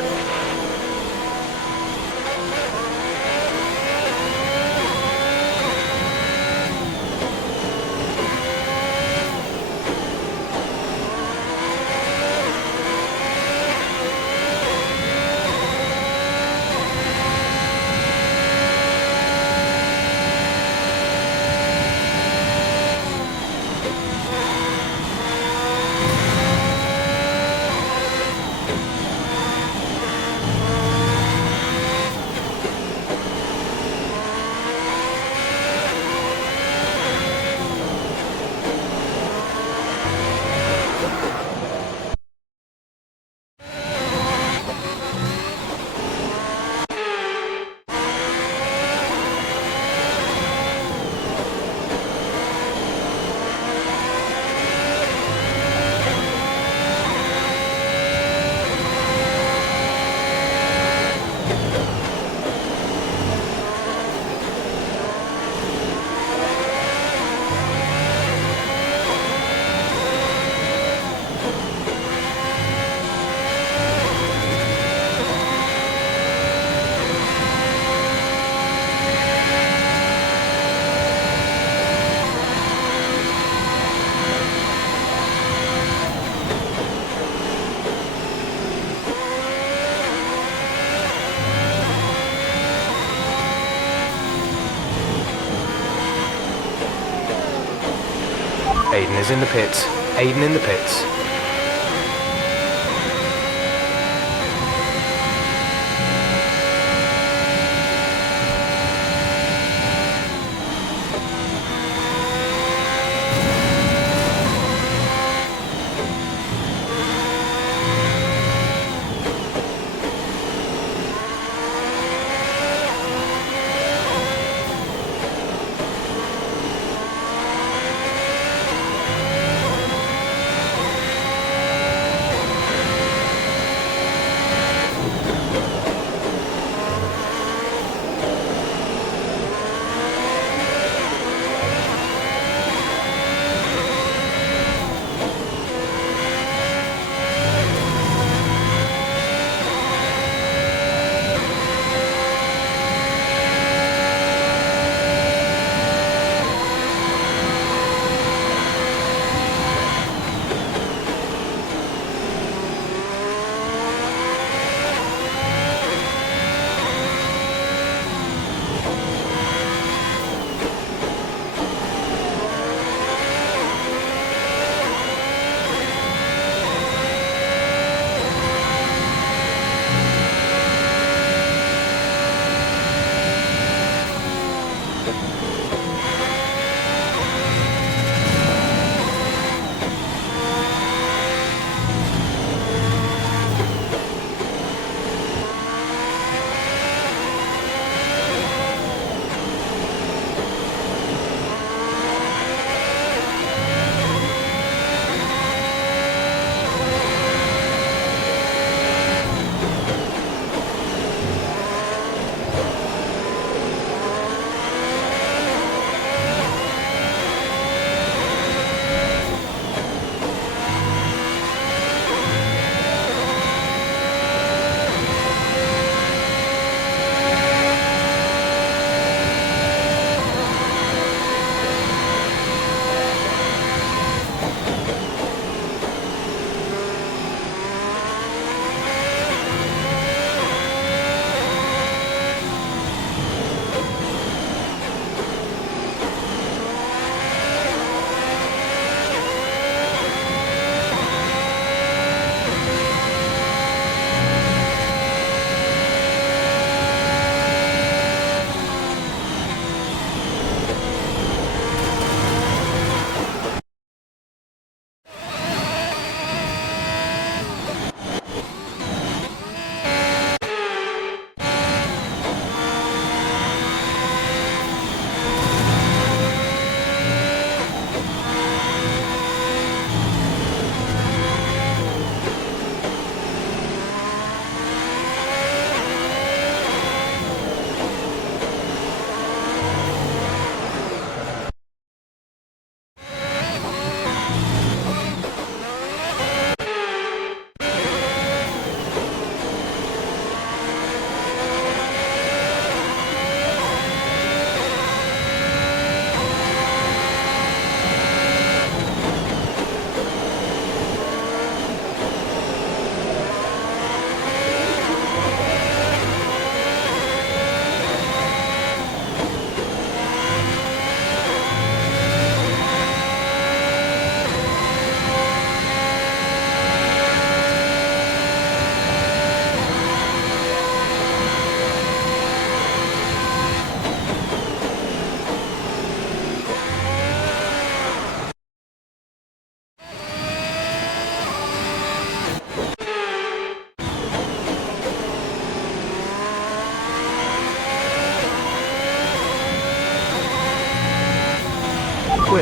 Aiden is in the pits. Aiden in the pits.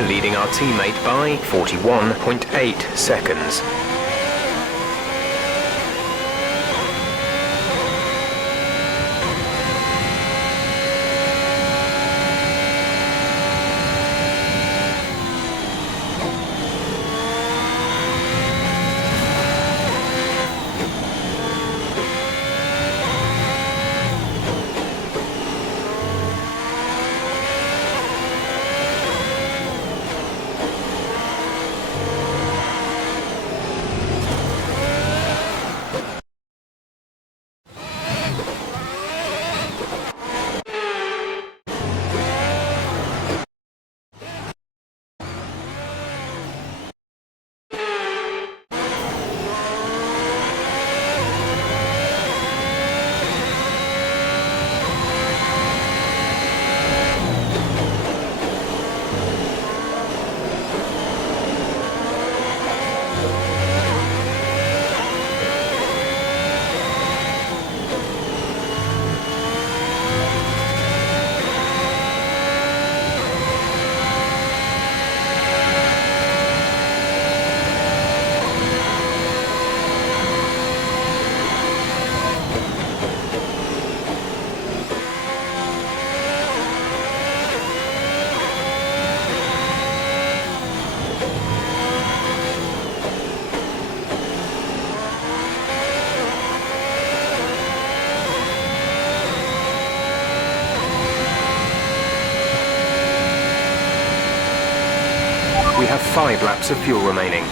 we're leading our teammate by 41.8 seconds. We have 5 laps of fuel remaining.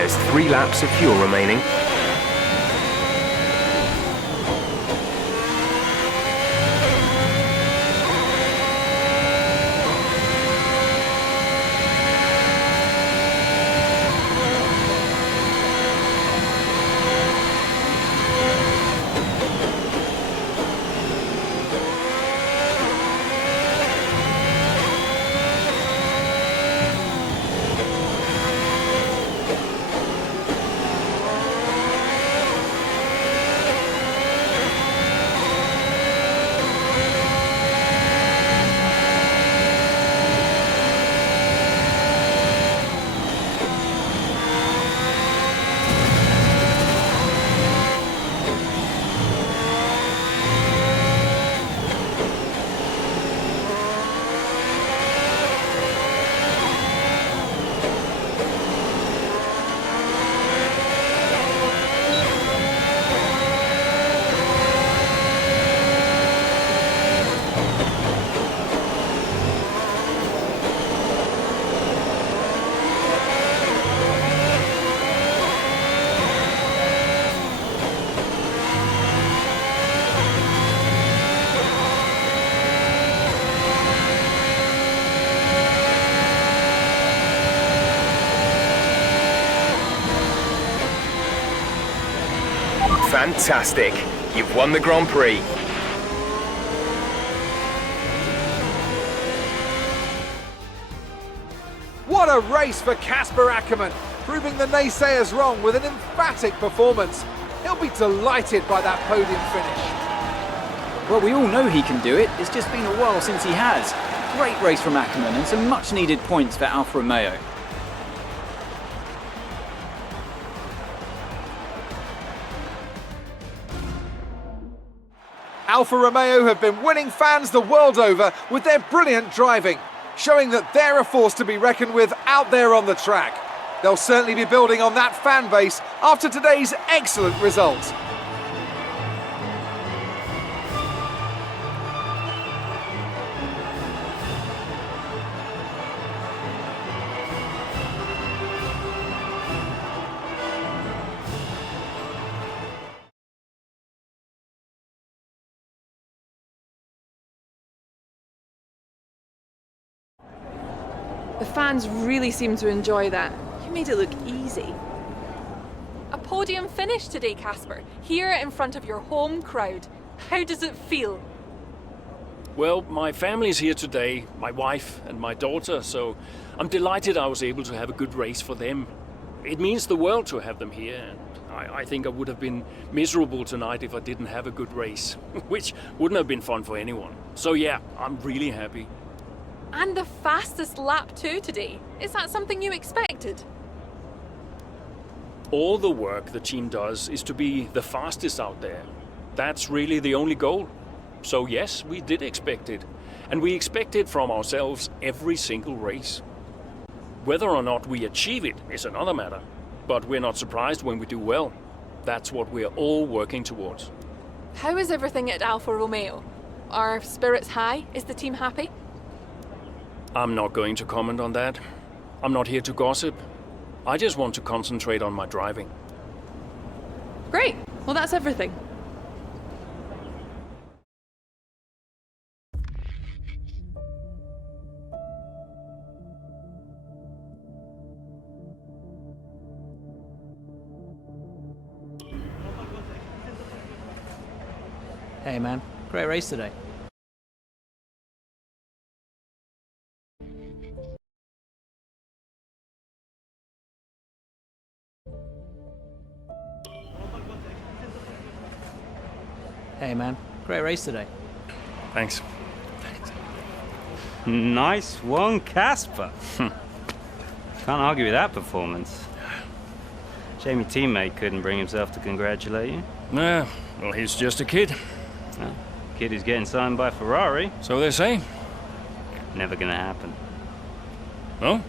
There's 3 laps of fuel remaining. Fantastic. You've won the Grand Prix. What a race for Casper Ackermann, proving the naysayers wrong with an emphatic performance. He'll be delighted by that podium finish. Well, we all know he can do it. It's just been a while since he has. Great race from Ackermann and some much needed points for Alfa Romeo. Alfa Romeo have been winning fans the world over with their brilliant driving, showing that they're a force to be reckoned with out there on the track. They'll certainly be building on that fan base after today's excellent result. The fans really seem to enjoy that. You made it look easy. A podium finish today, Casper, here in front of your home crowd. How does it feel? Well, my family's here today, my wife and my daughter, so I'm delighted I was able to have a good race for them. It means the world to have them here, and I think I would have been miserable tonight if I didn't have a good race, which wouldn't have been fun for anyone. So yeah, I'm really happy. And the fastest lap too today. Is that something you expected? All the work the team does is to be the fastest out there. That's really the only goal. So yes, we did expect it. And we expect it from ourselves every single race. Whether or not we achieve it is another matter. But we're not surprised when we do well. That's what we're all working towards. How is everything at Alfa Romeo? Are spirits high? Is the team happy? I'm not going to comment on that. I'm not here to gossip. I just want to concentrate on my driving. Great. Well, that's everything. Hey man, great race today. Hey man, great race today. Thanks. Nice one, Casper. Can't argue with that performance. Shame your teammate couldn't bring himself to congratulate you. Nah, well, he's just a kid. Well, kid who's getting signed by Ferrari. So they say. Never gonna happen. No?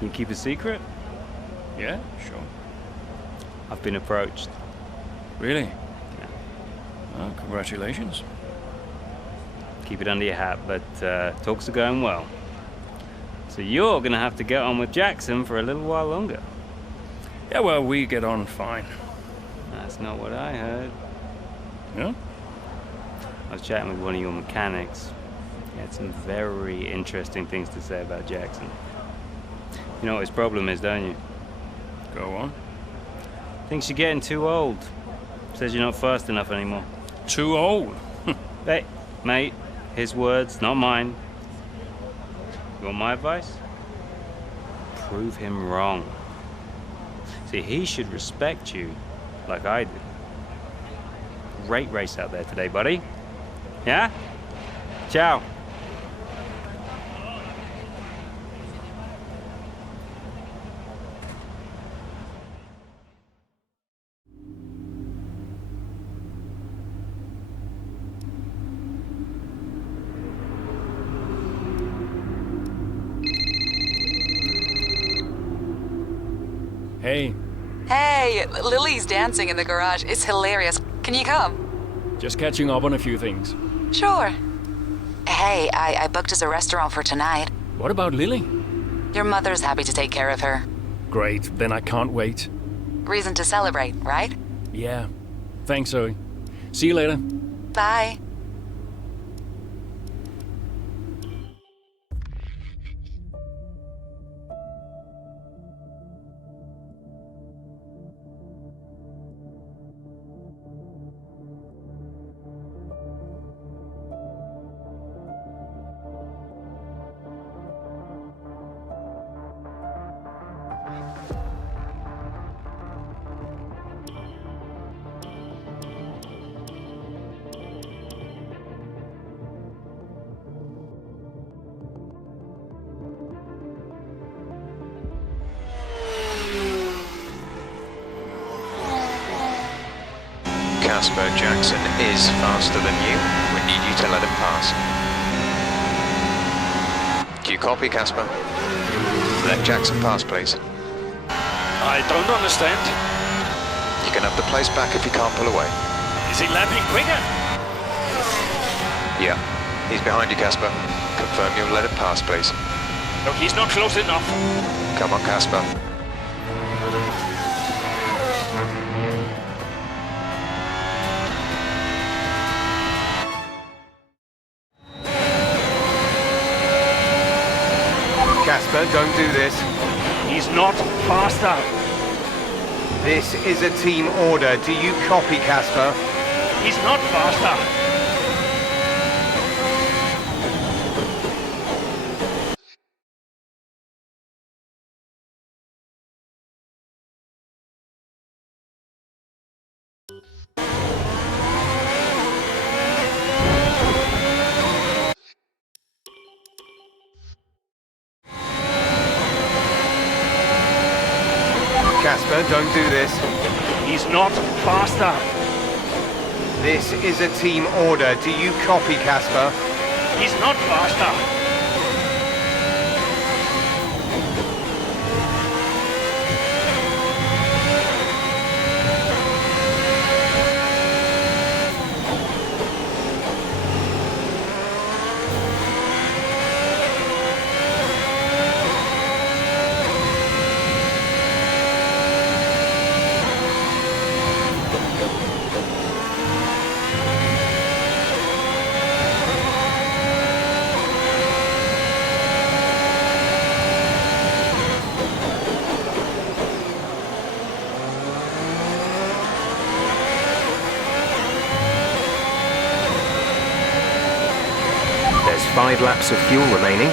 You keep a secret? Yeah, sure. I've been approached. Really? Yeah. Well, congratulations. Keep it under your hat, but talks are going well. So you're gonna have to get on with Jackson for a little while longer. Yeah, well, we get on fine. That's not what I heard. Yeah? I was chatting with one of your mechanics. He had some very interesting things to say about Jackson. You know what his problem is, don't you? Go on. Thinks you're getting too old. Says you're not fast enough anymore. Too old? Hey, mate, his words, not mine. You want my advice? Prove him wrong. See, he should respect you like I do. Great race out there today, buddy. Yeah? Ciao. Hey. Hey, Lily's dancing in the garage. It's hilarious. Can you come? Just catching up on a few things. Sure. Hey, I booked us a restaurant for tonight. What about Lily? Your mother's happy to take care of her. Great, then I can't wait. Reason to celebrate, right? Yeah. Thanks, Zoe. See you later. Bye. Casper, Jackson is faster than you. We need you to let him pass. Do you copy, Casper? Let Jackson pass, please. I don't understand. You can have the place back if you can't pull away. Is he lapping quicker? Yeah, he's behind you, Casper. Confirm you'll let him pass, please. Look, he's not close enough. Come on, Casper. Casper, don't do this. He's not faster. This is a team order. Do you copy, Casper? He's not faster. Casper, don't do this. He's not faster. This is a team order. Do you copy, Casper? He's not faster. There's 5 laps of fuel remaining.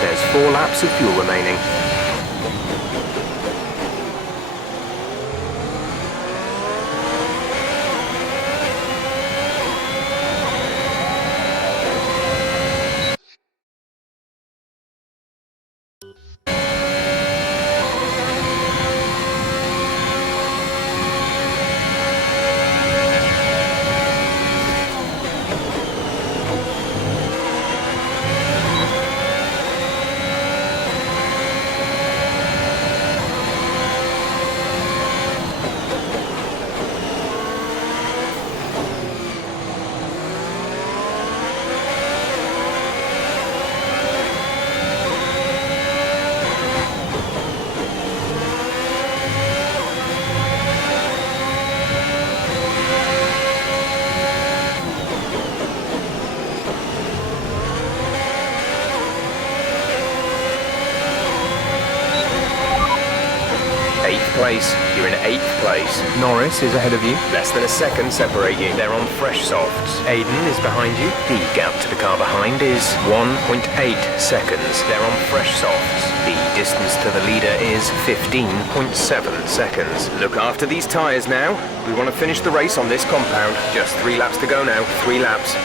There's 4 laps of fuel remaining. Place. You're in 8th place. Norris is ahead of you. Less than a second separate you. They're on fresh softs. Aiden is behind you. The gap to the car behind is 1.8 seconds. They're on fresh softs. The distance to the leader is 15.7 seconds. Look after these tyres now. We want to finish the race on this compound. Just 3 laps to go now. 3 laps.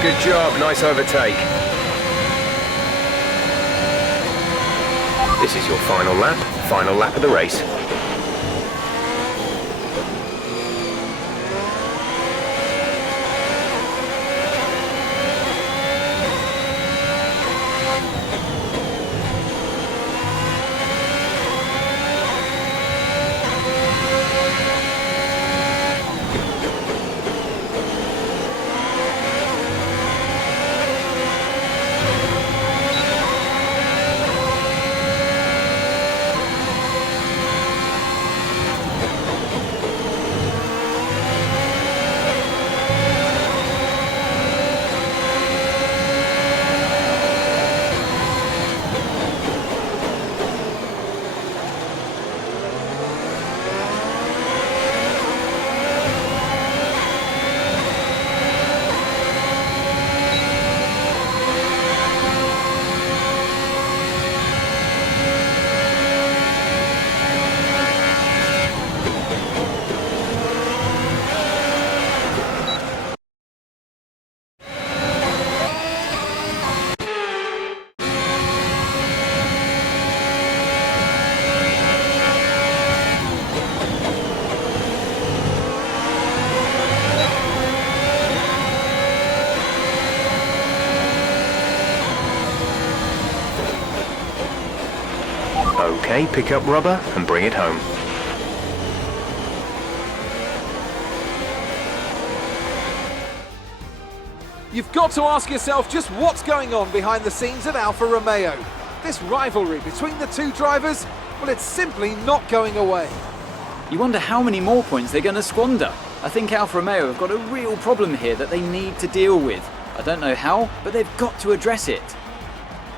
Good job, nice overtake. This is your final lap of the race. Okay, pick up rubber and bring it home. You've got to ask yourself just what's going on behind the scenes at Alfa Romeo. This rivalry between the two drivers, well, it's simply not going away. You wonder how many more points they're going to squander. I think Alfa Romeo have got a real problem here that they need to deal with. I don't know how, but they've got to address it.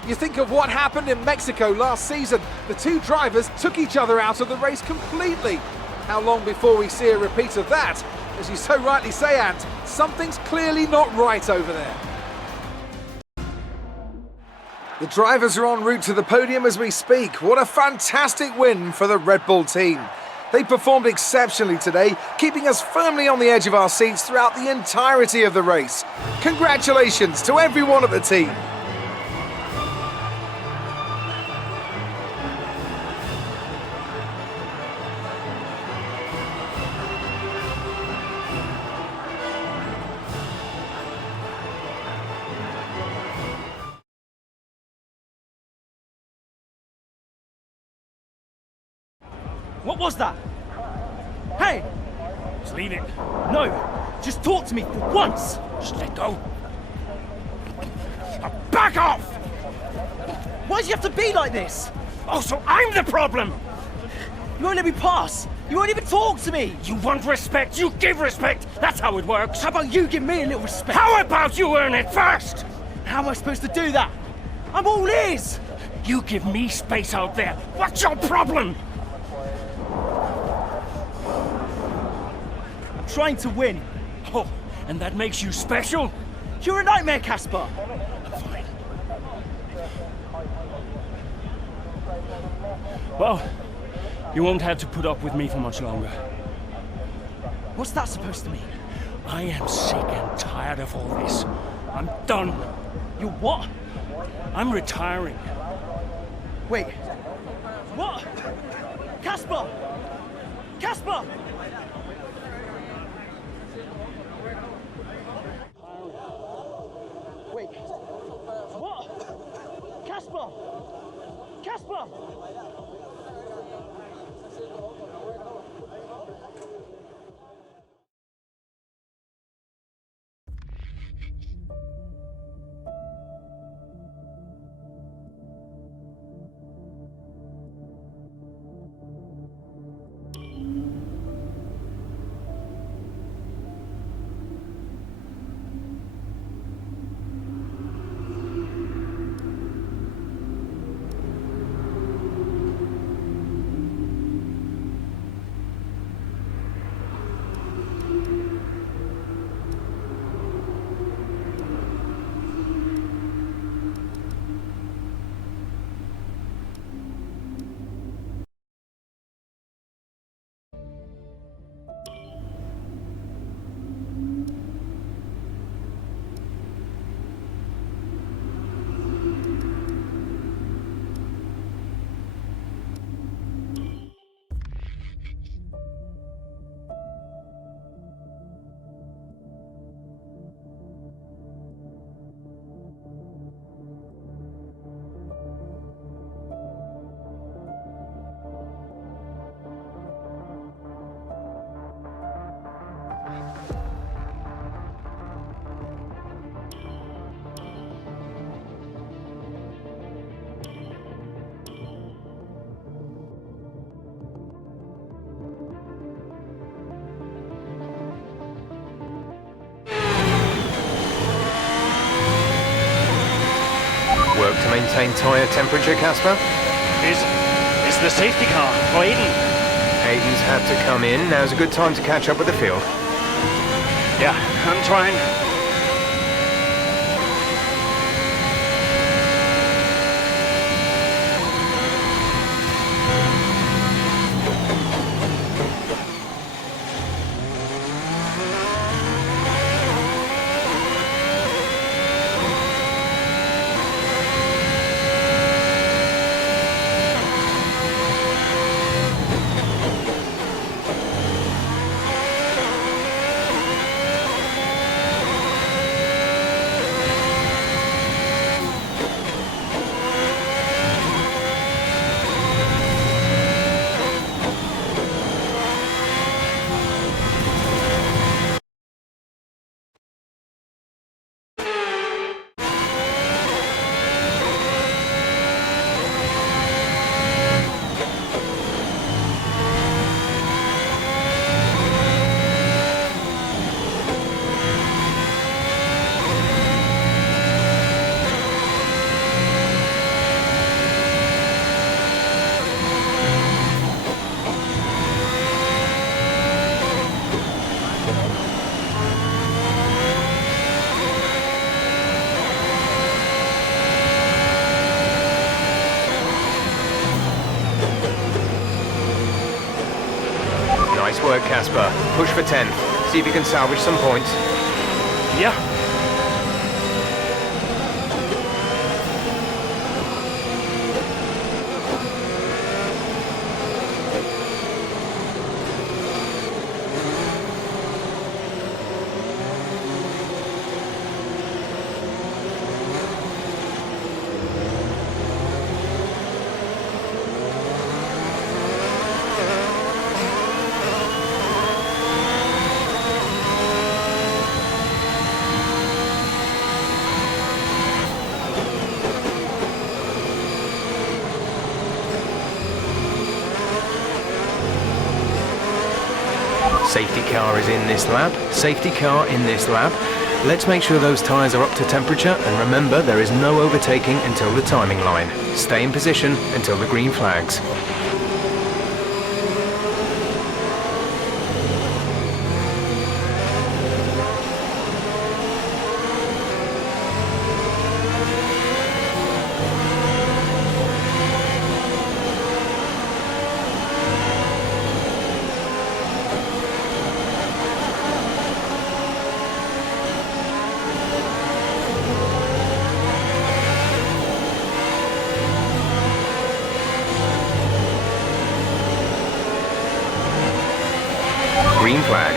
You think of what happened in Mexico last season. The two drivers took each other out of the race completely. How long before we see a repeat of that? As you so rightly say, Ant, something's clearly not right over there. The drivers are en route to the podium as we speak. What a fantastic win for the Red Bull team. They performed exceptionally today, keeping us firmly on the edge of our seats throughout the entirety of the race. Congratulations to everyone at the team. What was that? Hey! Just leave it. No! Just talk to me for once! Just let go. Back off! Why do you have to be like this? Oh, so I'm the problem! You won't let me pass! You won't even talk to me! You want respect, you give respect! That's how it works! How about you give me a little respect? How about you earn it first? How am I supposed to do that? I'm all ears! You give me space out there! What's your problem? Trying to win. Oh, and that makes you special? You're a nightmare, Casper. I'm fine. Well, you won't have to put up with me for much longer. What's that supposed to mean? I am sick and tired of all this. I'm done. You what? I'm retiring. Wait. What? Casper! Casper! Wait. What? Casper! Casper! Maintain tyre temperature, Casper. Is the safety car for Aiden? Aiden's had to come in. Now's a good time to catch up with the field. Yeah, I'm trying. Nice work, Casper. Push for 10th. See if you can salvage some points. Yeah. Safety car is in this lap. Safety car in this lap. Let's make sure those tyres are up to temperature, and remember there is no overtaking until the timing line. Stay in position until the green flags. Green flag.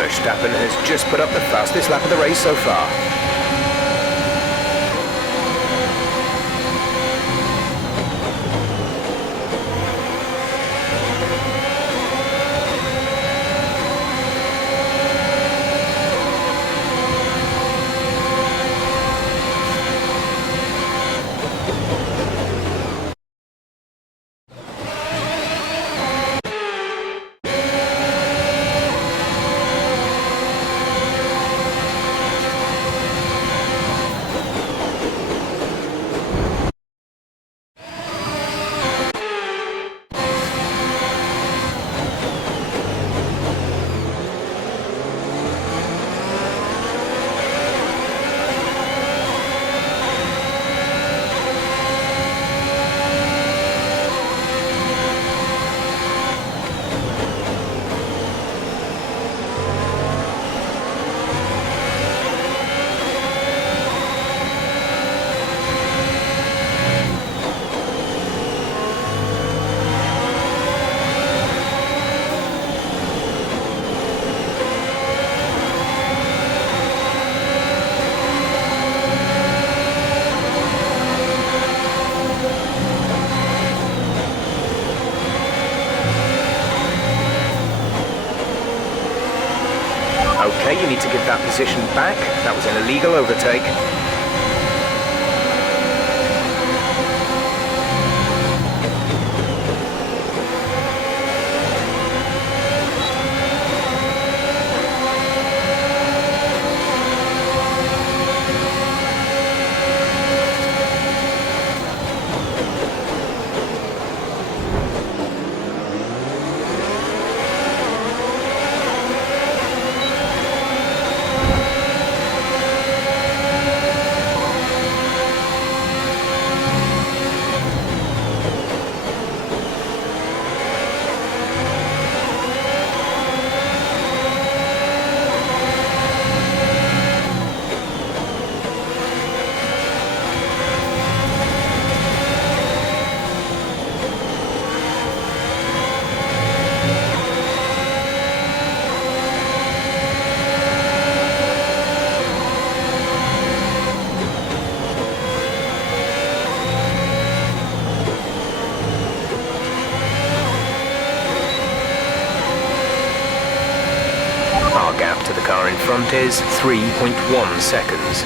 Verstappen has just put up the fastest lap of the race so far. Okay, you need to give that position back. That was an illegal overtake. Our gap to the car in front is 3.1 seconds.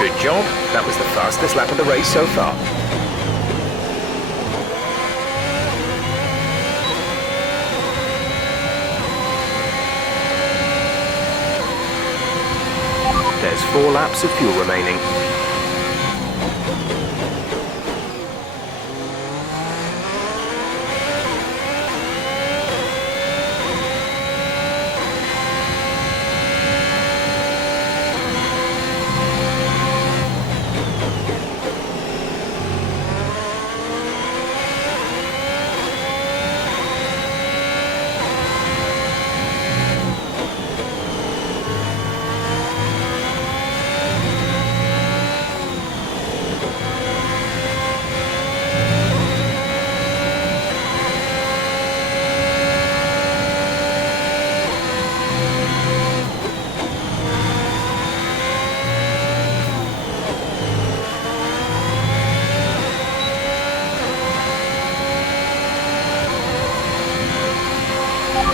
Good job. That was the fastest lap of the race so far. 4 laps of fuel remaining.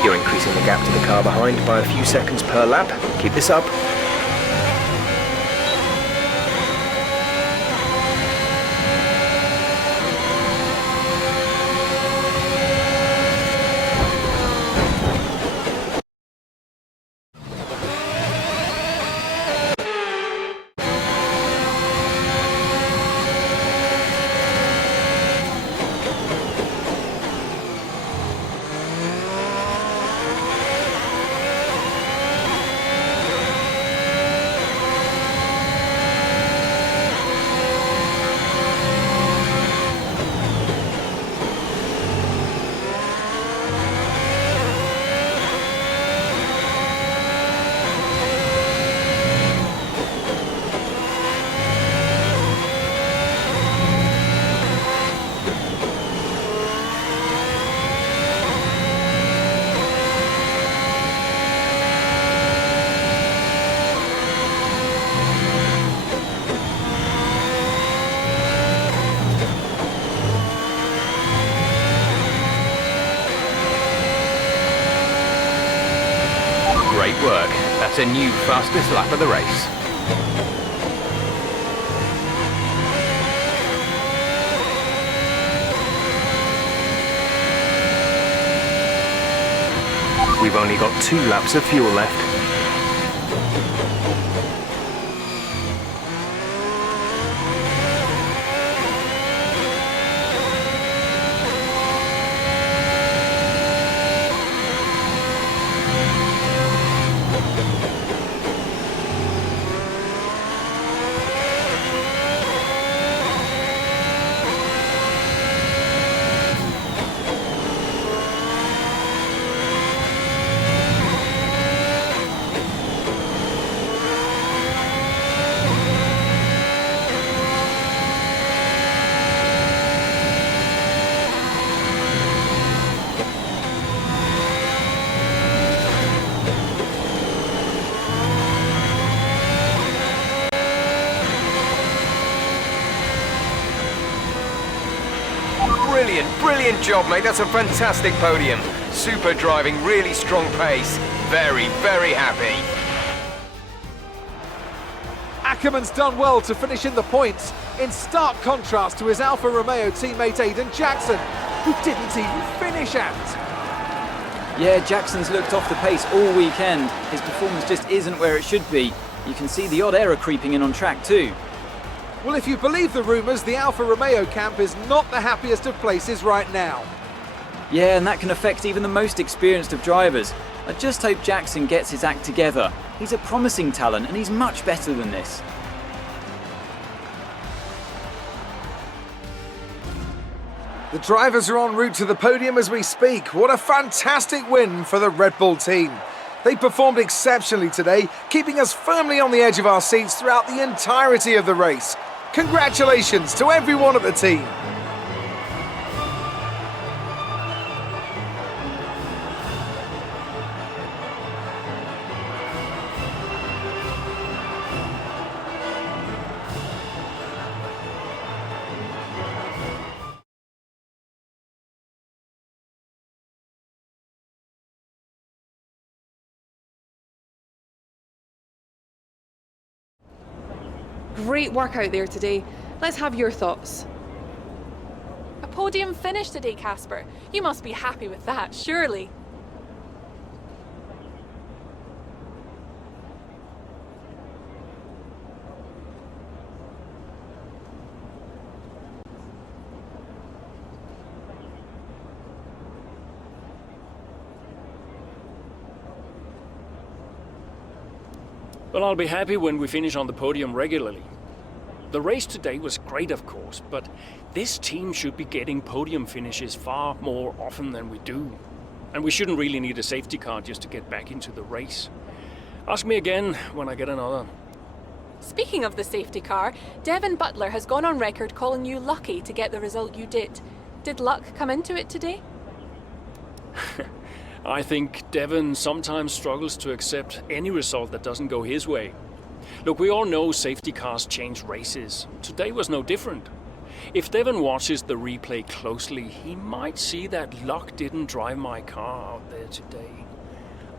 You're increasing the gap to the car behind by a few seconds per lap. Keep this up. Great work. That's a new fastest lap of the race. We've only got 2 laps of fuel left. Brilliant job, mate. That's a fantastic podium. Super driving, really strong pace. Very, very happy. Ackerman's done well to finish in the points, in stark contrast to his Alfa Romeo teammate Aiden Jackson, who didn't even finish out. Yeah, Jackson's looked off the pace all weekend. His performance just isn't where it should be. You can see the odd error creeping in on track too. Well, if you believe the rumours, the Alfa Romeo camp is not the happiest of places right now. Yeah, and that can affect even the most experienced of drivers. I just hope Jackson gets his act together. He's a promising talent and he's much better than this. The drivers are en route to the podium as we speak. What a fantastic win for the Red Bull team. They performed exceptionally today, keeping us firmly on the edge of our seats throughout the entirety of the race. Congratulations to everyone at the team. Great work out there today. Let's have your thoughts. A podium finish today, Casper. You must be happy with that, surely. Well, I'll be happy when we finish on the podium regularly. The race today was great, of course, but this team should be getting podium finishes far more often than we do. And we shouldn't really need a safety car just to get back into the race. Ask me again when I get another. Speaking of the safety car, Devon Butler has gone on record calling you lucky to get the result you did. Did luck come into it today? I think Devon sometimes struggles to accept any result that doesn't go his way. Look, we all know safety cars change races. Today was no different. If Devon watches the replay closely, he might see that luck didn't drive my car out there today.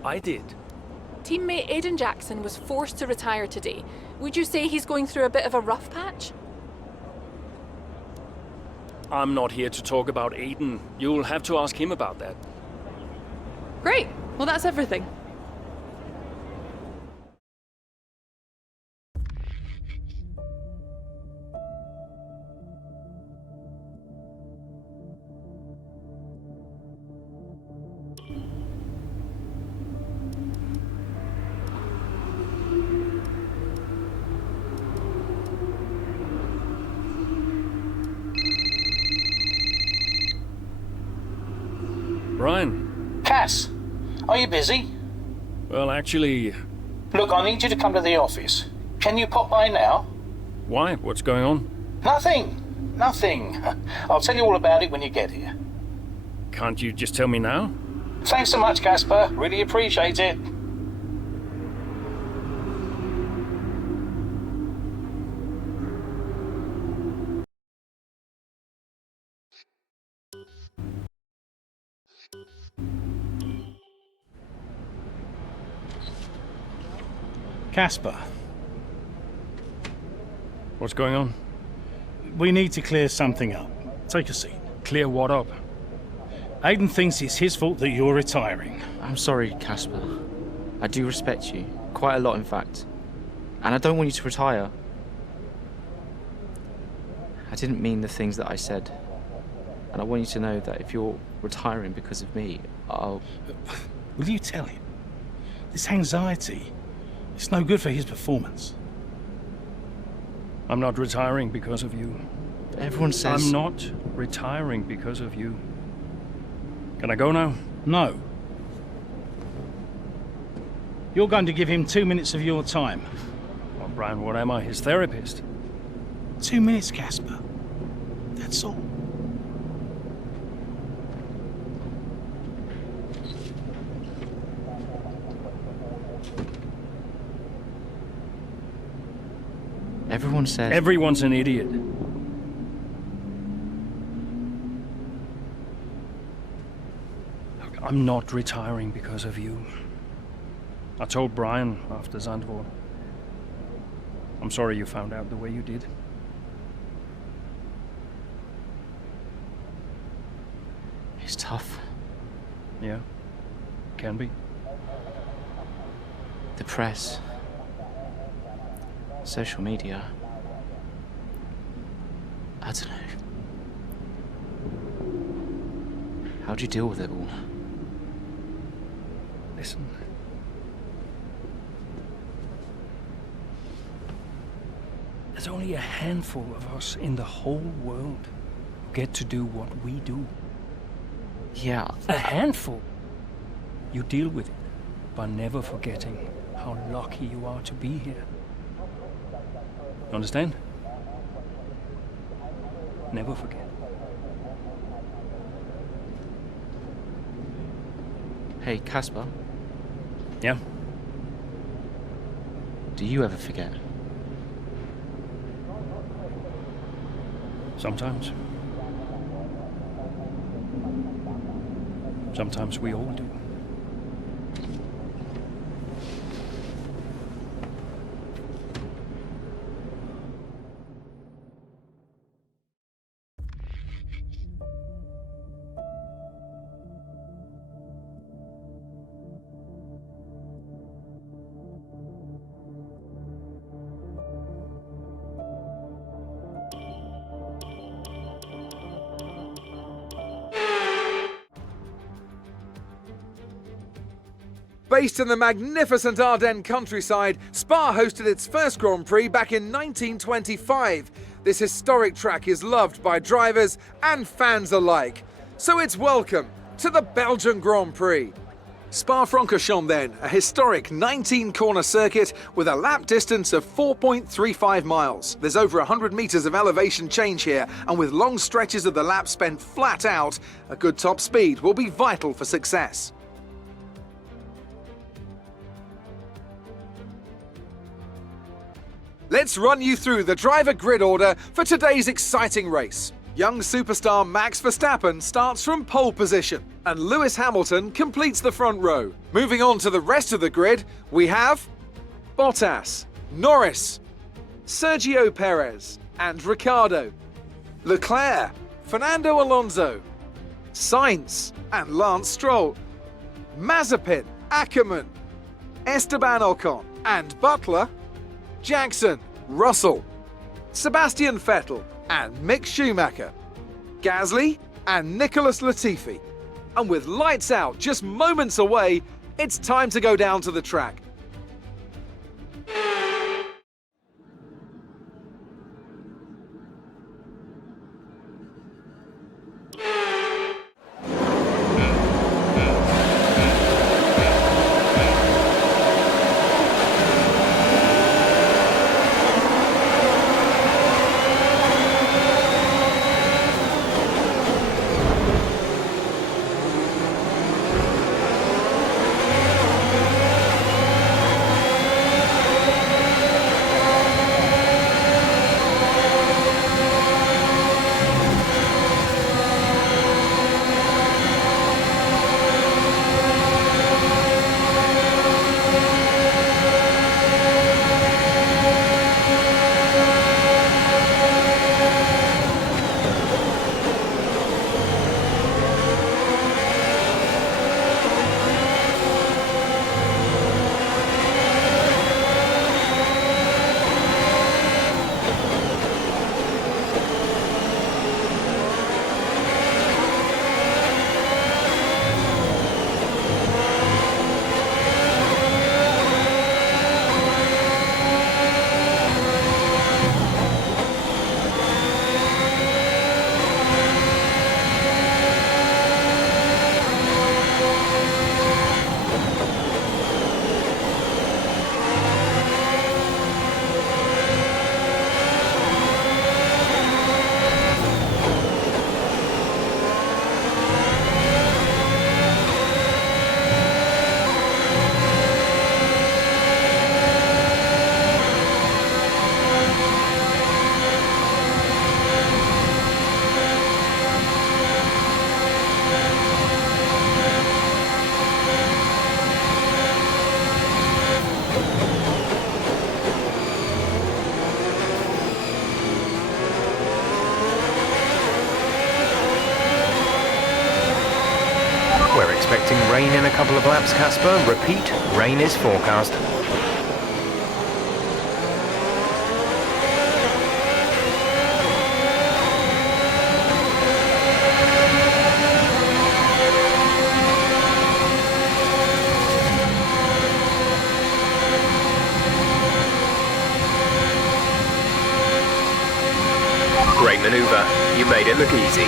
I did. Teammate Aiden Jackson was forced to retire today. Would you say he's going through a bit of a rough patch? I'm not here to talk about Aiden. You'll have to ask him about that. Great. Well, that's everything. Brian. Cass, are you busy? Well, actually... Look, I need you to come to the office. Can you pop by now? Why? What's going on? Nothing. Nothing. I'll tell you all about it when you get here. Can't you just tell me now? Thanks so much, Casper. Really appreciate it. Casper. What's going on? We need to clear something up. Take a seat. Clear what up? Aiden thinks it's his fault that you're retiring. I'm sorry, Casper. I do respect you. Quite a lot, in fact. And I don't want you to retire. I didn't mean the things that I said. And I want you to know that if you're retiring because of me, I'll... Will you tell him? This anxiety, it's no good for his performance. I'm not retiring because of you. Everyone says... I'm not retiring because of you. Can I go now? No. You're going to give him 2 minutes of your time. Well, Brian, what am I, his therapist? 2 minutes, Casper. That's all. Everyone says... Everyone's an idiot. Look, I'm not retiring because of you. I told Brian after Zandvoort. I'm sorry you found out the way you did. It's tough. Yeah, can be. The press. Social media. I don't know. How'd you deal with it all? Listen. There's only a handful of us in the whole world who get to do what we do. Yeah. A handful. You deal with it by never forgetting how lucky you are to be here. Understand? Never forget. Hey, Casper. Yeah? Do you ever forget? Sometimes. Sometimes we all do. Based in the magnificent Ardennes countryside, Spa hosted its first Grand Prix back in 1925. This historic track is loved by drivers and fans alike. So it's welcome to the Belgian Grand Prix. Spa-Francorchamps then, a historic 19-corner circuit with a lap distance of 4.35 miles. There's over 100 metres of elevation change here, and with long stretches of the lap spent flat out, a good top speed will be vital for success. Let's run you through the driver grid order for today's exciting race. Young superstar Max Verstappen starts from pole position, and Lewis Hamilton completes the front row. Moving on to the rest of the grid, we have Bottas, Norris, Sergio Perez and Ricciardo, Leclerc, Fernando Alonso, Sainz and Lance Stroll, Mazepin, Ackermann, Esteban Ocon and Butler, Jackson, Russell, Sebastian Vettel and Mick Schumacher, Gasly and Nicholas Latifi. And with lights out just moments away, it's time to go down to the track. We're expecting rain in a couple of laps, Casper. Repeat, rain is forecast. Great manoeuvre. You made it look easy.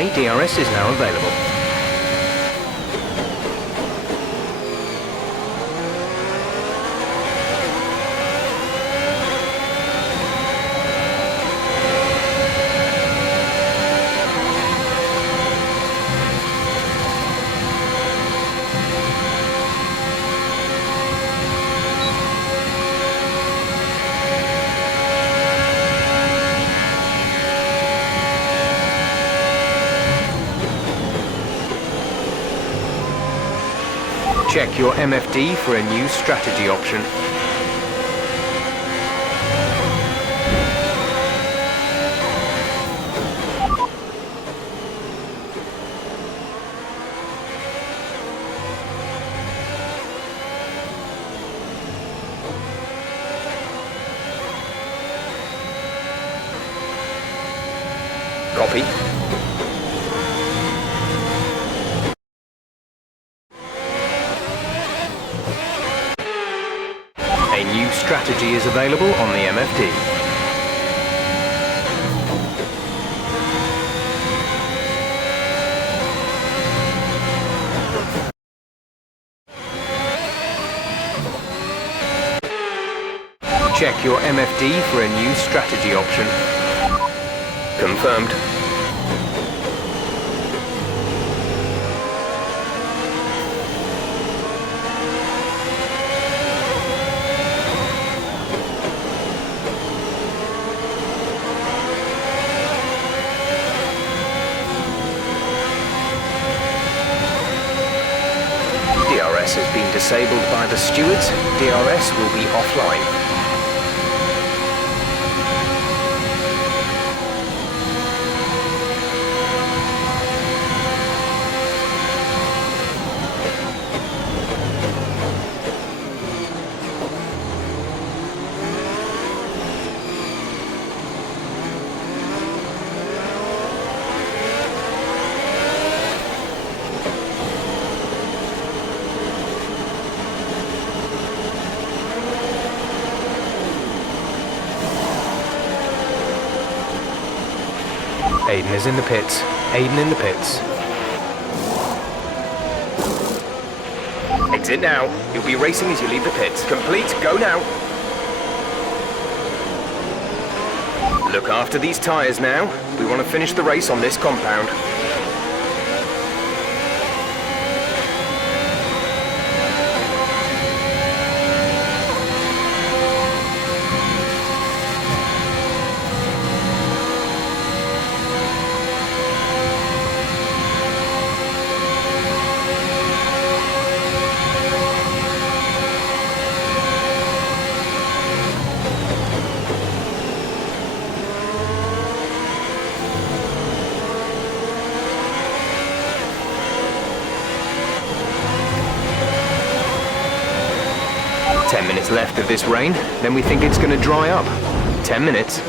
Okay, DRS is now available. Check your MFD for a new strategy option. Copy. A new strategy is available on the MFD. Check your MFD for a new strategy option. Confirmed. DRS has been disabled by the stewards. DRS will be offline. Aiden is in the pits. Aiden in the pits. Exit now. You'll be racing as you leave the pits. Complete. Go now. Look after these tyres now. We want to finish the race on this compound. Left of this rain, then we think it's going to dry up. 10 minutes.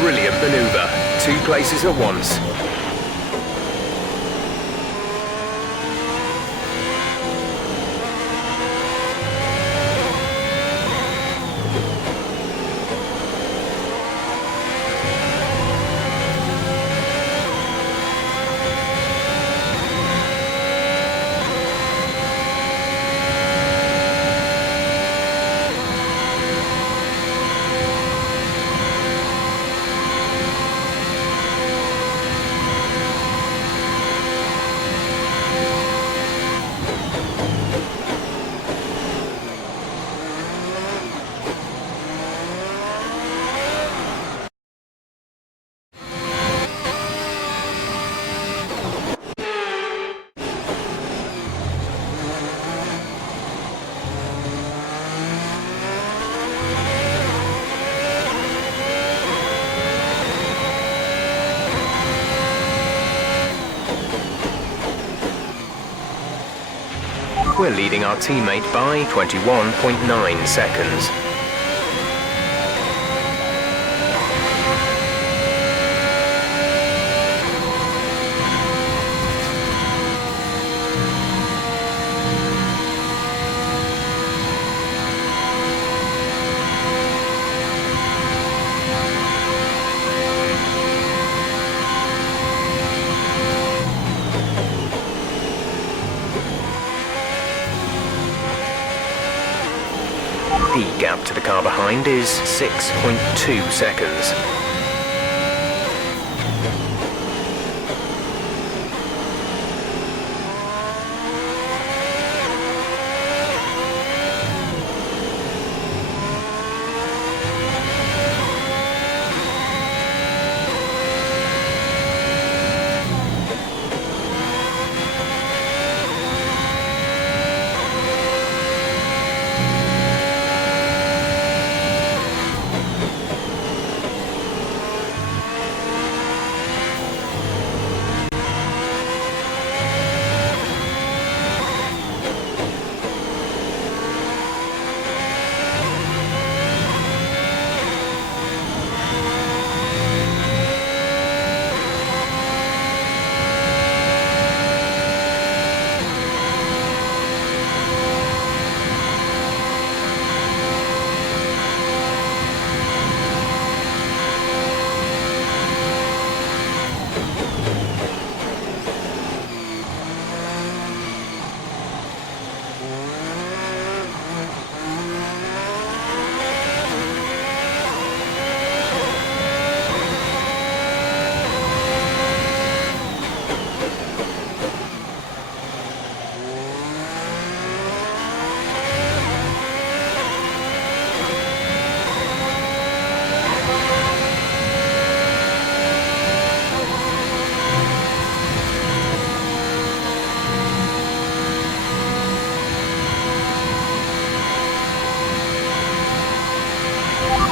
Brilliant maneuver. 2 places at once. We're leading our teammate by 21.9 seconds. The gap to the car behind is 6.2 seconds.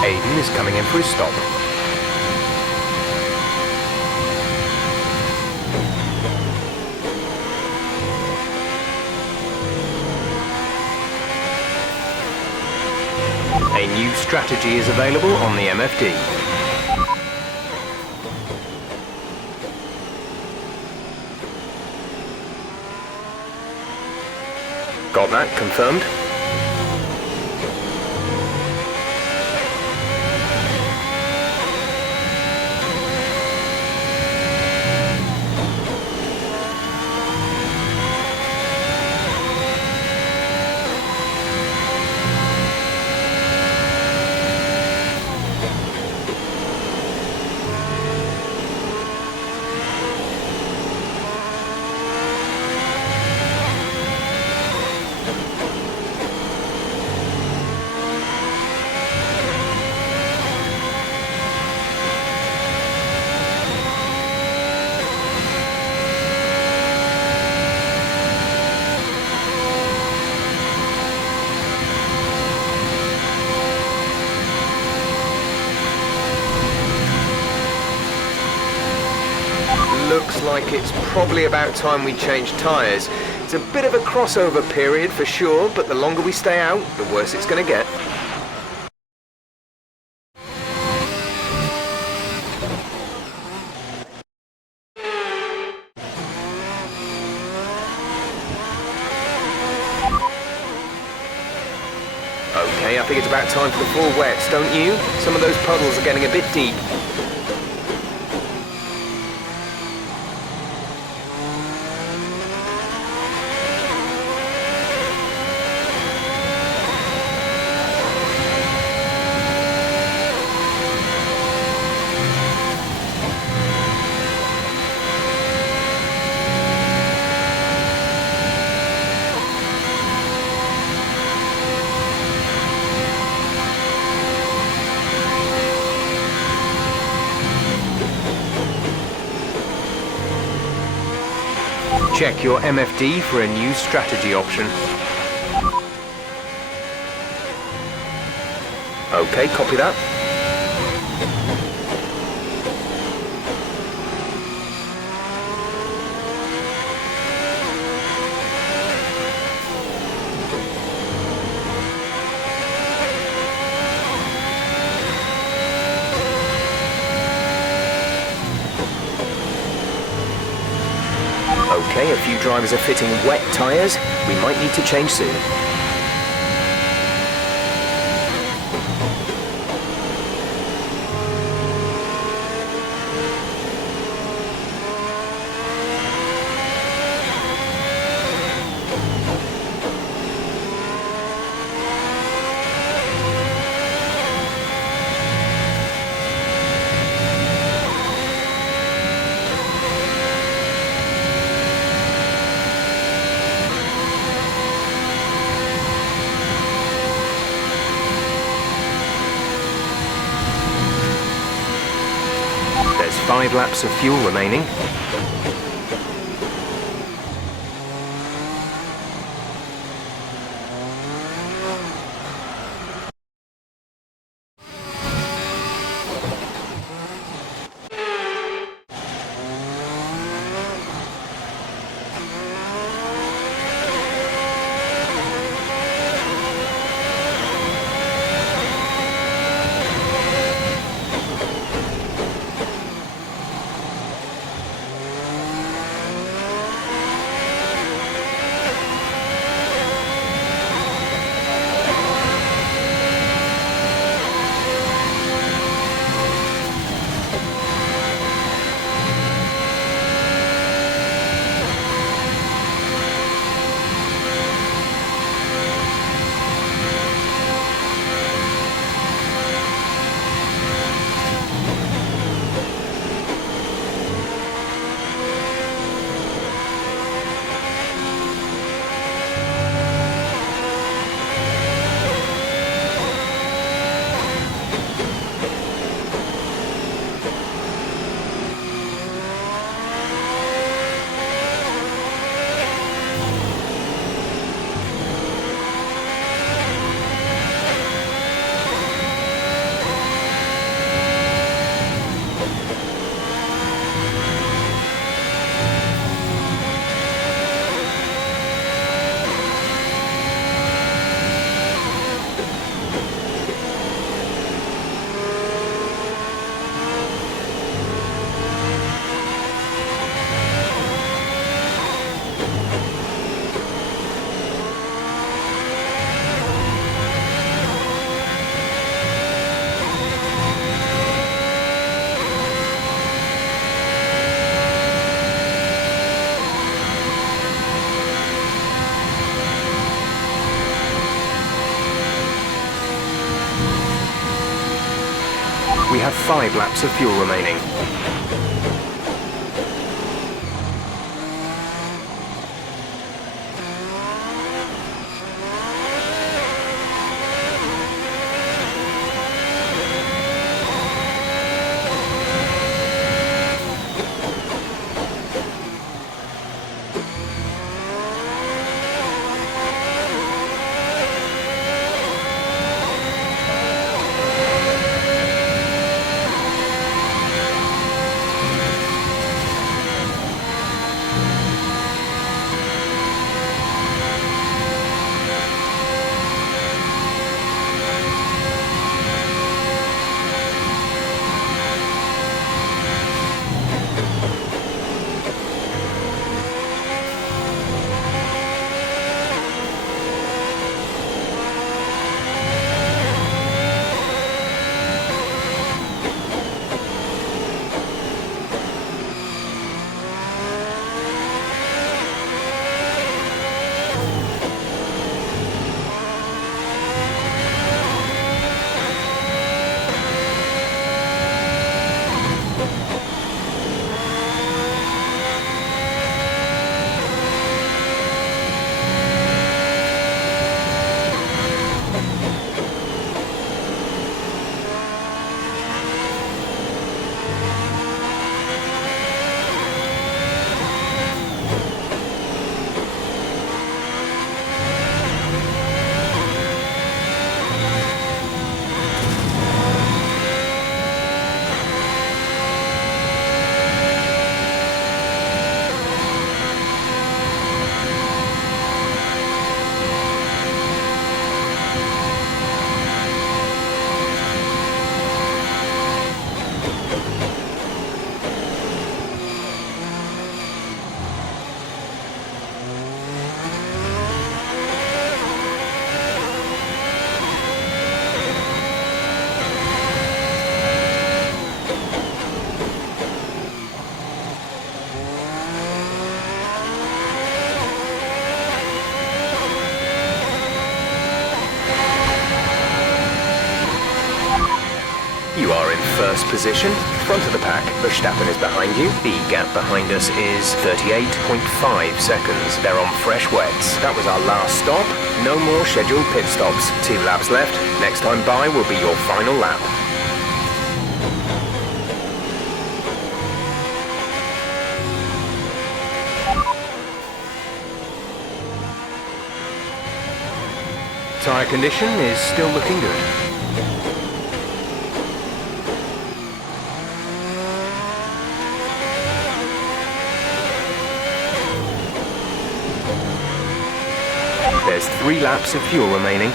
Aiden is coming in for his stop. A new strategy is available on the MFD. Got that confirmed? Looks like it's probably about time we change tyres. It's a bit of a crossover period for sure, but the longer we stay out, the worse it's going to get. Okay, I think it's about time for the full wets, don't you? Some of those puddles are getting a bit deep. Check your MFD for a new strategy option. Okay, copy that. Okay, a few drivers are fitting wet tyres. We might need to change soon. 5 laps of fuel remaining. We have 5 laps of fuel remaining. You are in first position, front of the pack. Verstappen is behind you. The gap behind us is 38.5 seconds. They're on fresh wets. That was our last stop. No more scheduled pit stops. 2 laps left. Next time by will be your final lap. Tyre condition is still looking good. There's 3 laps of fuel remaining.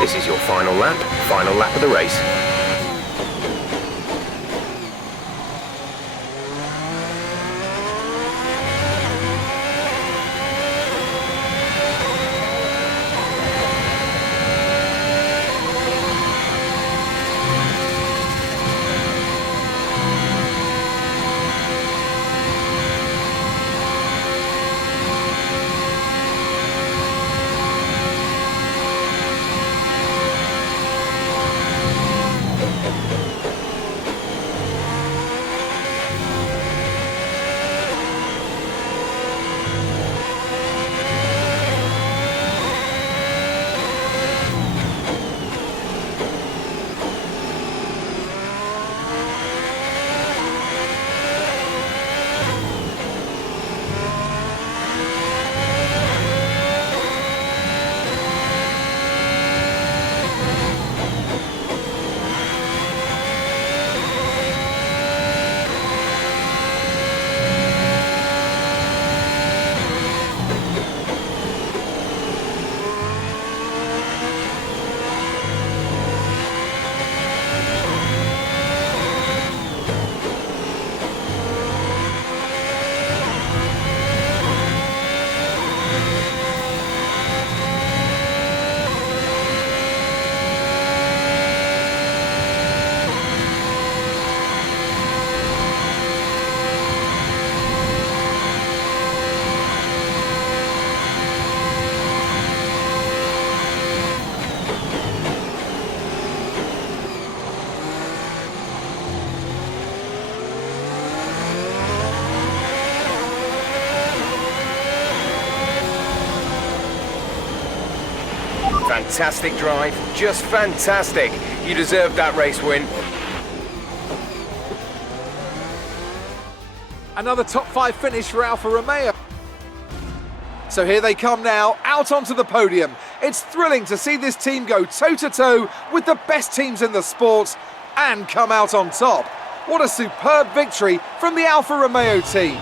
This is your final lap of the race. Fantastic drive, just fantastic. You deserved that race win. Another top 5 finish for Alfa Romeo. So here they come now, out onto the podium. It's thrilling to see this team go toe-to-toe with the best teams in the sport and come out on top. What a superb victory from the Alfa Romeo team.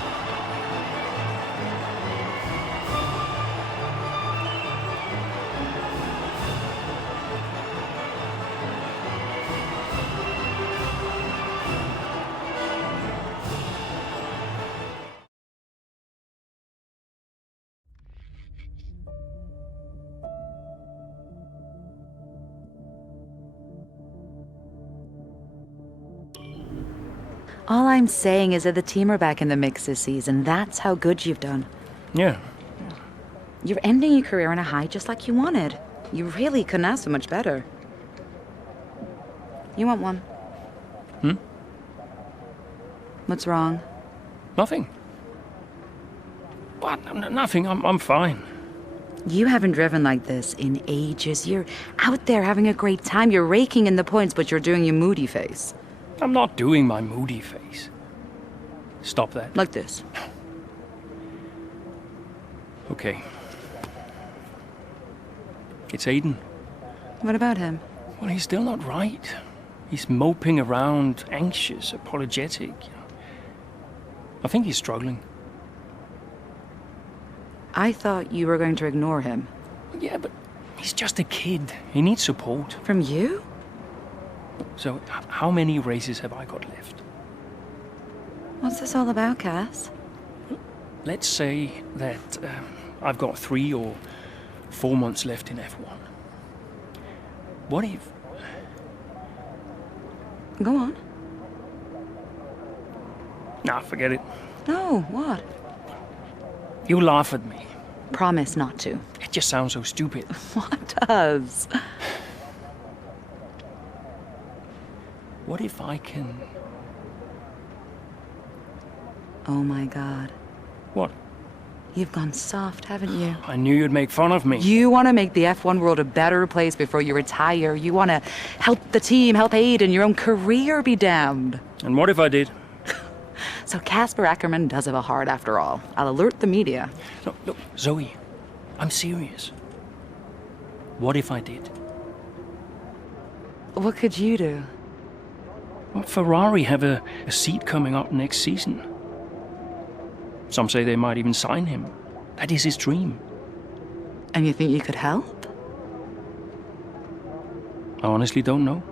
All I'm saying is that the team are back in the mix this season. That's how good you've done. Yeah. You're ending your career on a high just like you wanted. You really couldn't ask for much better. You want one? Hmm? What's wrong? Nothing. What? Nothing. I'm fine. You haven't driven like this in ages. You're out there having a great time. You're raking in the points, but you're doing your moody face. I'm not doing my moody face. Stop that. Like this. Okay. It's Aiden. What about him? Well, he's still not right. He's moping around, anxious, apologetic. I think he's struggling. I thought you were going to ignore him. Yeah, but He's just a kid. He needs support. From you? So, how many races have I got left? What's this all about, Cass? Let's say that I've got 3 or 4 months left in F1. What if... Go on. Nah, forget it. No, what? You laugh at me. Promise not to. It just sounds so stupid. What does? What if I can... Oh my god. What? You've gone soft, haven't you? I knew you'd make fun of me. You want to make the F1 world a better place before you retire. You want to help the team, help Aid, and your own career be damned. And what if I did? So Casper Ackerman does have a heart after all. I'll alert the media. No, look, Zoe, I'm serious. What if I did? What could you do? Well, Ferrari have a seat coming up next season. Some say they might even sign him. That is his dream. And you think you could help? I honestly don't know.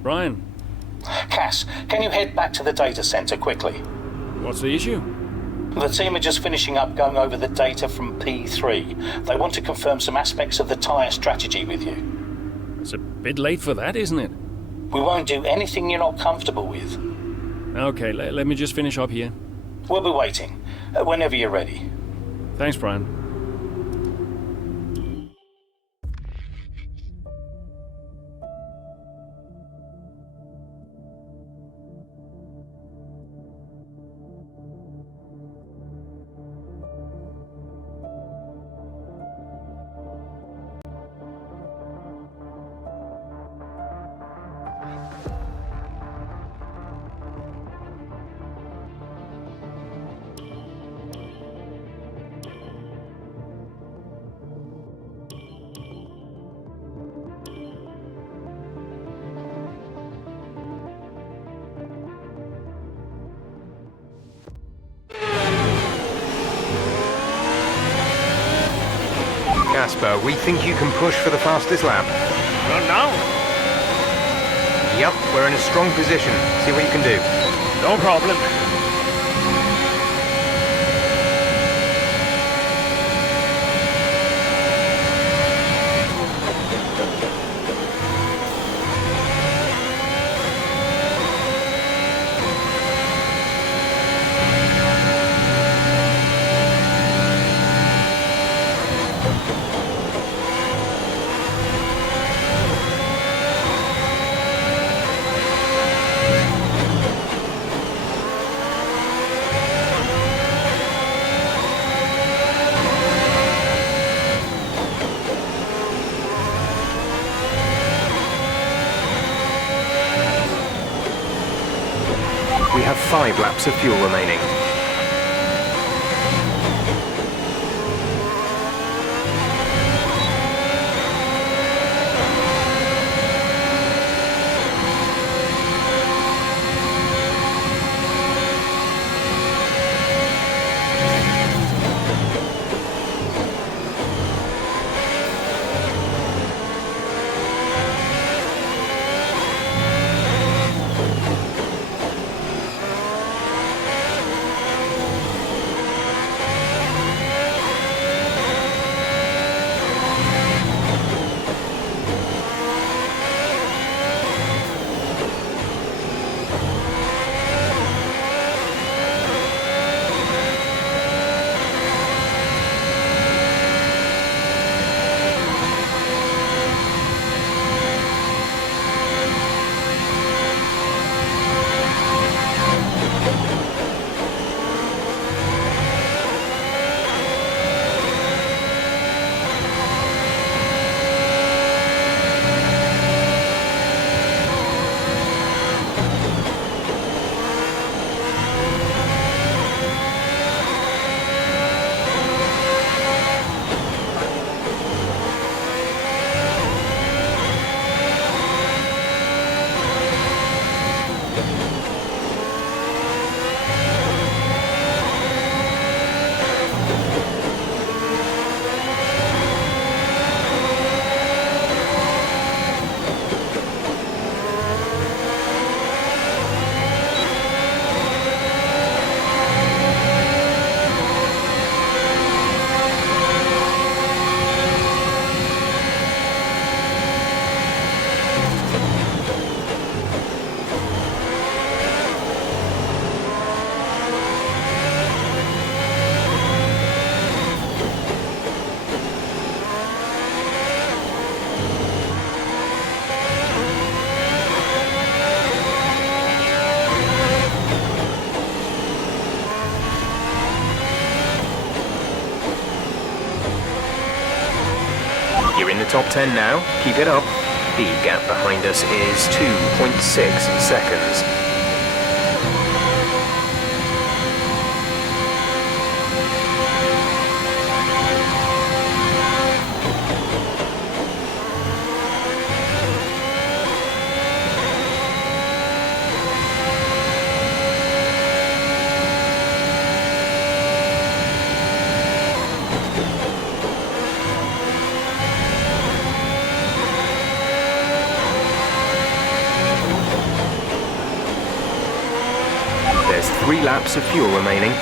Brian. Cass, can you head back to the data center quickly? What's the issue? The team are just finishing up going over the data from P3. They want to confirm some aspects of the tyre strategy with you. It's a bit late for that, isn't it? We won't do anything you're not comfortable with. Okay, let me just finish up here. We'll be waiting, whenever you're ready. Thanks, Brian. Casper, we think you can push for the fastest lap. Not now. Yep, we're in a strong position. See what you can do. No problem. We have 5 laps of fuel remaining. top 10 now. Keep it up. The gap behind us is 2.6 seconds. There's 3 laps of fuel remaining.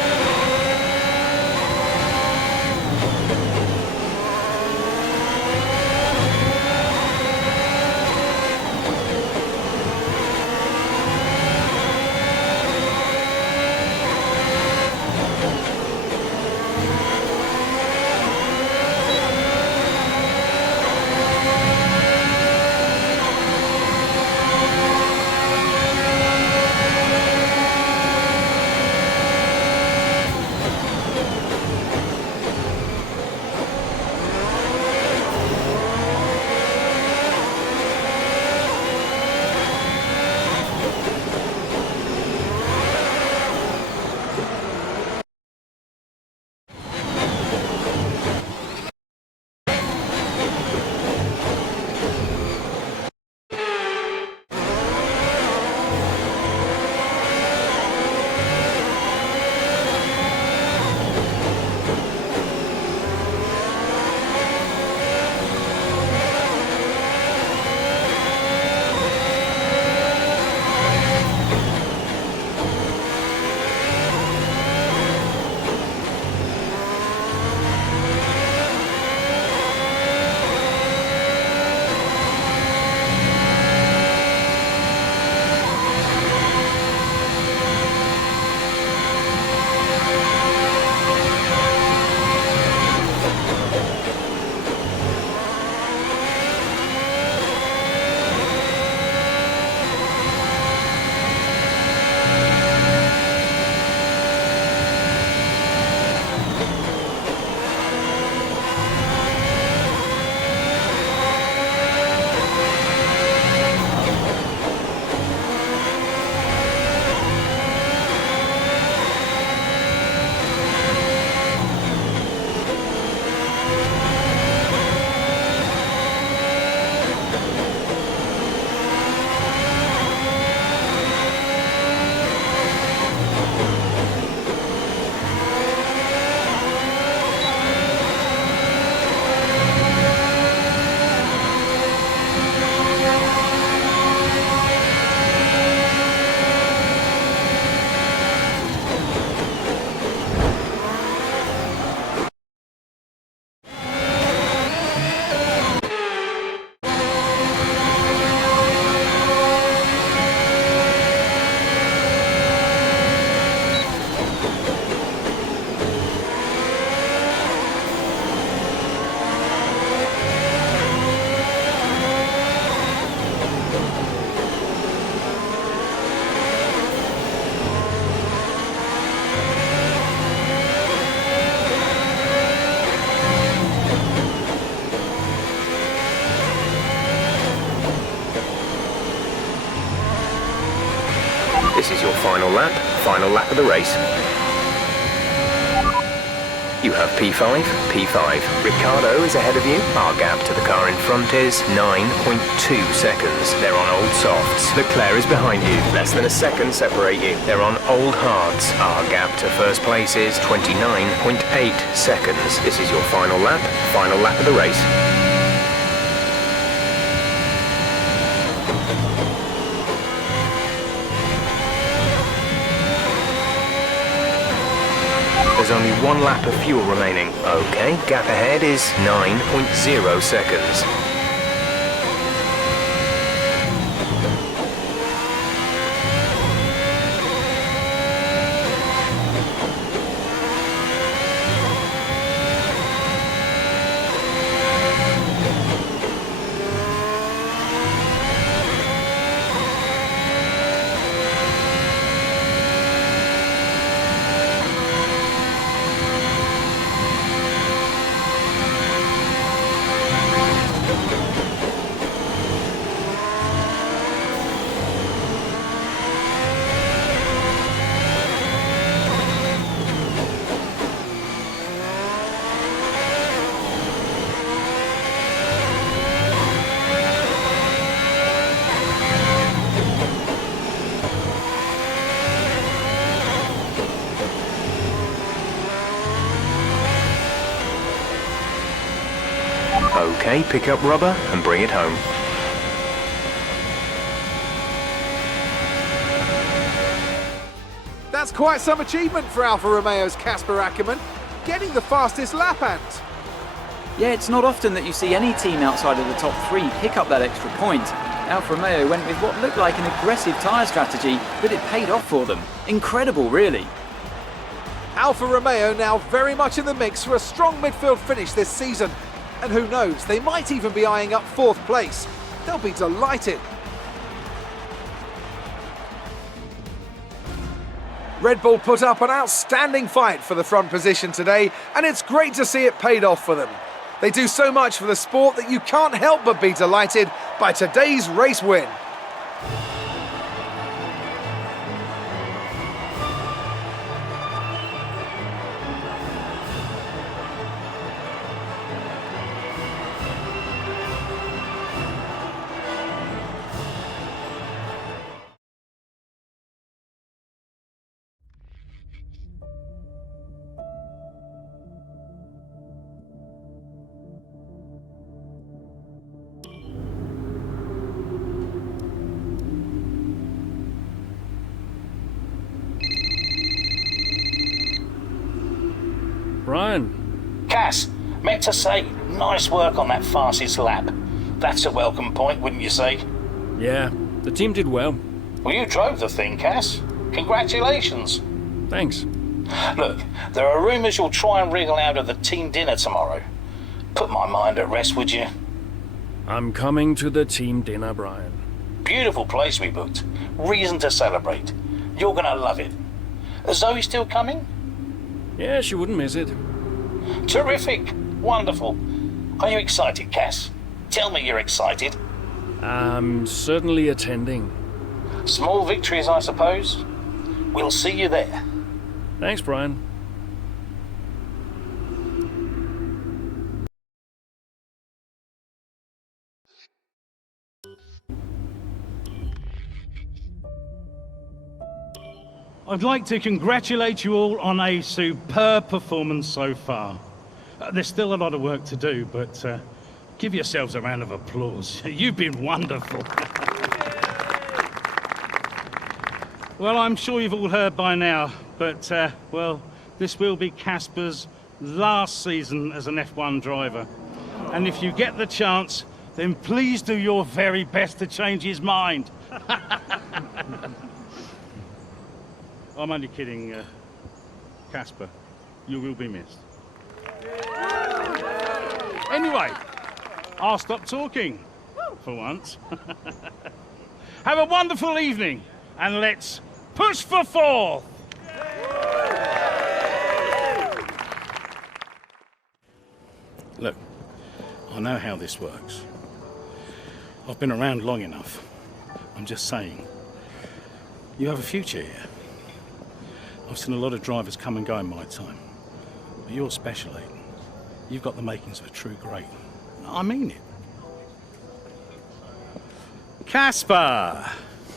This is your final lap of the race. You have P5, P5. Ricardo is ahead of you. Our gap to the car in front is 9.2 seconds. They're on old softs. Leclerc is behind you. Less than a second separate you. They're on old hards. Our gap to first place is 29.8 seconds. This is your final lap of the race. There's only 1 lap of fuel remaining. Okay, gap ahead is 9.0 seconds. Okay, pick up rubber and bring it home. That's quite some achievement for Alfa Romeo's Kasper Ackermann, getting the fastest lap and... Yeah, it's not often that you see any team outside of the top 3 pick up that extra point. Alfa Romeo went with what looked like an aggressive tyre strategy, but it paid off for them. Incredible, really. Alfa Romeo now very much in the mix for a strong midfield finish this season. And who knows, they might even be eyeing up 4th place. They'll be delighted. Red Bull put up an outstanding fight for the front position today, and it's great to see it paid off for them. They do so much for the sport that you can't help but be delighted by today's race win. Brian. Cass, meant to say, nice work on that fastest lap. That's a welcome point, wouldn't you say? Yeah, the team did well. Well, you drove the thing, Cass. Congratulations. Thanks. Look, there are rumours you'll try and wriggle out of the team dinner tomorrow. Put my mind at rest, would you? I'm coming to the team dinner, Brian. Beautiful place we booked. Reason to celebrate. You're gonna love it. Is Zoe still coming? Yeah, she wouldn't miss it. Terrific. Wonderful. Are you excited, Cass? Tell me you're excited. I'm certainly attending. Small victories, I suppose. We'll see you there. Thanks, Brian. I'd like to congratulate you all on a superb performance so far. There's still a lot of work to do, but give yourselves a round of applause. You've been wonderful. Well, I'm sure you've all heard by now, but, well, this will be Kasper's last season as an F1 driver. And if you get the chance, then please do your very best to change his mind. I'm only kidding, Kasper. You will be missed. Anyway, I'll stop talking, for once. Have a wonderful evening, and let's push for 4th! Look, I know how this works. I've been around long enough. I'm just saying, you have a future here. I've seen a lot of drivers come and go in my time. But you're special, Aiden. You've got the makings of a true great. I mean it. Kasper!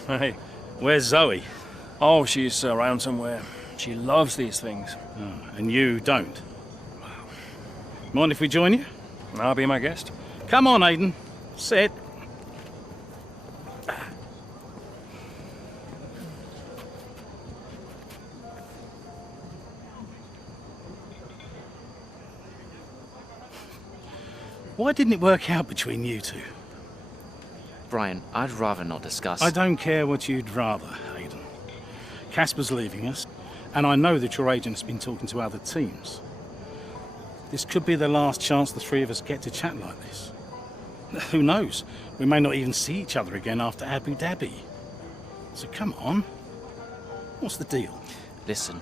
Hey. Where's Zoe? Oh, she's around somewhere. She loves these things. Oh, and you don't? Mind if we join you? I'll be my guest. Come on, Aiden. Sit. Why didn't it work out between you two? Brian, I'd rather not discuss. I don't care what you'd rather, Aiden. Kasper's leaving us, and I know that your agent's been talking to other teams. This could be the last chance the three of us get to chat like this. Who knows? We may not even see each other again after Abu Dhabi. So come on. What's the deal? Listen,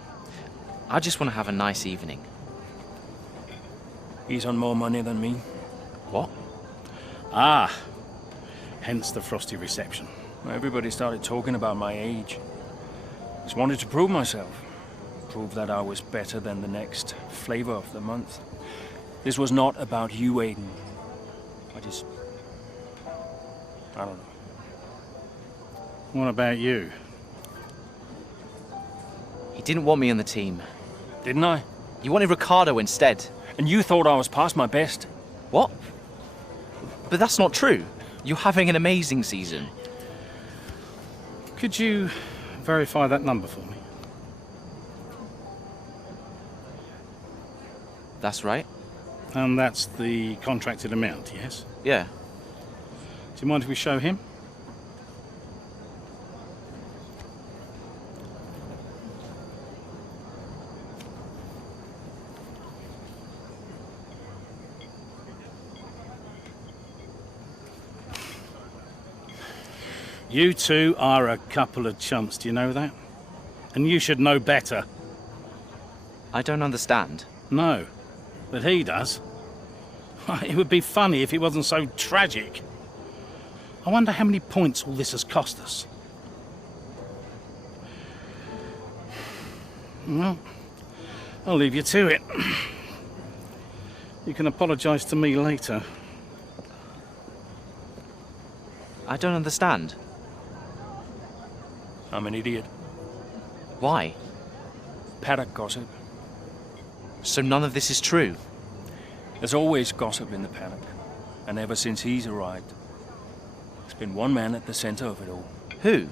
I just want to have a nice evening. He's on more money than me. What? Ah, hence the frosty reception. Everybody started talking about my age. Just wanted to prove myself. Prove that I was better than the next flavor of the month. This was not about you, Aiden. I don't know. What about you? He didn't want me on the team. Didn't I? You wanted Ricardo instead. And you thought I was past my best. What? But that's not true. You're having an amazing season. Could you verify that number for me? That's right. And that's the contracted amount, yes? Yeah. Do you mind if we show him? You two are a couple of chumps, do you know that? And you should know better. I don't understand. No, but he does. It would be funny if it wasn't so tragic. I wonder how many points all this has cost us. Well, I'll leave you to it. You can apologise to me later. I don't understand. I'm an idiot. Why? Paddock gossip. So none of this is true? There's always gossip in the paddock, and ever since he's arrived, there's been one man at the center of it all. Who?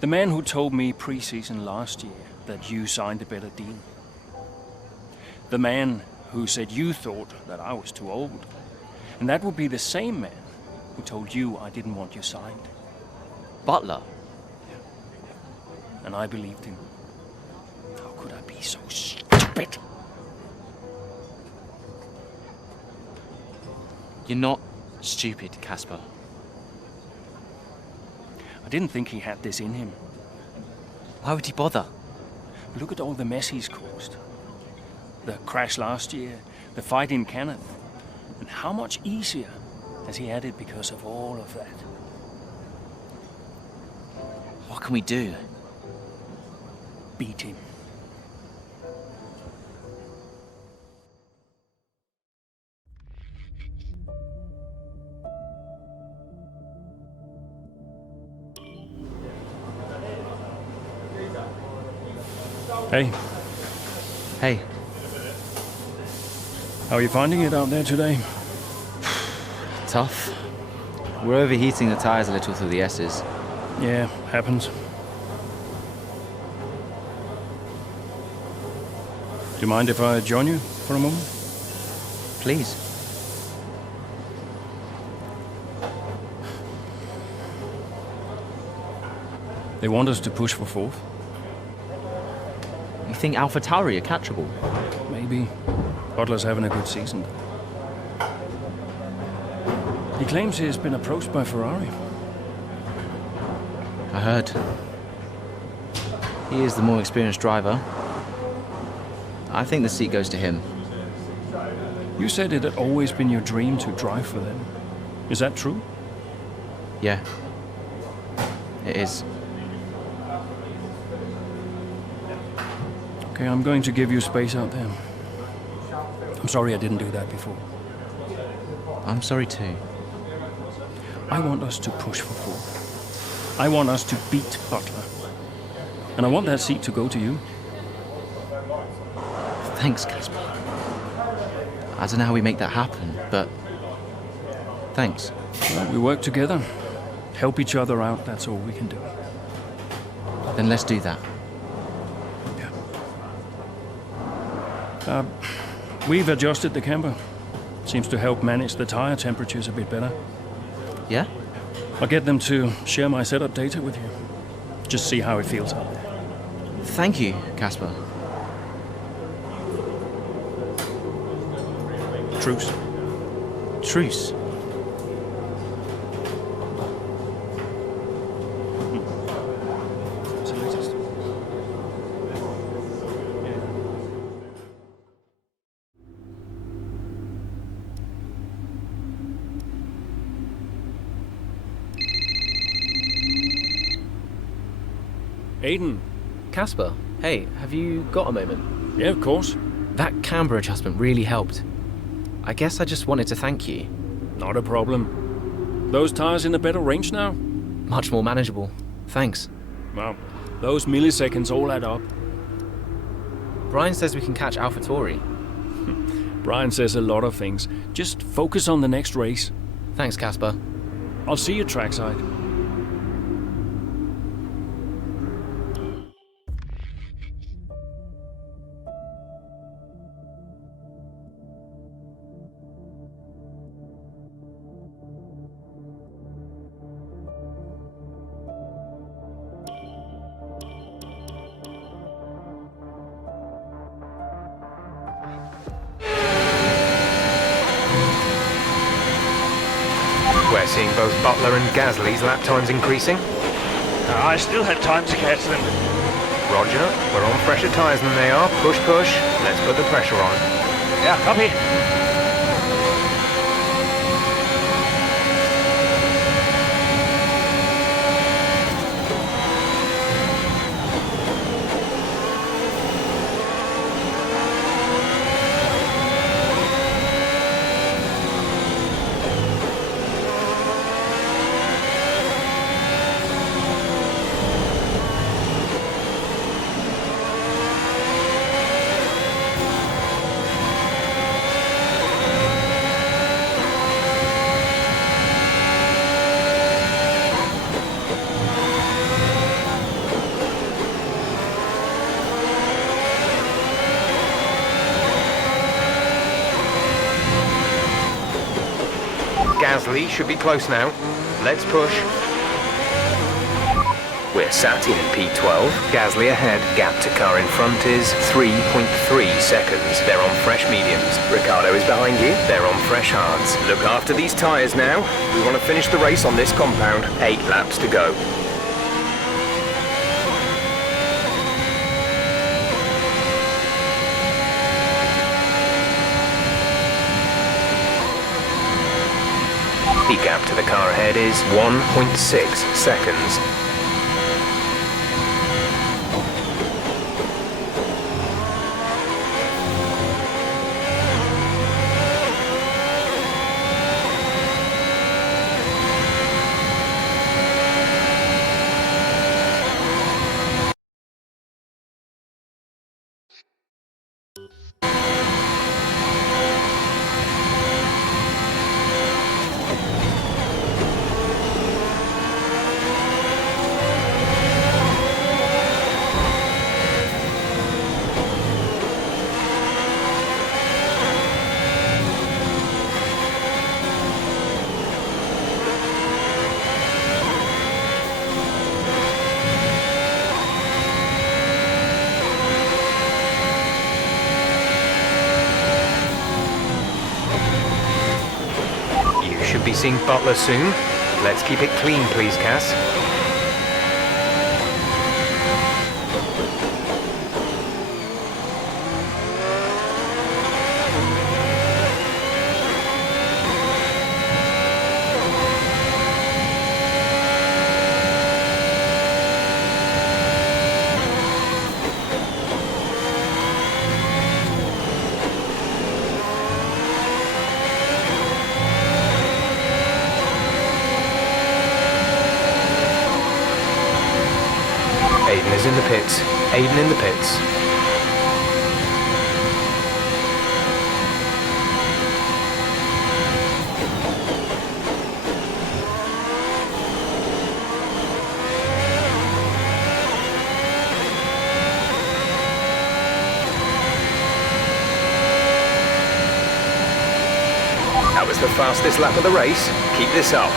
The man who told me pre-season last year that you signed a better deal. The man who said you thought that I was too old. And that would be the same man who told you I didn't want you signed. Butler? And I believed him. How could I be so stupid? You're not stupid, Casper. I didn't think he had this in him. Why would he bother? Look at all the mess he's caused. The crash last year, the fight in Kenneth. And how much easier has he had it because of all of that? What can we do? Beat him. Hey. Hey. How are you finding it out there today? Tough. We're overheating the tires a little through the S's. Yeah, happens. Do you mind if I join you for a moment? Please. They want us to push for fourth. You think AlphaTauri are catchable? Maybe. Butler's having a good season. He claims he's been approached by Ferrari. I heard. He is the more experienced driver. I think the seat goes to him. You said it had always been your dream to drive for them. Is that true? Yeah. It is. Okay, I'm going to give you space out there. I'm sorry I didn't do that before. I'm sorry too. I want us to push for fourth. I want us to beat Butler. And I want that seat to go to you. Thanks, Casper. I don't know how we make that happen, but thanks. Well, we work together. Help each other out, that's all we can do. Then let's do that. We've adjusted the camber. Seems to help manage the tire temperatures a bit better. Yeah? I'll get them to share my setup data with you. Just see how it feels out there. Thank you, Casper. Truce. Truce. Aiden. Casper, hey, have you got a moment? Yeah, of course. That camber adjustment really helped. I guess I just wanted to thank you. Not a problem. Those tires in a better range now? Much more manageable. Thanks. Well, those milliseconds all add up. Brian says we can catch AlphaTauri. Brian says a lot of things. Just focus on the next race. Thanks, Casper. I'll see you trackside. We're seeing both Butler and Gasly's lap times increasing. I still had time to catch them. Roger, we're on fresher tyres than they are. Push, push. Let's put the pressure on. Yeah, copy. Gasly should be close now. Let's push. We're sat in P12. Gasly ahead. Gap to car in front is 3.3 seconds. They're on fresh mediums. Ricciardo is behind you. They're on fresh hards. Look after these tyres now. We want to finish the race on this compound. 8 laps to go. The gap to the car ahead is 1.6 seconds. Should be seeing Butler soon. Let's keep it clean, please, Cass. Aiden is in the pits. Aiden in the pits. That was the fastest lap of the race. Keep this up.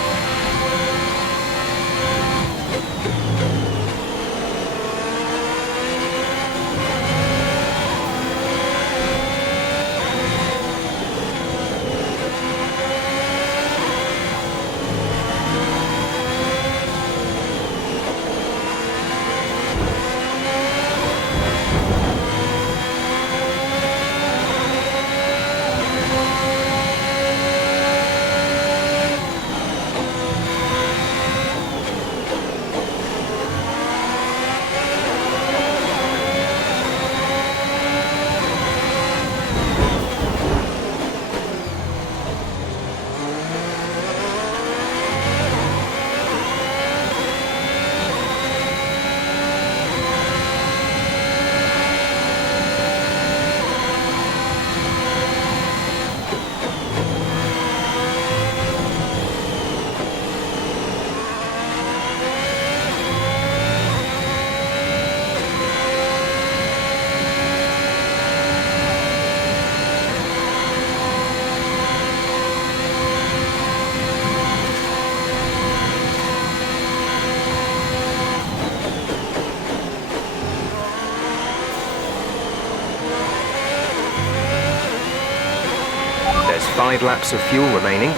5 laps of fuel remaining.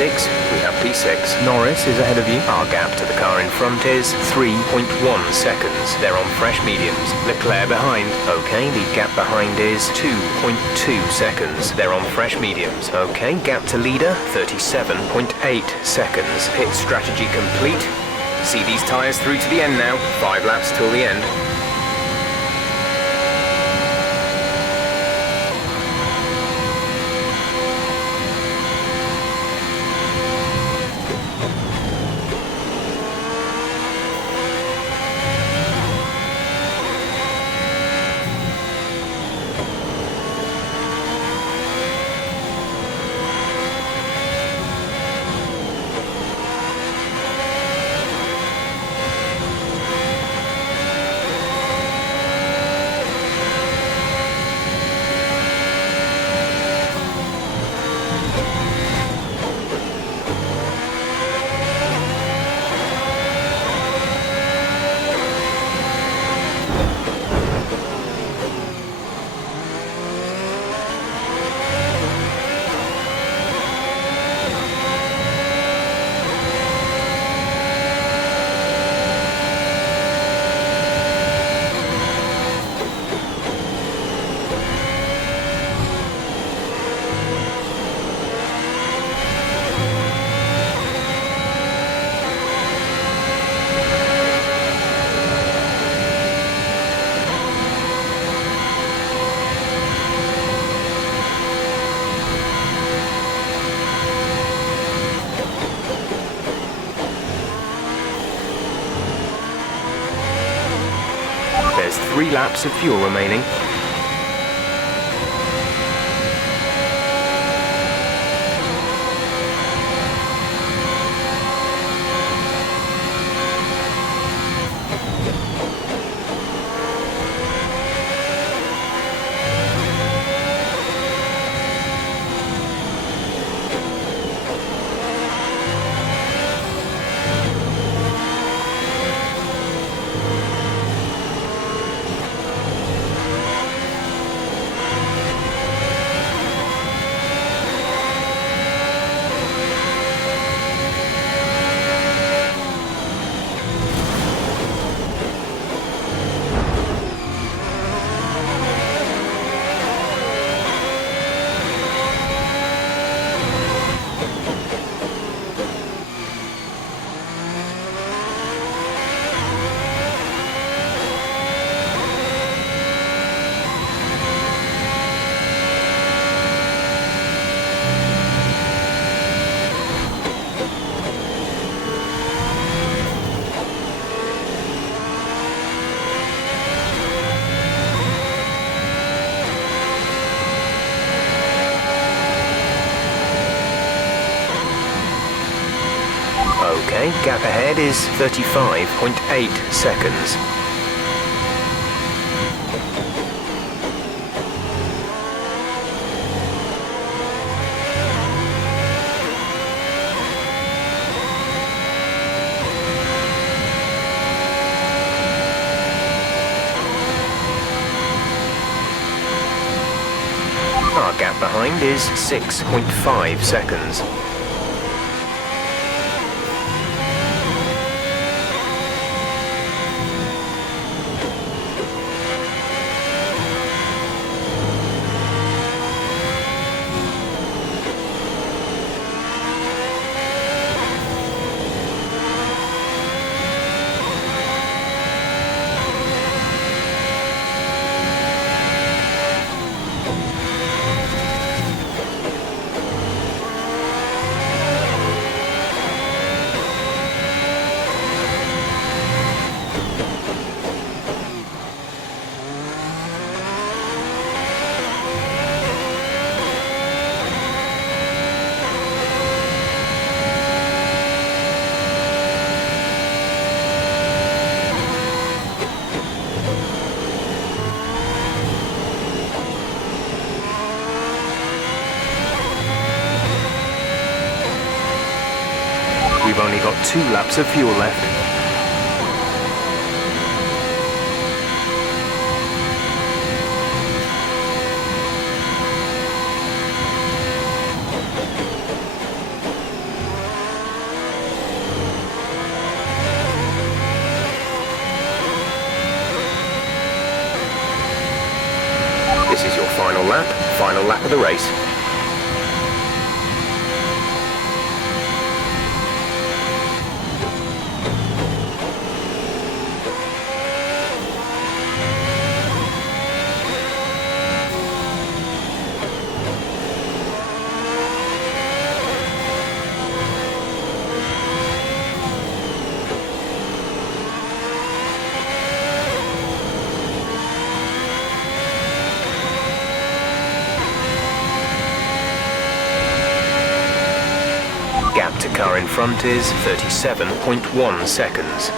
We have P6. Norris is ahead of you. Our gap to the car in front is 3.1 seconds. They're on fresh mediums. Leclerc behind. Okay, the gap behind is 2.2 seconds. They're on fresh mediums. Okay, gap to leader, 37.8 seconds. Pit strategy complete. See these tyres through to the end now. 5 laps till the end. There's 3 laps of fuel remaining. Okay, gap ahead is 35.8 seconds. Our gap behind is 6.5 seconds. We've only got 2 laps of fuel left. This is your final lap of the race. Gap to car in front is 37.1 seconds.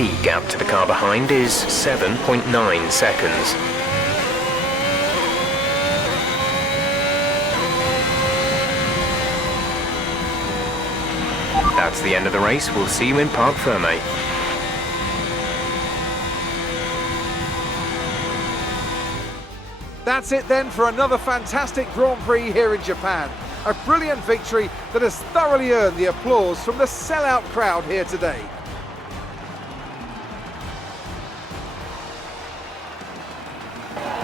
The gap to the car behind is 7.9 seconds. That's the end of the race. We'll see you in Parc Fermé. That's it then for another fantastic Grand Prix here in Japan. A brilliant victory that has thoroughly earned the applause from the sellout crowd here today.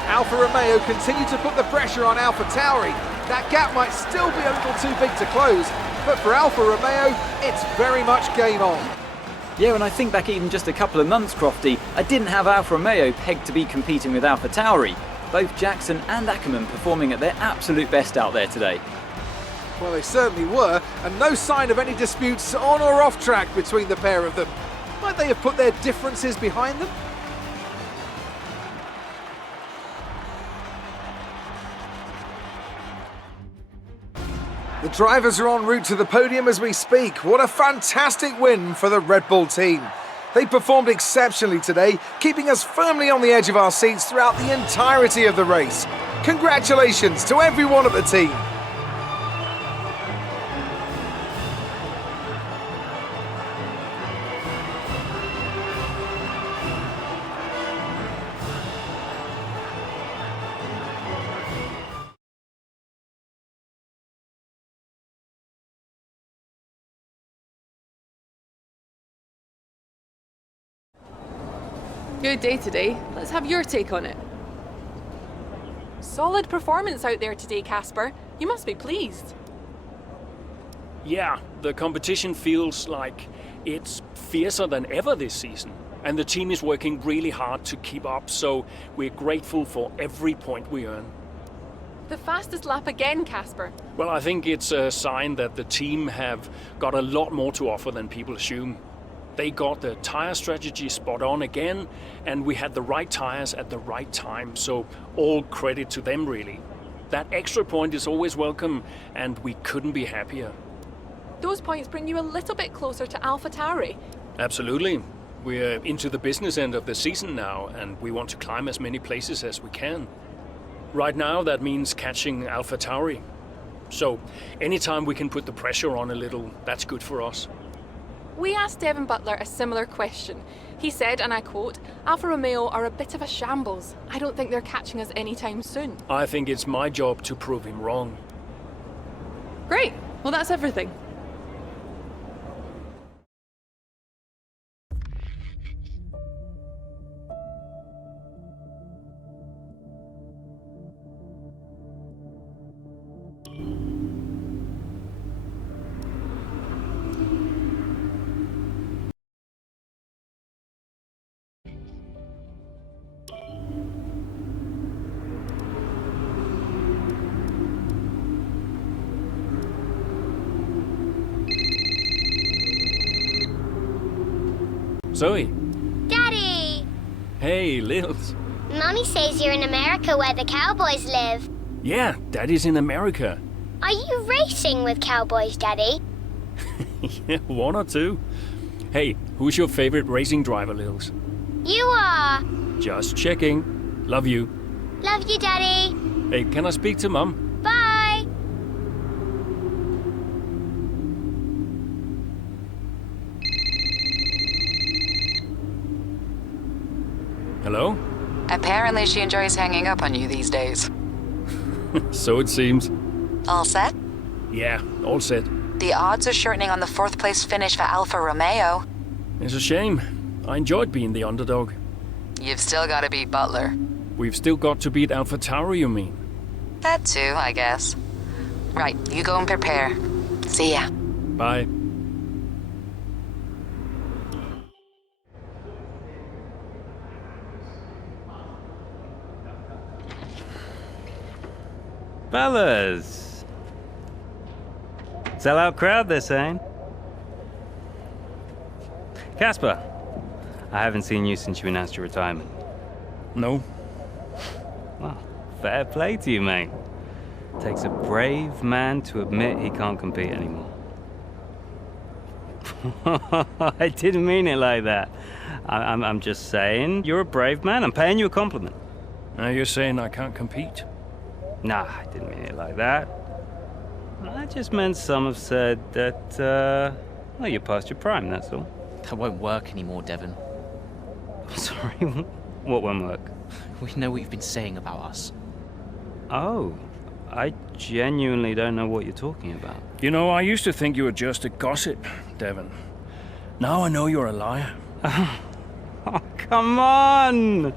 Alfa Romeo continue to put the pressure on AlphaTauri. That gap might still be a little too big to close, but for Alfa Romeo, it's very much game on. Yeah, when I think back even just a couple of months, Crofty, I didn't have Alfa Romeo pegged to be competing with AlphaTauri. Both Jackson and Ackerman performing at their absolute best out there today. Well, they certainly were, and no sign of any disputes on or off track between the pair of them. Might they have put their differences behind them? The drivers are en route to the podium as we speak. What a fantastic win for the Red Bull team. They performed exceptionally today, keeping us firmly on the edge of our seats throughout the entirety of the race. Congratulations to everyone at the team. Good day today. Let's have your take on it. Solid performance out there today, Casper. You must be pleased. Yeah, the competition feels like it's fiercer than ever this season. And the team is working really hard to keep up, so we're grateful for every point we earn. The fastest lap again, Casper. Well, I think it's a sign that the team have got a lot more to offer than people assume. They got the tyre strategy spot on again, and we had the right tyres at the right time, so all credit to them really. That extra point is always welcome, and we couldn't be happier. Those points bring you a little bit closer to AlphaTauri. Absolutely. We're into the business end of the season now, and we want to climb as many places as we can. Right now, that means catching AlphaTauri. So, anytime we can put the pressure on a little, that's good for us. We asked Devin Butler a similar question. He said, and I quote, "Alfa Romeo are a bit of a shambles. I don't think they're catching us anytime soon." I think it's my job to prove him wrong. Great. Well, that's everything. Zoe. Daddy! Hey, Lils. Mummy says you're in America where the cowboys live. Yeah, Daddy's in America. Are you racing with cowboys, Daddy? Yeah, one or two. Hey, who's your favorite racing driver, Lils? You are. Just checking. Love you. Love you, Daddy. Hey, can I speak to Mum? Bye. Hello? Apparently she enjoys hanging up on you these days. So it seems. All set? Yeah, all set. The odds are shortening on the 4th place finish for Alfa Romeo. It's a shame. I enjoyed being the underdog. You've still got to beat Butler. We've still got to beat Alpha Tauri, you mean? That too, I guess. Right, you go and prepare. See ya. Bye. Fellas! Sell-out crowd, they're saying. Casper, I haven't seen you since you announced your retirement. No. Well, fair play to you, mate. Takes a brave man to admit he can't compete anymore. I didn't mean it like that. I'm just saying, you're a brave man. I'm paying you a compliment. Now you're saying I can't compete? Nah, I didn't mean it like that. I just meant some have said that, well, you're past your prime, that's all. That won't work anymore, Devon. Sorry, what won't work? We know what you've been saying about us. Oh, I genuinely don't know what you're talking about. You know, I used to think you were just a gossip, Devon. Now I know you're a liar. Oh, come on!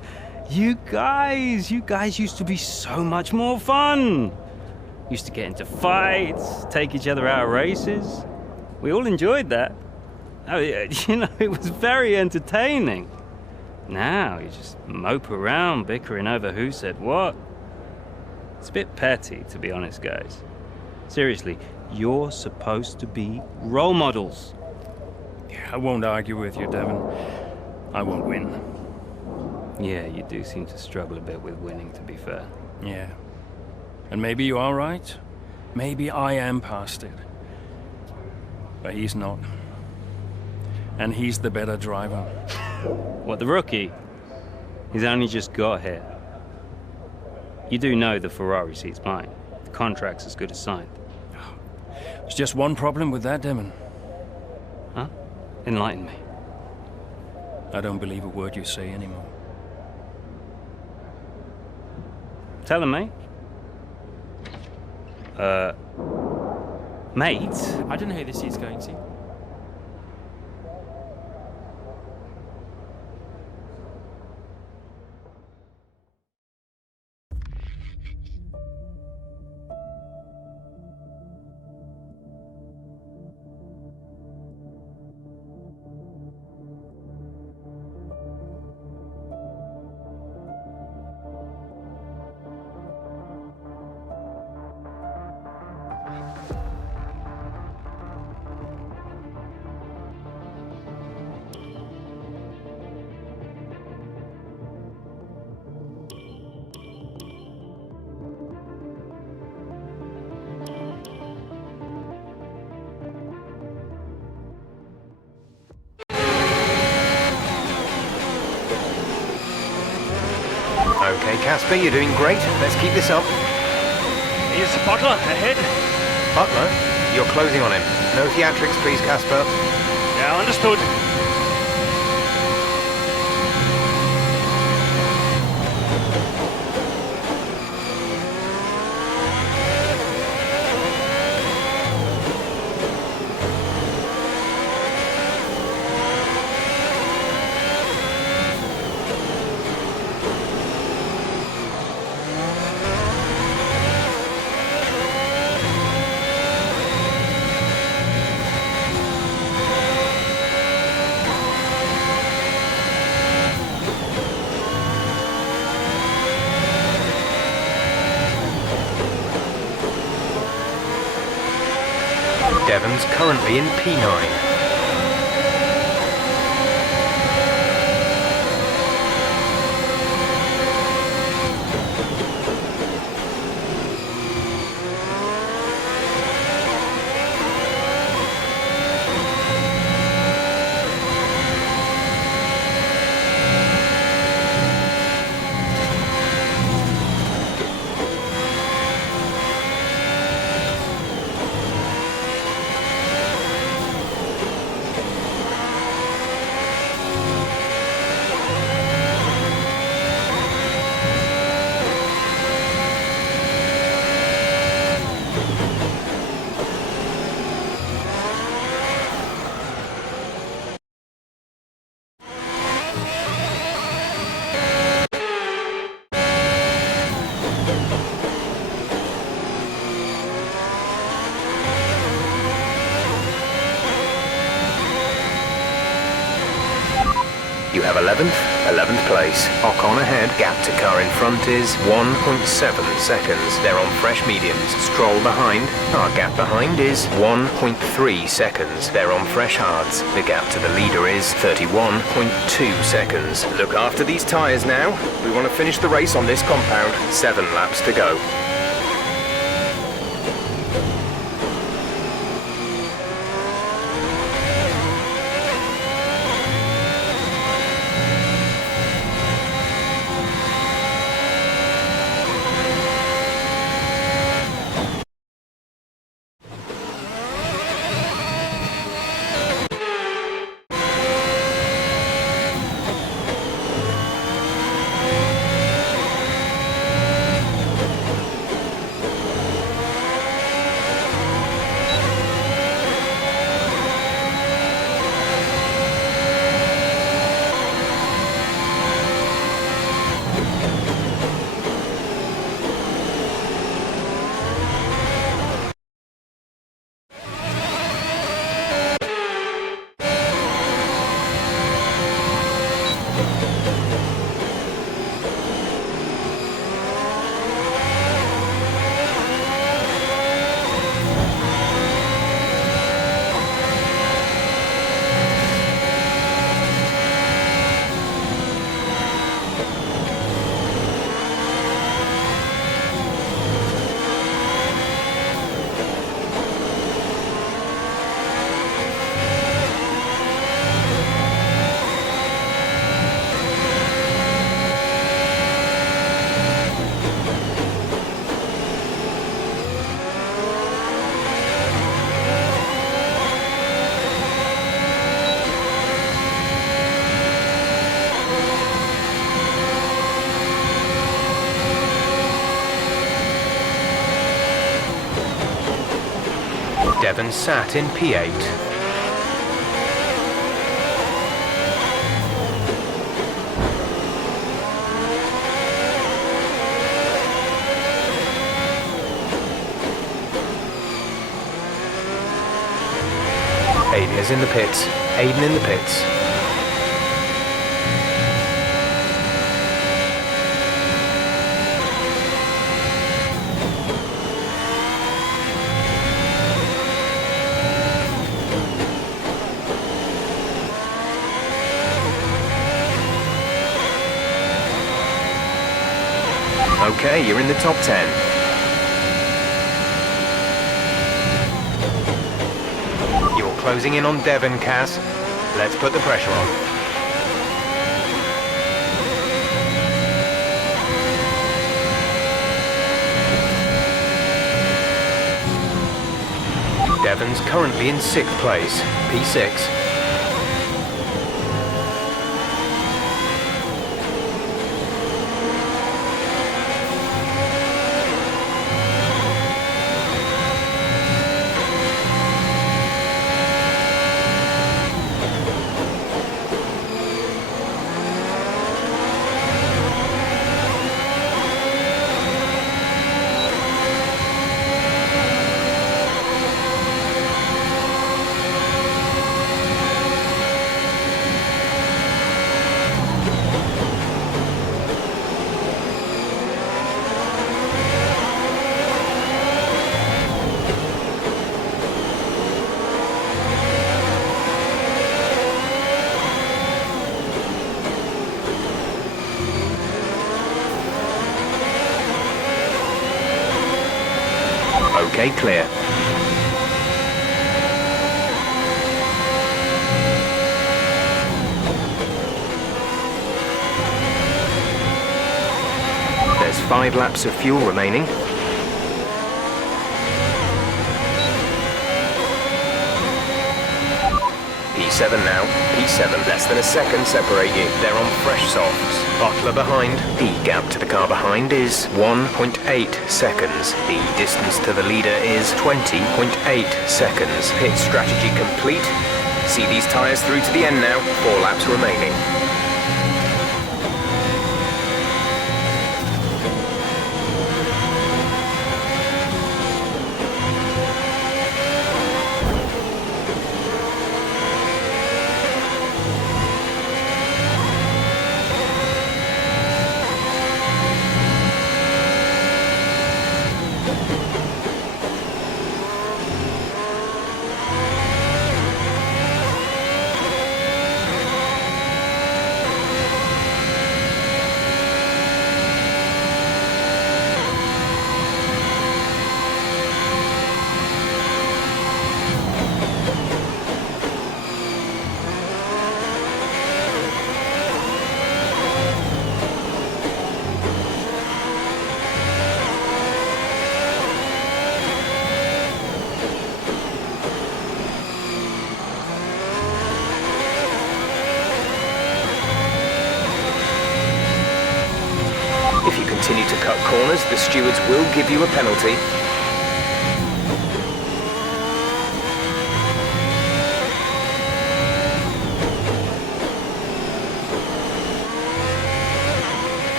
You guys used to be so much more fun. Used to get into fights, take each other out of races. We all enjoyed that. Oh, you know, it was very entertaining. Now you just mope around bickering over who said what. It's a bit petty, to be honest, guys. Seriously, you're supposed to be role models. I won't argue with you, Devon. I won't win. Yeah, you do seem to struggle a bit with winning, to be fair. Yeah. And maybe you are right. Maybe I am past it. But he's not. And he's the better driver. What, the rookie? He's only just got here. You do know the Ferrari seat's mine. The contract's as good as signed. There's just one problem with that, Devon. Huh? Enlighten me. I don't believe a word you say anymore. Tell him, mate. Mate? I don't know who this is going to. Okay, Casper, you're doing great. Let's keep this up. Here's Butler ahead. Butler, you're closing on him. No theatrics, please, Casper. Yeah, understood. Devon's currently in P9. You have 11th place. Ocon ahead. Gap to car in front is 1.7 seconds. They're on fresh mediums. Stroll behind. Our gap behind is 1.3 seconds. They're on fresh hards. The gap to the leader is 31.2 seconds. Look after these tyres now. We want to finish the race on this compound. 7 laps to go. Devon sat in P8. Aiden is in the pits. Aiden in the pits. Okay, you're in the top 10. You're closing in on Devon, Cass. Let's put the pressure on. Devon's currently in 6th place, P6. Okay, clear. There's 5 laps of fuel remaining. P7 now. P7, less than a second separate you. They're on fresh softs. Butler behind. The gap to the car behind is 1.8 seconds. The distance to the leader is 20.8 seconds. Pit strategy complete. See these tyres through to the end now. 4 laps remaining. continue to cut corners, the stewards will give you a penalty.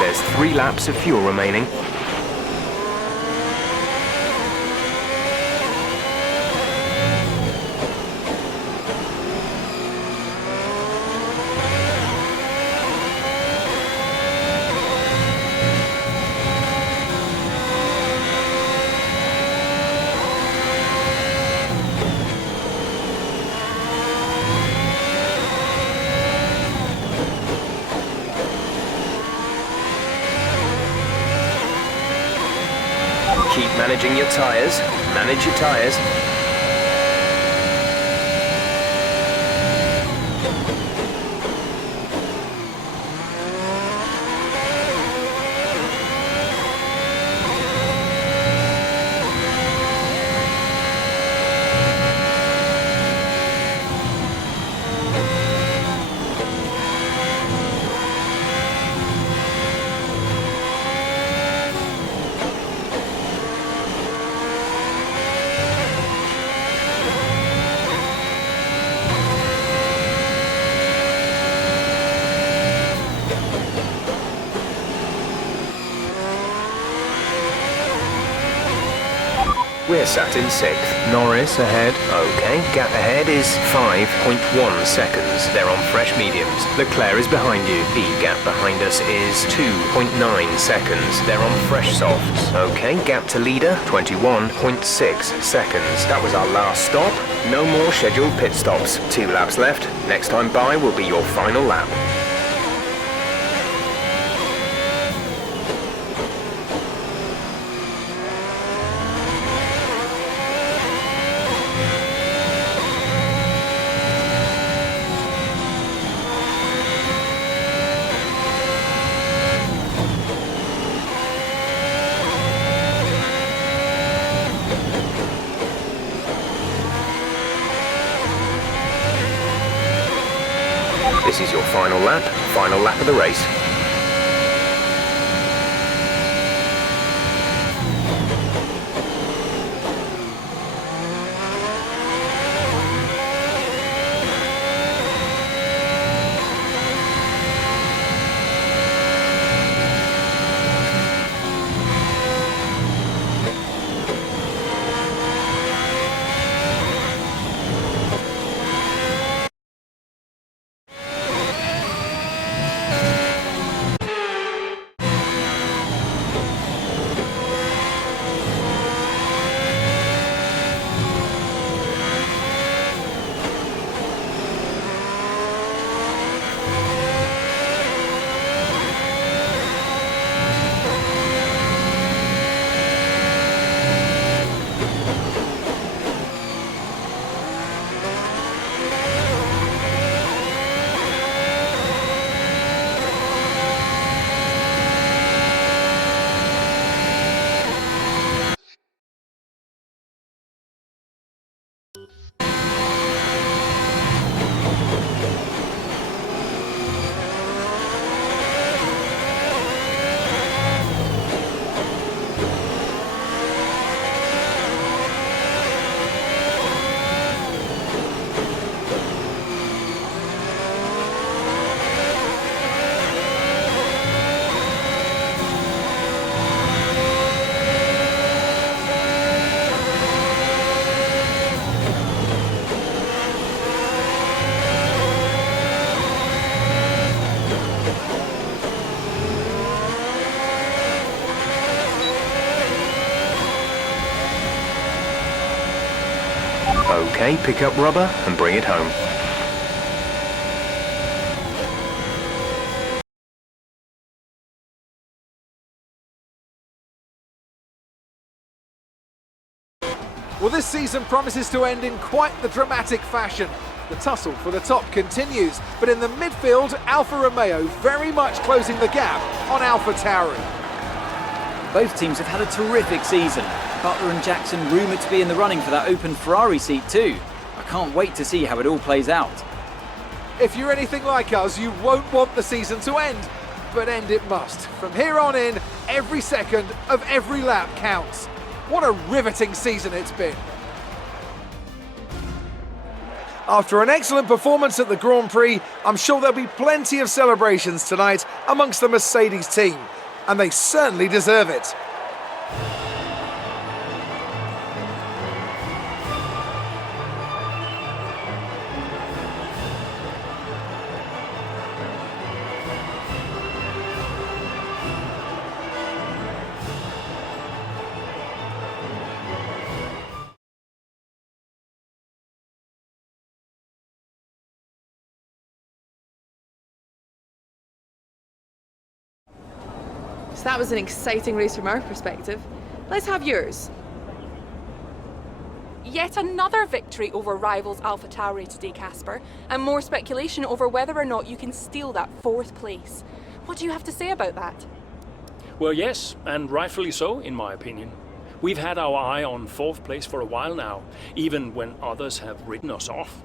There's 3 laps of fuel remaining. Keep managing your tyres. Manage your tyres. We're sat in 6th. Norris ahead. Okay, gap ahead is 5.1 seconds. They're on fresh mediums. Leclerc is behind you. The gap behind us is 2.9 seconds. They're on fresh softs. Okay, gap to leader, 21.6 seconds. That was our last stop. No more scheduled pit stops. 2 laps left. Next time by will be your final lap. This is your final lap of the race. Okay, pick up rubber and bring it home. Well, this season promises to end in quite the dramatic fashion. The tussle for the top continues, but in the midfield, Alfa Romeo very much closing the gap on AlphaTauri. Both teams have had a terrific season. Butler and Jackson rumoured to be in the running for that open Ferrari seat too. I can't wait to see how it all plays out. If you're anything like us, you won't want the season to end, but end it must. From here on in, every second of every lap counts. What a riveting season it's been. After an excellent performance at the Grand Prix, I'm sure there'll be plenty of celebrations tonight amongst the Mercedes team, and they certainly deserve it. So that was an exciting race from our perspective. Let's have yours. Yet another victory over rivals AlphaTauri today, Casper, and more speculation over whether or not you can steal that 4th place. What do you have to say about that? Well, yes, and rightfully so, in my opinion. We've had our eye on 4th place for a while now, even when others have ridden us off.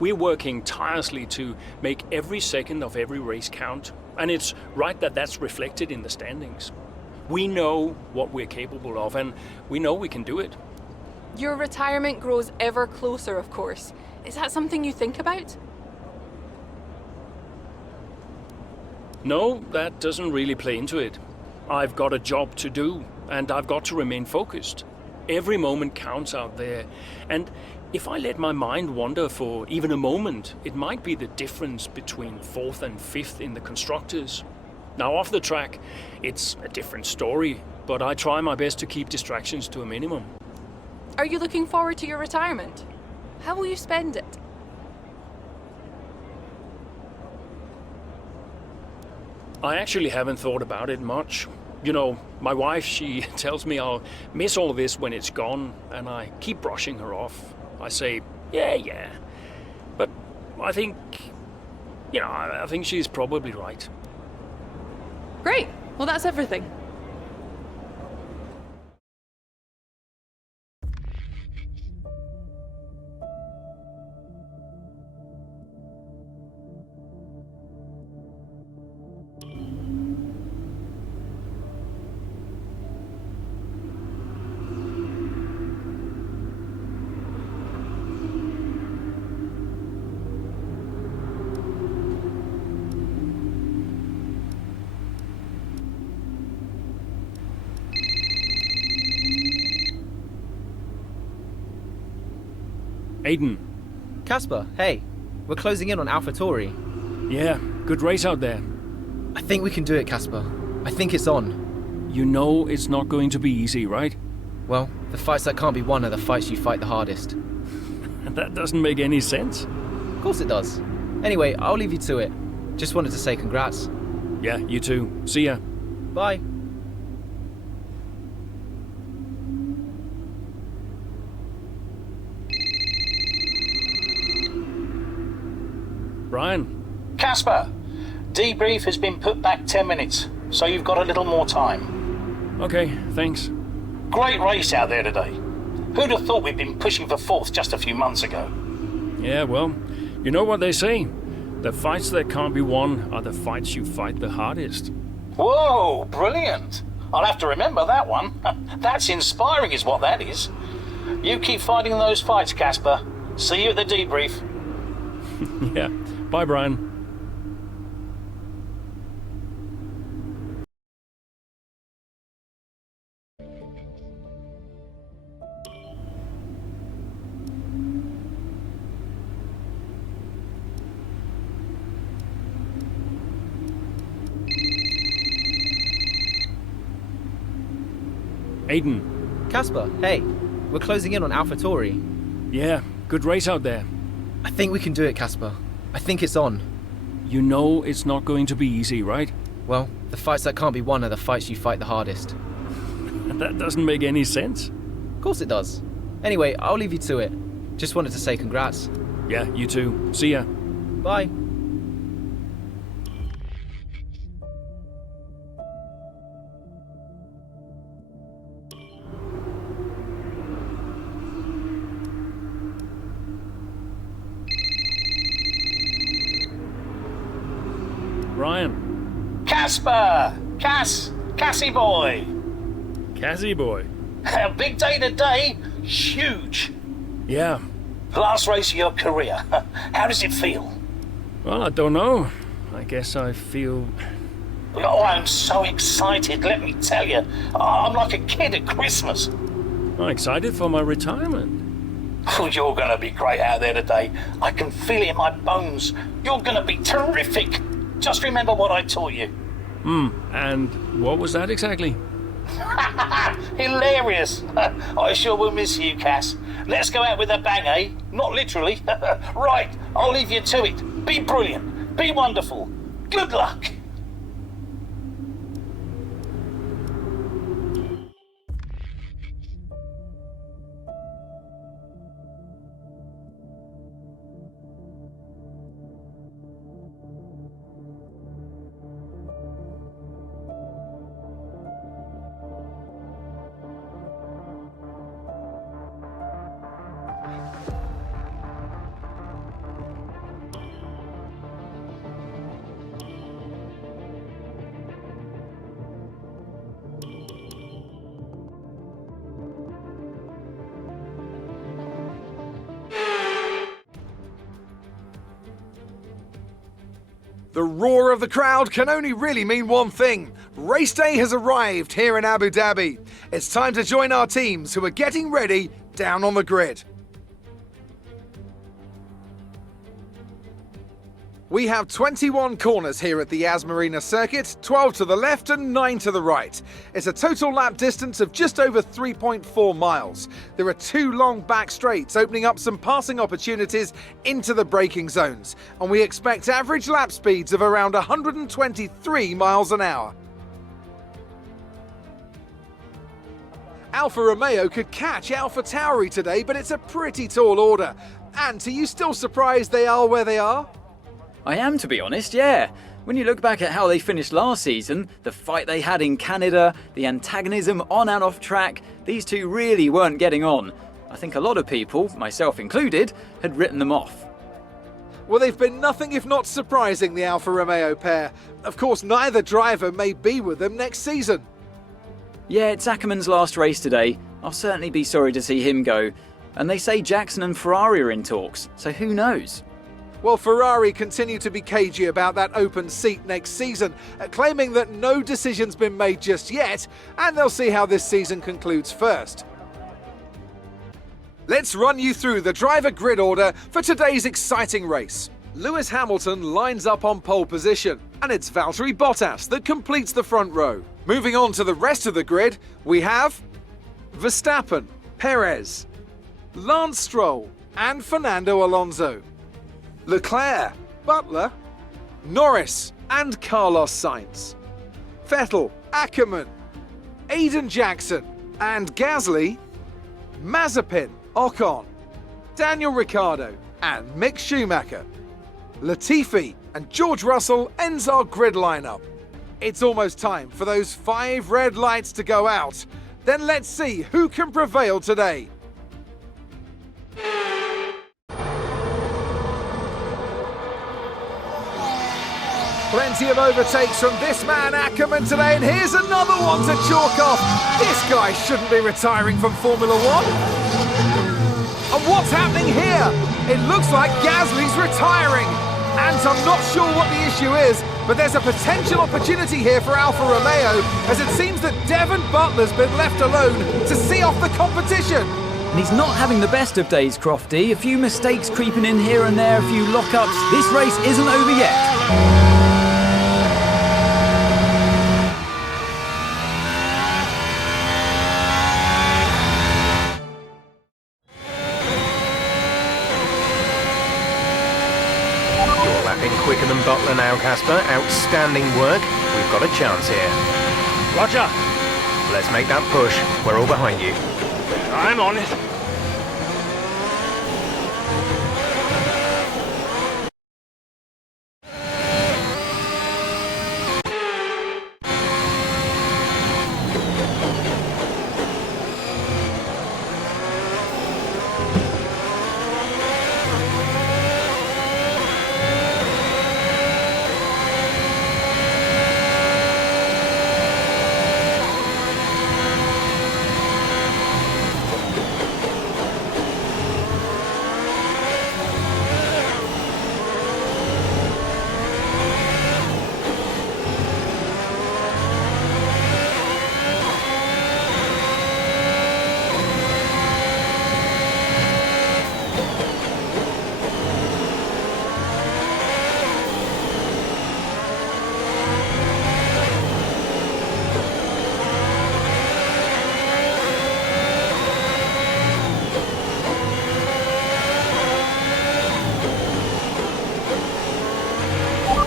We're working tirelessly to make every second of every race count, and it's right that that's reflected in the standings. We know what we're capable of, and we know we can do it. Your retirement grows ever closer, of course. Is that something you think about? No, that doesn't really play into it. I've got a job to do, and I've got to remain focused. Every moment counts out there, and if I let my mind wander for even a moment, it might be the difference between 4th and 5th in the constructors. Now off the track, it's a different story, but I try my best to keep distractions to a minimum. Are you looking forward to your retirement? How will you spend it? I actually haven't thought about it much. You know, my wife, she tells me I'll miss all this when it's gone, and I keep brushing her off. I say, yeah. But I think, I think she's probably right. Great. Well, that's everything. Aiden. Casper, hey. We're closing in on AlphaTauri. Yeah, good race out there. I think we can do it, Casper. I think it's on. You know it's not going to be easy, right? Well, the fights that can't be won are the fights you fight the hardest. That doesn't make any sense. Of course it does. Anyway, I'll leave you to it. Just wanted to say congrats. Yeah, you too. See ya. Bye. Brian. Casper, debrief has been put back 10 minutes, so you've got a little more time. Okay, thanks. Great race out there today. Who'd have thought we'd been pushing for 4th just a few months ago? Yeah, well, you know what they say. The fights that can't be won are the fights you fight the hardest. Whoa, brilliant. I'll have to remember that one. That's inspiring is what that is. You keep fighting those fights, Casper. See you at the debrief. Yeah. Bye, Brian. Aiden. Casper, hey. We're closing in on AlphaTauri. Yeah, Good race out there. I think we can do it, Casper. I think it's on. You know it's not going to be easy, right? Well, the fights that can't be won are the fights you fight the hardest. That doesn't make any sense. Of course it does. Anyway, I'll leave you to it. Just wanted to say congrats. Yeah, you too. See ya. Bye. Ryan. Casper! Cassie boy! Cassie boy. A big day today. Huge. Yeah. Last race of your career. How does it feel? Well, I don't know. I guess I feel... Oh, I'm so excited, let me tell you. I'm like a kid at Christmas. I'm excited for my retirement. Oh, you're going to be great out there today. I can feel it in my bones. You're going to be terrific. Just remember what I taught you. And what was that exactly? Hilarious. I sure will miss you, Cass. Let's go out with a bang, eh? Not literally. Right, I'll leave you to it. Be brilliant. Be wonderful. Good luck. The roar of the crowd can only really mean one thing. Race day has arrived here in Abu Dhabi. It's time to join our teams who are getting ready down on the grid. We have 21 corners here at the Yas Marina circuit, 12 to the left and 9 to the right. It's a total lap distance of just over 3.4 miles. There are 2 long back straights opening up some passing opportunities into the braking zones, and we expect average lap speeds of around 123 miles an hour. Alfa Romeo could catch Alpha Tauri today, but it's a pretty tall order. And are you still surprised they are where they are? I am, to be honest, yeah. When you look back at how they finished last season, the fight they had in Canada, the antagonism on and off track, these two really weren't getting on. I think a lot of people, myself included, had written them off. Well, they've been nothing if not surprising, the Alfa Romeo pair. Of course, neither driver may be with them next season. Yeah, it's Ackerman's last race today. I'll certainly be sorry to see him go. And they say Jackson and Ferrari are in talks, so who knows? Well, Ferrari continue to be cagey about that open seat next season, claiming that no decision's been made just yet, and they'll see how this season concludes first. Let's run you through the driver grid order for today's exciting race. Lewis Hamilton lines up on pole position, and it's Valtteri Bottas that completes the front row. Moving on to the rest of the grid, we have Verstappen, Perez, Lance Stroll, and Fernando Alonso. Leclerc, Butler, Norris, and Carlos Sainz. Vettel, Ackerman, Aiden Jackson, and Gasly, Mazepin, Ocon, Daniel Ricciardo, and Mick Schumacher. Latifi and George Russell ends our grid lineup. It's almost time for those 5 red lights to go out. Then let's see who can prevail today. Plenty of overtakes from this man Ackerman today, and here's another one to chalk off. This guy shouldn't be retiring from Formula One. And what's happening here? It looks like Gasly's retiring. And I'm not sure what the issue is, but there's a potential opportunity here for Alfa Romeo, as it seems that Devon Butler's been left alone to see off the competition. And he's not having the best of days, Crofty. A few mistakes creeping in here and there, a few lockups. This race isn't over yet. Casper. Outstanding work. We've got a chance here. Roger. Let's make that push. We're all behind you. I'm on it.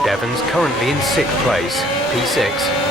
Devon's currently in 6th place, P6.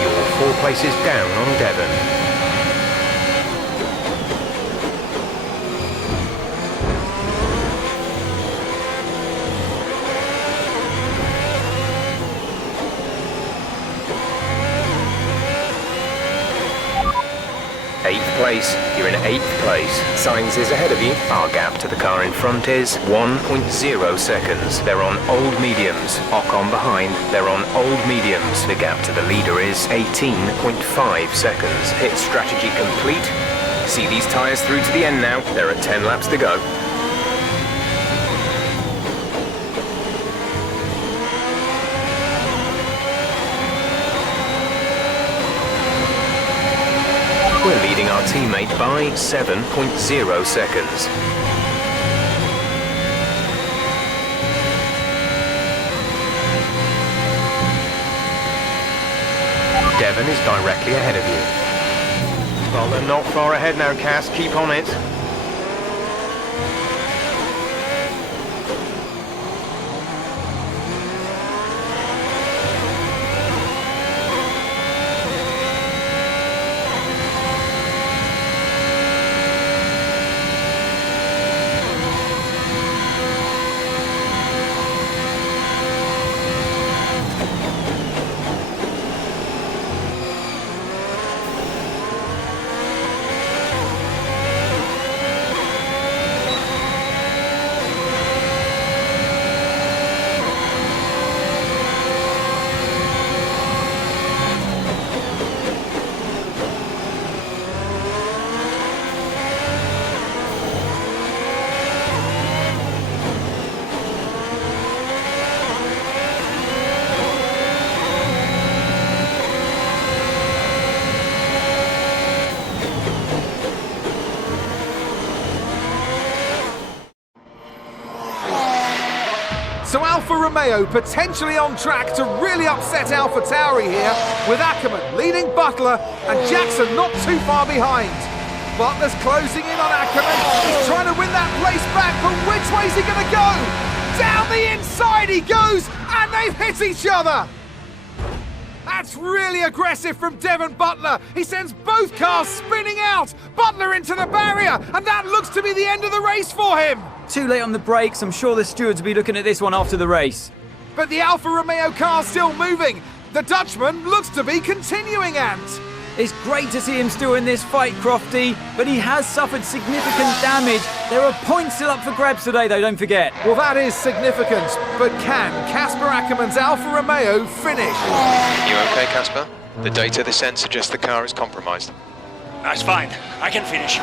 You're 4 places down on Devon. Place. You're in 8th place. Signs is ahead of you. Our gap to the car in front is 1.0 seconds. They're on old mediums. Ocon behind. They're on old mediums. The gap to the leader is 18.5 seconds. Pit strategy complete. See these tyres through to the end now. There are 10 laps to go. We're leading our teammate by 7.0 seconds. Devon is directly ahead of you. Well, they're not far ahead now, Cass. Keep on it. So Alfa Romeo potentially on track to really upset AlphaTauri here, with Ackerman leading Butler and Jackson not too far behind. Butler's closing in on Ackerman. He's trying to win that place back, but which way's he going to go? Down the inside he goes, and they've hit each other. That's really aggressive from Devon Butler. He sends both cars spinning out. Butler into the barrier, and that looks to be the end of the race for him. Too late on the brakes. I'm sure the stewards will be looking at this one after the race. But the Alfa Romeo car's still moving. The Dutchman looks to be continuing, Ant. It's great to see him still in this fight, Crofty, but he has suffered significant damage. There are points still up for grabs today, though, don't forget. Well, that is significant, but can Casper Ackermann's Alfa Romeo finish? You okay, Casper? The data this end suggests the car is compromised. That's fine. I can finish.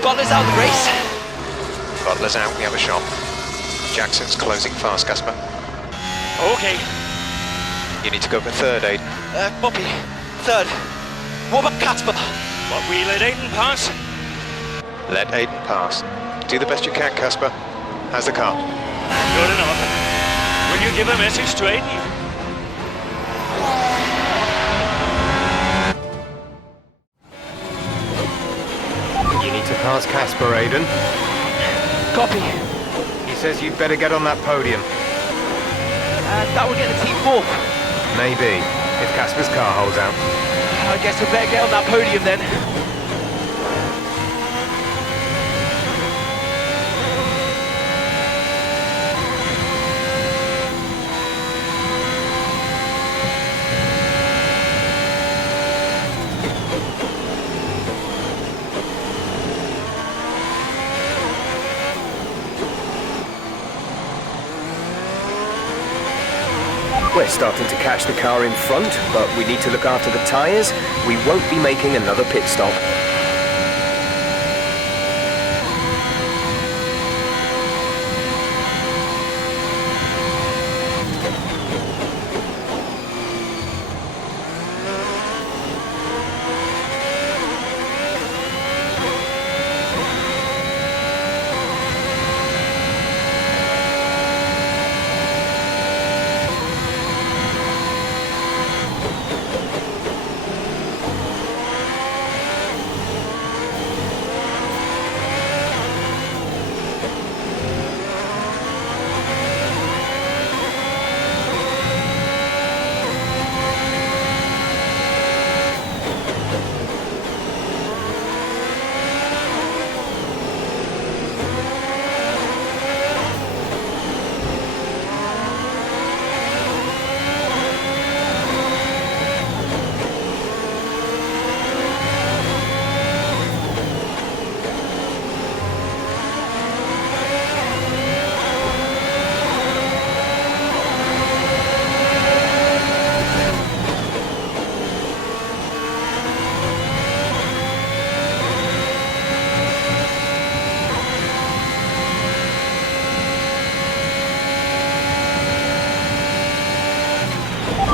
Butler's out the race. Butler's out, we have a shot. Jackson's closing fast, Casper. Okay. You need to go for third, Aiden. Bobby, third. What about Casper? What, we let Aiden pass? Let Aiden pass. Do the best you can, Casper. How's the car? Good enough. Will you give a message to Aiden? You need to pass Casper, Aiden. Copy. He says you'd better get on that podium. That will get the team fourth. Maybe, if Casper's car holds out. I guess I better get on that podium then. We're starting to catch the car in front, but we need to look after the tyres. We won't be making another pit stop.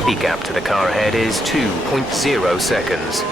The gap to the car ahead is 2.0 seconds.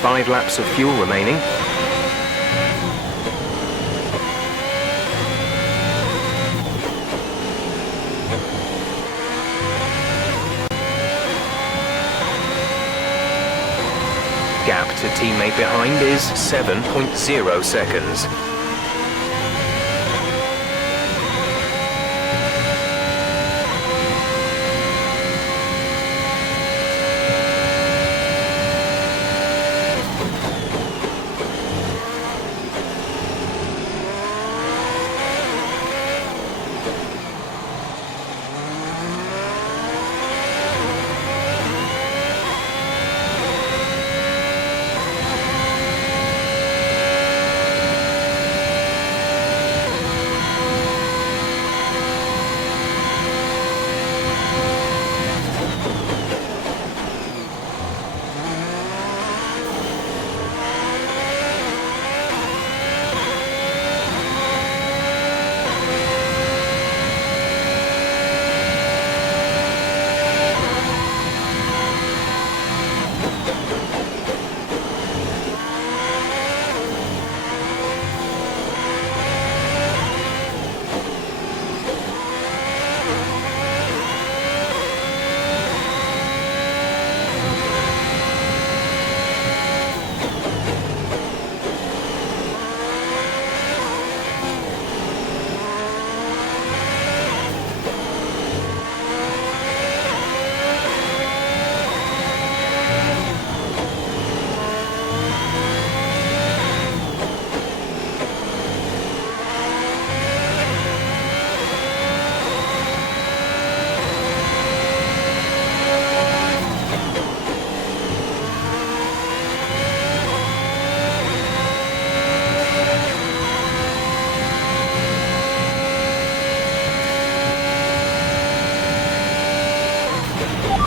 5 laps of fuel remaining. Gap to teammate behind is 7.0 seconds.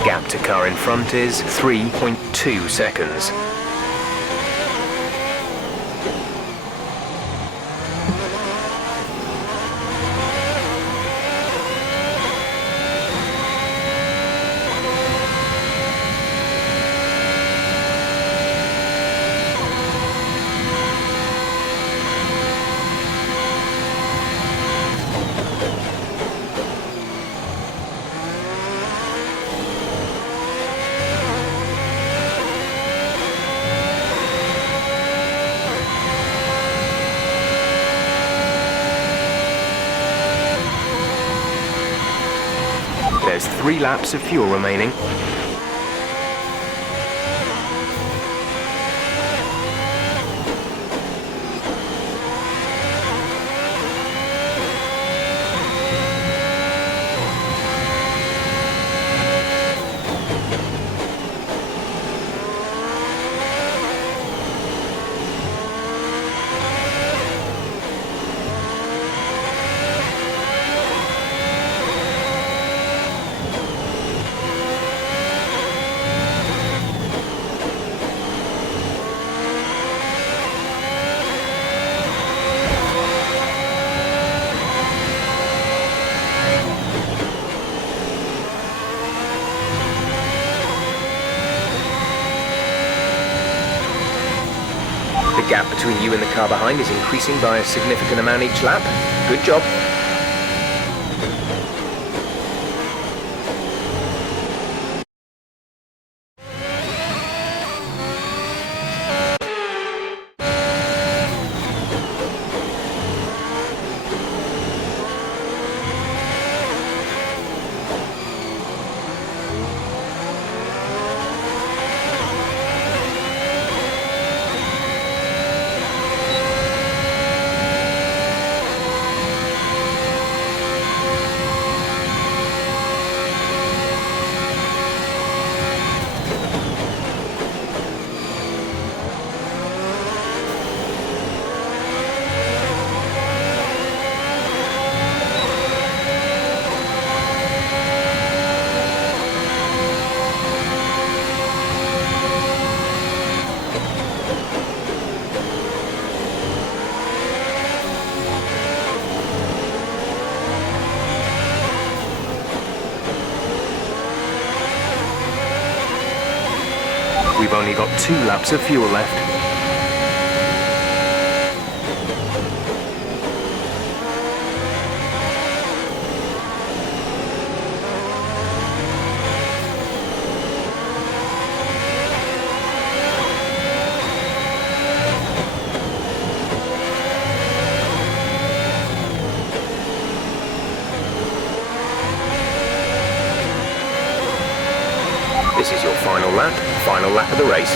Gap to car in front is 3.2 seconds. There's 3 laps of fuel remaining. The gap between you and the car behind is increasing by a significant amount each lap. Good job. We've only got 2 laps of fuel left. This is your final lap of the race.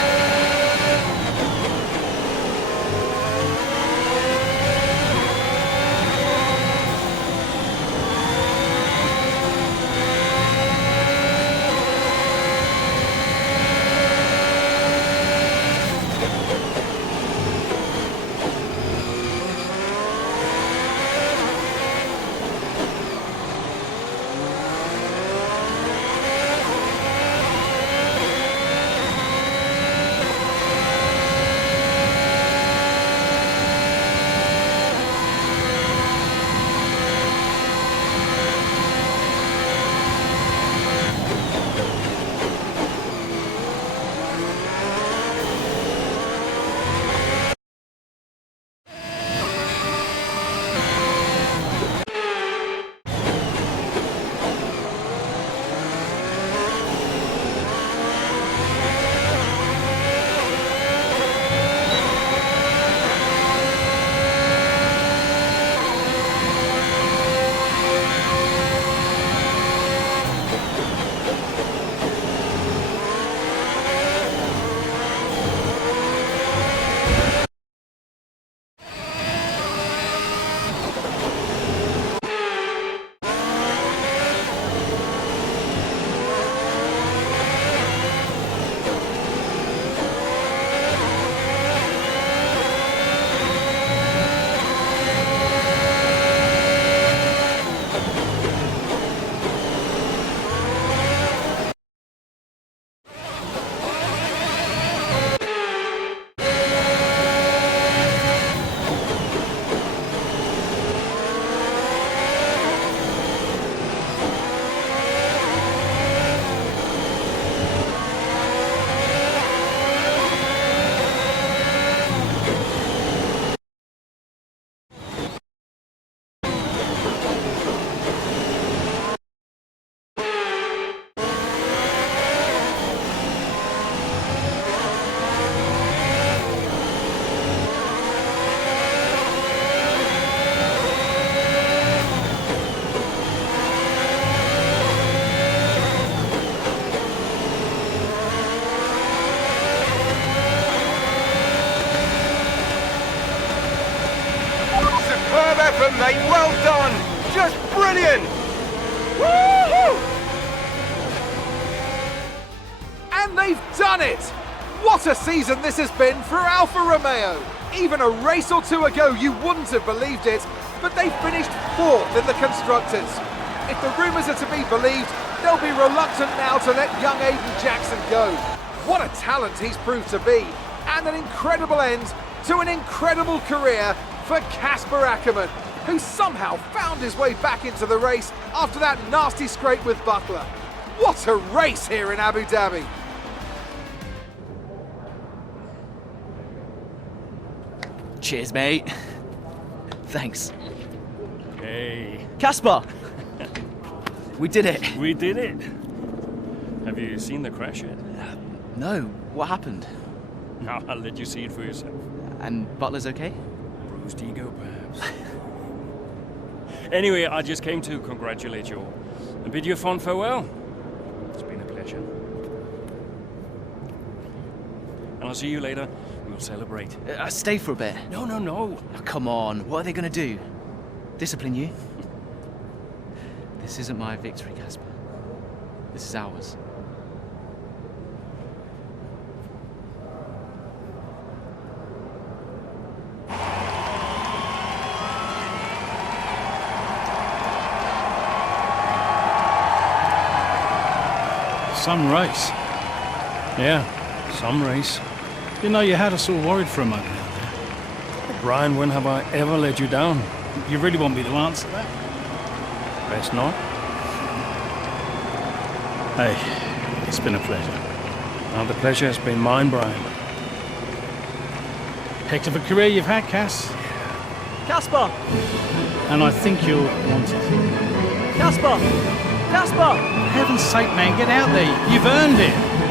Mate, well done! Just brilliant! Woo-hoo! And they've done it! What a season this has been for Alfa Romeo! Even a race or two ago you wouldn't have believed it, but they finished 4th in the Constructors. If the rumours are to be believed, they'll be reluctant now to let young Aiden Jackson go. What a talent he's proved to be, and an incredible end to an incredible career for Casper Ackermann, who somehow found his way back into the race after that nasty scrape with Butler. What a race here in Abu Dhabi! Cheers, mate. Thanks. Hey. Casper! We did it. We did it. Have you seen the crash yet? No. What happened? No, I'll let you see it for yourself. And Butler's okay? Bruised ego, perhaps. Anyway, I just came to congratulate you all and bid you a fond farewell. It's been a pleasure. And I'll see you later. We'll celebrate. Stay for a bit. No. Oh, come on. What are they going to do? Discipline you? This isn't my victory, Casper. This is ours. Some race. Yeah, some race. You know, you had us all worried for a moment out there. Brian, when have I ever let you down? You really want me to answer that? Best not. Hey, it's been a pleasure. Oh, the pleasure has been mine, Brian. Heck of a career you've had, Cass. Casper! And I think you'll want it. Casper! Casper! For heaven's sake, man, get out there. You've earned it.